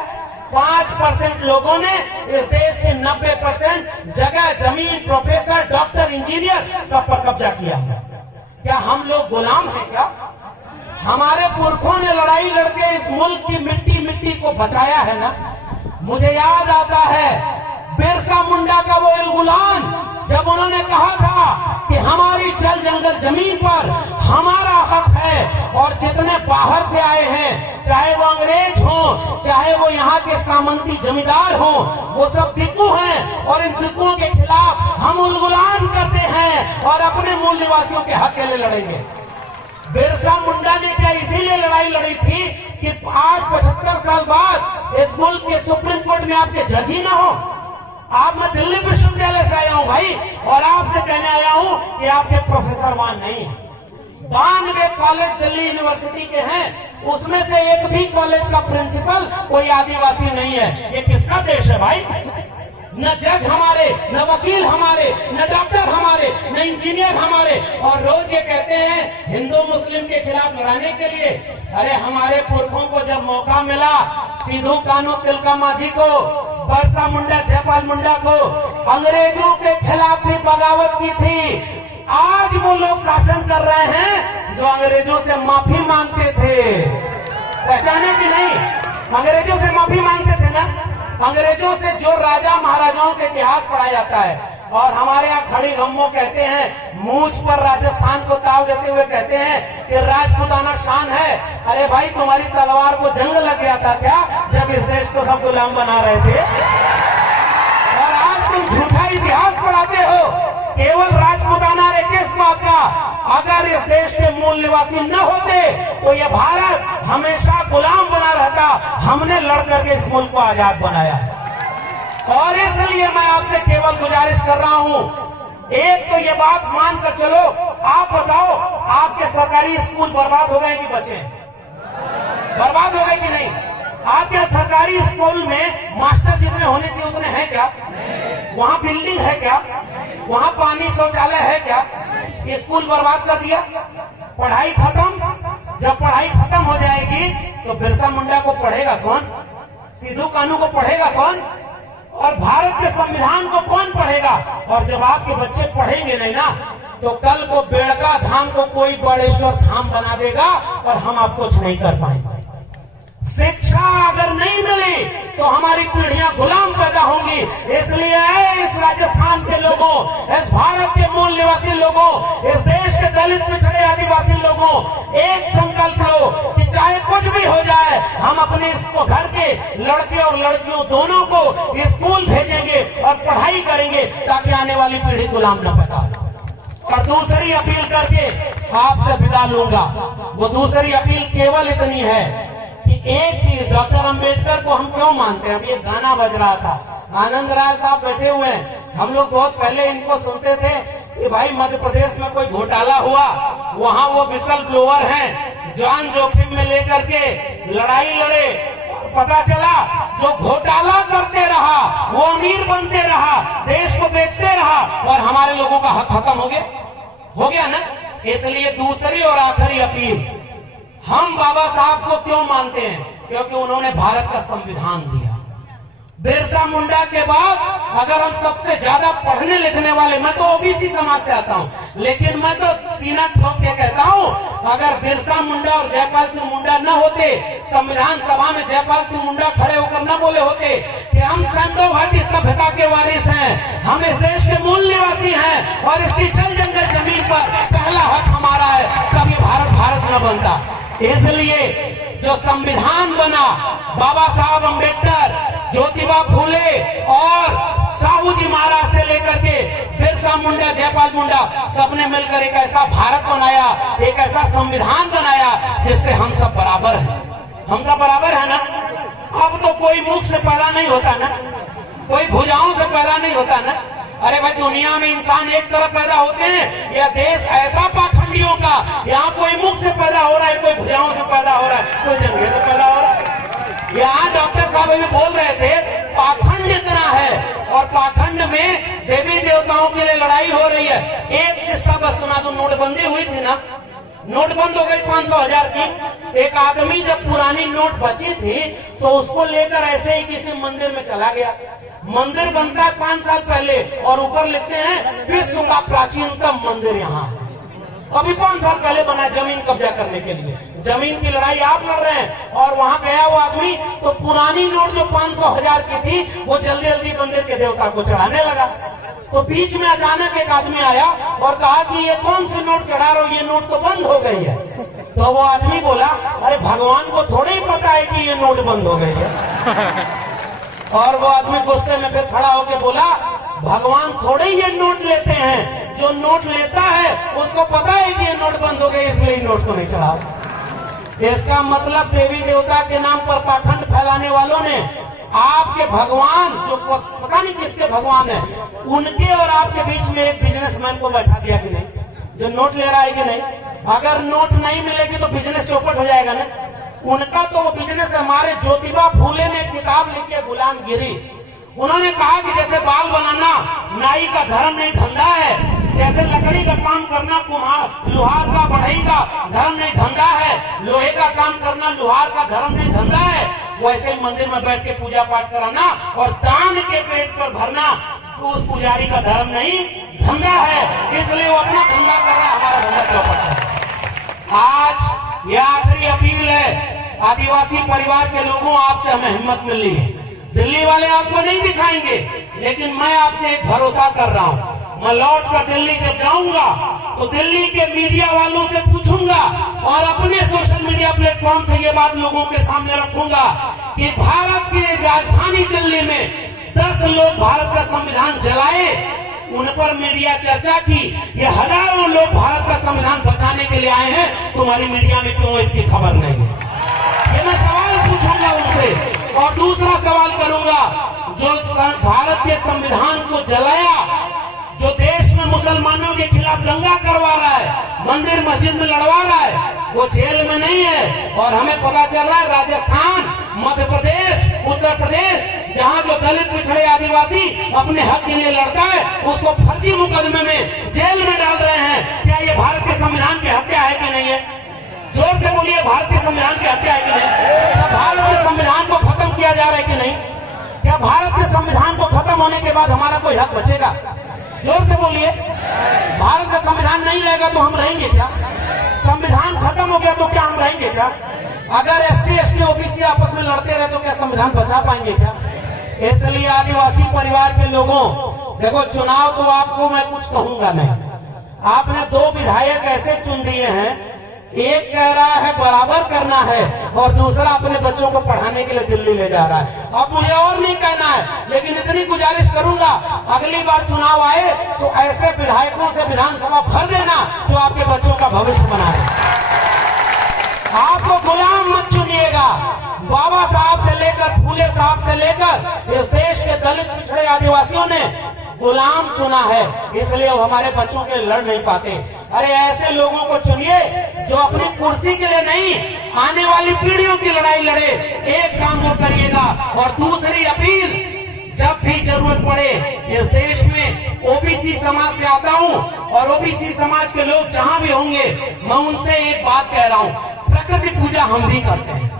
5% लोगों ने इस देश के 90% जगह, जमीन, प्रोफेसर, डॉक्टर, इंजीनियर सब पर कब्जा किया है। क्या हम लोग गुलाम हैं क्या? हमारे पुरखों ने लड़ाई लड़के इस मुल्क की मिट्टी को बचाया है ना। मुझे याद आता है बिरसा मुंडा का वो इल्गुलान, जब उन्होंने कहा था कि हमारी जल जंगल जमीन पर हमारा हक है, और जितने बाहर से आए हैं, चाहे वो अंग्रेज हो, चाहे वो यहाँ के सामंती जमींदार हो, वो सब दिक्कू हैं, और इन दिक्कुओं के खिलाफ हम इल्गुलान करते हैं और अपने मूल निवासियों के हक के लिए लड़ेंगे। बिरसा मुंडा ने क्या इसीलिए लड़ाई लड़ी थी कि आज 75 साल बाद इस मुल्क के सुप्रीम कोर्ट में आपके जज ही ना हो? आप, मैं दिल्ली विश्वविद्यालय से आया हूं भाई, और आपसे कहने आया हूं कि आपके प्रोफेसर वहां नहीं है। 92 कॉलेज दिल्ली यूनिवर्सिटी के हैं, उसमें से एक भी कॉलेज का प्रिंसिपल कोई आदिवासी नहीं है। ये किसका देश है भाई? न जज हमारे, न वकील हमारे, न डॉक्टर हमारे, न इंजीनियर हमारे, और रोज ये कहते हैं हिंदू मुस्लिम के खिलाफ लड़ाने के लिए। अरे हमारे पुरखों को जब मौका मिला, सिद्धू कानू, तिलका माझी को, बिरसा मुंडा, जयपाल मुंडा को अंग्रेजों के खिलाफ भी बगावत की थी। आज वो लोग शासन कर रहे हैं जो अंग्रेजों से माफी मांगते थे। पहचाने कि नहीं? अंग्रेजों से माफी मांगते थे ना। अंग्रेजों से जो राजा महाराजाओं के इतिहास पढ़ाया जाता है, और हमारे यहाँ खड़ी गम्मो कहते हैं, मूंछ पर राजस्थान को ताव देते हुए कहते हैं कि राजपूताना शान है। अरे भाई, तुम्हारी तलवार को जंग लग गया था क्या जब इस देश को सब गुलाम बना रहे थे? और आज तुम झूठा इतिहास पढ़ाते हो केवल राजपूताना रे किस बात का? अगर इस देश के मूल निवासी न होते तो ये भारत हमेशा गुलाम बना रहता। हमने लड़ करके इस मुल्क को आजाद बनाया, और इसलिए मैं आपसे केवल गुजारिश कर रहा हूं, एक तो ये बात मानकर चलो। आप बताओ, आपके सरकारी स्कूल बर्बाद हो गए कि बचे? बर्बाद हो गए कि नहीं? आपके सरकारी स्कूल में मास्टर जितने होने चाहिए उतने हैं क्या? वहाँ बिल्डिंग है क्या? वहाँ पानी शौचालय है क्या? स्कूल बर्बाद कर दिया, पढ़ाई खत्म। जब पढ़ाई खत्म हो जाएगी तो बिरसा मुंडा को पढ़ेगा कौन? सिद्धू कानू को पढ़ेगा कौन? और भारत के संविधान को कौन पढ़ेगा? और जब आपके बच्चे पढ़ेंगे नहीं ना, तो कल को बेड़का धाम को कोई बड़ेश्वर धाम बना देगा और हम आप कुछ नहीं कर पाएंगे। शिक्षा अगर नहीं मिली तो हमारी पीढ़ियां गुलाम पैदा होंगी। इसलिए इस राजस्थान के लोगों, इस भारत के मूल निवासी लोगों, इस देश के दलित पिछड़े आदिवासी लोगों, एक संकल्प लो कि चाहे कुछ भी हो जाए, हम अपने इसको घर के लड़के और लड़कियों दोनों को स्कूल भेजेंगे और पढ़ाई करेंगे ताकि आने वाली पीढ़ी गुलाम न पैदा हो। और दूसरी अपील करके आपसे विदा लूंगा। वो दूसरी अपील केवल इतनी है कि एक चीज, डॉक्टर अंबेडकर को हम क्यों मानते हैं? अब ये गाना बज रहा था, आनंद राय साहब बैठे हुए हैं, हम लोग बहुत पहले इनको सुनते थे कि भाई मध्य प्रदेश में कोई घोटाला हुआ, वहाँ वो विसल ब्लोअर हैं, जान जोखिम में लेकर के लड़ाई लड़े, पता चला जो घोटाला करते रहा वो अमीर बनते रहा, देश को बेचते रहा और हमारे लोगों का हक खत्म हो गया ना। इसलिए दूसरी और आखिरी अपील, हम बाबा साहब को क्यों मानते हैं? क्योंकि उन्होंने भारत का संविधान दिया। बिरसा मुंडा के बाद अगर हम सबसे ज्यादा पढ़ने लिखने वाले, मैं तो ओबीसी समाज से आता हूँ, लेकिन मैं तो सीना ठोक के कहता हूँ, अगर बिरसा मुंडा और जयपाल सिंह मुंडा न होते, संविधान सभा में जयपाल सिंह मुंडा खड़े होकर न बोले होते कि हम सिंधु घाटी सभ्यता के वारिस हैं, हम इस देश के मूल निवासी हैं और इसकी जल जंगल जमीन पर पहला हक हमारा है, तब ये भारत न बनता। इसलिए जो संविधान बना, बाबा साहब अंबेडकर, ज्योतिबा फूले और साहू जी महाराज से लेकर के बिरसा मुंडा, जयपाल मुंडा, सबने मिलकर एक ऐसा भारत बनाया, एक ऐसा संविधान बनाया जिससे हम सब बराबर हैं। हम सब बराबर है ना। अब तो कोई मुख से पैदा नहीं होता ना, कोई भुजाओं से पैदा नहीं होता ना। अरे भाई, दुनिया में इंसान एक तरफ पैदा होते हैं, यह देश ऐसा पाखंडियों का, यहाँ कोई मुख से पैदा हो रहा है, कोई भुजाओं से पैदा हो रहा है, कोई जंगे से पैदा हो रहा है। यहाँ डॉक्टर साहब अभी बोल रहे थे पाखंड इतना है, और पाखंड में देवी देवताओं के लिए लड़ाई हो रही है। एक किस्सा बस सुना दूं, नोटबंदी हुई थी ना, नोट बंद हो गई 500,000 की। एक आदमी जब पुरानी नोट बची थी तो उसको लेकर ऐसे ही किसी मंदिर में चला गया। मंदिर बनता है 5 साल पहले और ऊपर लिखते हैं विश्व का प्राचीनतम मंदिर यहाँ है। अभी 5 साल पहले बना, जमीन कब्जा करने के लिए। जमीन की लड़ाई आप लड़ रहे हैं और वहाँ गया वो आदमी तो पुरानी नोट जो 500,000 की थी वो जल्दी जल्दी मंदिर के देवता को चढ़ाने लगा। तो बीच में अचानक एक आदमी आया और कहा कि ये कौन सी नोट चढ़ा रहे हो, ये नोट तो बंद हो गई है। तो वो आदमी बोला, अरे भगवान को थोड़ा ही पता है कि ये नोट बंद हो गई है। और वो आदमी गुस्से में फिर खड़ा होकर बोला, भगवान थोड़े ही ये नोट लेते हैं, जो नोट लेता है उसको पता है कि ये नोट बंद हो गई, इसलिए नोट को नहीं चढ़ा। इसका मतलब देवी देवता के नाम पर पाखंड फैलाने वालों ने आपके भगवान, जो पता नहीं किसके भगवान है, उनके और आपके बीच में एक बिजनेसमैन को बैठा दिया कि नहीं, जो नोट ले रहा है कि नहीं। अगर नोट नहीं मिलेगी तो बिजनेस चौपट हो जाएगा ना। उनका तो वो बिजनेस, हमारे ज्योतिबा फूले ने किताब लिखी है गुलामगिरी। उन्होंने कहा कि जैसे बाल बनाना नाई का धर्म नहीं धंधा है, जैसे लकड़ी का काम करना कुम्हार लोहार का बढ़ई का धर्म नहीं धंधा है, लोहे का काम करना लोहार का धर्म नहीं धंधा है, वैसे ही मंदिर में बैठ के पूजा पाठ कराना और दान के पेट पर भरना तो उस पुजारी का धर्म नहीं धंधा है। इसलिए वो अपना धंधा कर रहा है, हमारा धंधा चौपट है। आज यह आखिरी अपील है आदिवासी परिवार के लोगों, आपसे हमें हिम्मत मिल रही है। दिल्ली वाले आपको नहीं दिखाएंगे, लेकिन मैं आपसे एक भरोसा कर रहा हूँ, मैं लौट कर दिल्ली जब जाऊंगा तो दिल्ली के मीडिया वालों से पूछूंगा और अपने सोशल मीडिया प्लेटफॉर्म से ये बात लोगों के सामने रखूंगा कि भारत की राजधानी दिल्ली में 10 लोग भारत का संविधान जलाए, उन पर मीडिया चर्चा की, ये हजारों लोग भारत का संविधान बचाने के लिए आए हैं, तुम्हारी मीडिया में क्यों इसकी खबर नहीं है? ये मैं सवाल पूछूंगा उनसे। और दूसरा सवाल करूंगा, जो भारत के संविधान को जलाया, जो देश में मुसलमानों के खिलाफ दंगा करवा रहा है, मंदिर मस्जिद में लड़वा रहा है, वो जेल में नहीं है। और हमें पता चल रहा है राजस्थान, मध्य प्रदेश आदिवासी अपने हक के लिए लड़ता है, उसको फर्जी मुकदमे में जेल में डाल रहे हैं। क्या ये भारत के संविधान की हत्या है कि नहीं है? जोर से बोलिए, भारत के संविधान की हत्या है कि नहीं? क्या भारत के संविधान को खत्म किया जा रहा है कि नहीं? क्या भारत के संविधान को खत्म होने के बाद हमारा कोई हक बचेगा? जोर से बोलिए। भारत का संविधान नहीं रहेगा तो हम रहेंगे क्या? संविधान खत्म हो गया तो क्या हम रहेंगे क्या? अगर SC ST OBC आपस में लड़ते रहे तो क्या संविधान बचा पाएंगे क्या? इसलिए आदिवासी परिवार के लोगों, देखो चुनाव तो आपको मैं कुछ कहूंगा नहीं। आपने 2 विधायक ऐसे चुन दिए हैं, एक कह रहा है बराबर करना है और दूसरा अपने बच्चों को पढ़ाने के लिए दिल्ली ले जा रहा है। अब मुझे और नहीं कहना है, लेकिन इतनी गुजारिश करूंगा, अगली बार चुनाव आए तो ऐसे विधायकों से विधानसभा भर देना जो आपके बच्चों का भविष्य बनाए। आपको गुलाम मत चुनिएगा। बाबा साहब से लेकर फूले साहब से लेकर इस देश के दलित पिछड़े आदिवासियों ने गुलाम चुना है, इसलिए वो हमारे बच्चों के लड़ नहीं पाते। अरे ऐसे लोगों को चुनिए जो अपनी कुर्सी के लिए नहीं, आने वाली पीढ़ियों की लड़ाई लड़े। एक काम वो करिएगा। और दूसरी अपील, जब भी जरूरत पड़े, इस देश में OBC समाज से आता हूं और OBC समाज के लोग जहां भी होंगे, मैं उनसे एक बात कह रहा हूं, प्रकृति पूजा हम भी करते हैं।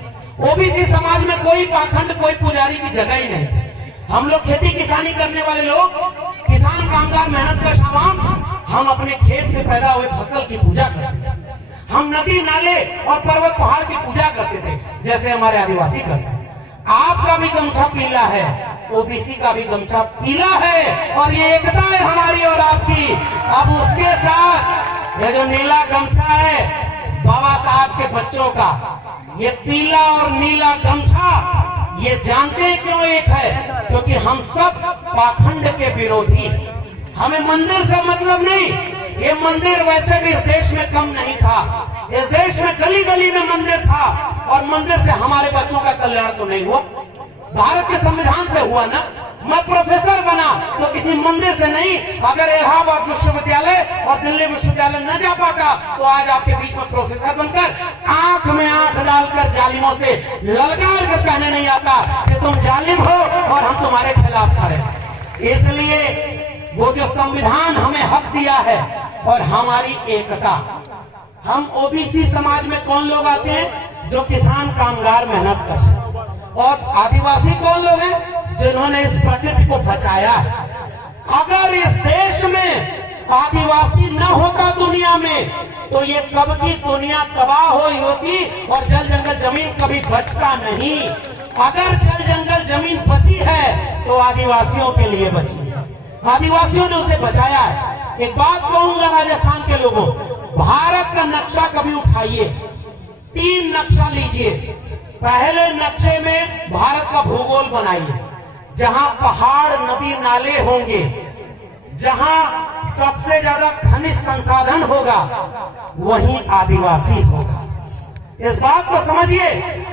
OBC समाज में कोई पाखंड, कोई पुजारी की जगह ही नहीं थी। हम लोग खेती किसानी करने वाले लोग, किसान कामगार मेहनत का सामान, हम अपने खेत से पैदा हुए फसल की पूजा करते थे। हम नदी नाले और पर्वत पहाड़ की पूजा करते थे, जैसे हमारे आदिवासी करते हैं। आपका भी गमछा पीला है, OBC का भी गमछा पीला है, और ये एकता है हमारी और आपकी। अब उसके साथ ये जो नीला गमछा है बाबा साहब के बच्चों का, ये पीला और नीला गमछा, ये जानते हैं क्यों एक है? क्योंकि हम सब पाखंड के विरोधी हैं। हमें मंदिर से मतलब नहीं। ये मंदिर वैसे भी इस देश में कम नहीं था। इस देश में गली गली में मंदिर था, और मंदिर से हमारे बच्चों का कल्याण तो नहीं हुआ, भारत के संविधान से हुआ ना। मैं प्रोफेसर बना तो किसी मंदिर से नहीं। अगर इलाहाबाद विश्वविद्यालय और दिल्ली विश्वविद्यालय न जा पाता तो आज आपके बीच में प्रोफेसर बनकर आंख में आंख डालकर जालिमों से ललकार कर कहने नहीं आता कि तुम जालिम हो और हम तुम्हारे खिलाफ खड़े। इसलिए वो जो संविधान हमें हक दिया है और हमारी एकता, हम OBC समाज में कौन लोग आते हैं? जो किसान कामगार मेहनत कर, और आदिवासी कौन लोग हैं? जिन्होंने इस प्रकृति को बचाया है। अगर इस देश में आदिवासी न होता दुनिया में, तो ये कब की दुनिया तबाह हुई होती और जल जंगल जमीन कभी बचता नहीं। अगर जल जंगल जमीन बची है तो आदिवासियों के लिए बची है, आदिवासियों ने उसे बचाया है। एक बात कहूंगा राजस्थान के लोगों, भारत का नक्शा कभी उठाइए, 3 नक्शा लीजिए। पहले नक्शे में भारत का भूगोल बनाइए, जहां पहाड़ नदी नाले होंगे, जहां सबसे ज्यादा खनिज संसाधन होगा, वहीं आदिवासी होगा। इस बात को समझिए।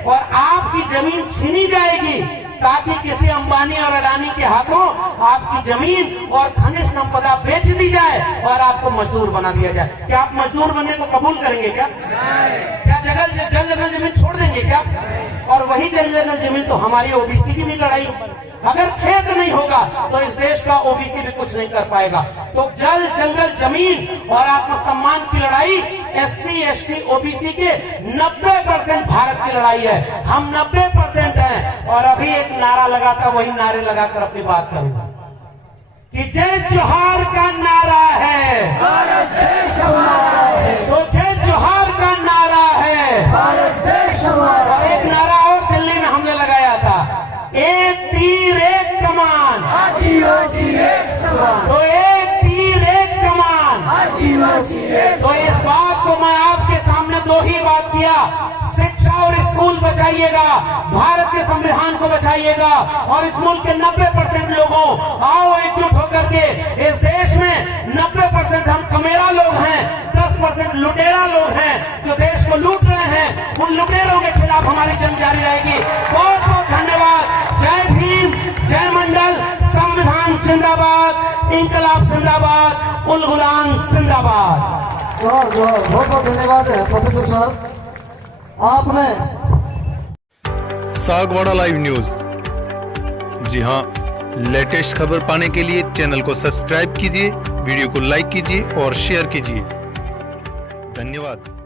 और आपकी जमीन छीनी जाएगी ताकि किसी अंबानी और अडानी के हाथों आपकी जमीन और खनिज संपदा बेच दी जाए और आपको मजदूर बना दिया जाए। क्या आप मजदूर बनने को कबूल करेंगे क्या? क्या जल जंगल जमीन छोड़ देंगे क्या? और वही जल जंगल जमीन तो हमारी OBC की भी लड़ाई। अगर खेत नहीं होगा तो इस देश का OBC भी कुछ नहीं कर पाएगा। तो जल जंगल जमीन और आत्मसम्मान की लड़ाई SC ST OBC के 90% भारत की लड़ाई है। हम 90% हैं। और अभी एक नारा लगा था, वही नारे लगाकर अपनी बात करूंगा कि जय जोहार का नारा है, भारत देश हमारा है, तो जय जोहार का नारा है, भारत देश हमारा और एक नारा और दिल्ली में हमने लगाया था, एक तीर एक कमान, आदिवासी एक समान, तो एक तीर एक कमान। आदिवासी एक। तो इस बात को मैं आपके सामने 2 ही बात किया, शिक्षा और स्कूल बचाइएगा, भारत के संविधान को बचाइएगा, और इस मुल्क के 90% लोगों, आओ एकजुट होकर के इस देश में 90% हम कमेरा लोग हैं, 10% लुटेरा लोग हैं जो देश को लूट रहे हैं। उन लुटेरों के खिलाफ हमारी जंग जारी रहेगी। बहुत बहुत धन्यवाद। जय भीम, जय मंडल, संविधान जिंदाबाद, इंकलाब जिंदाबाद, उल गुलाम जिंदाबाद। जोहार जोहार। बहुत बहुत धन्यवाद है प्रोफेसर साहब। आपने सागवाड़ा लाइव न्यूज, जी हाँ, लेटेस्ट खबर पाने के लिए चैनल को सब्सक्राइब कीजिए, वीडियो को लाइक कीजिए और शेयर कीजिए। धन्यवाद।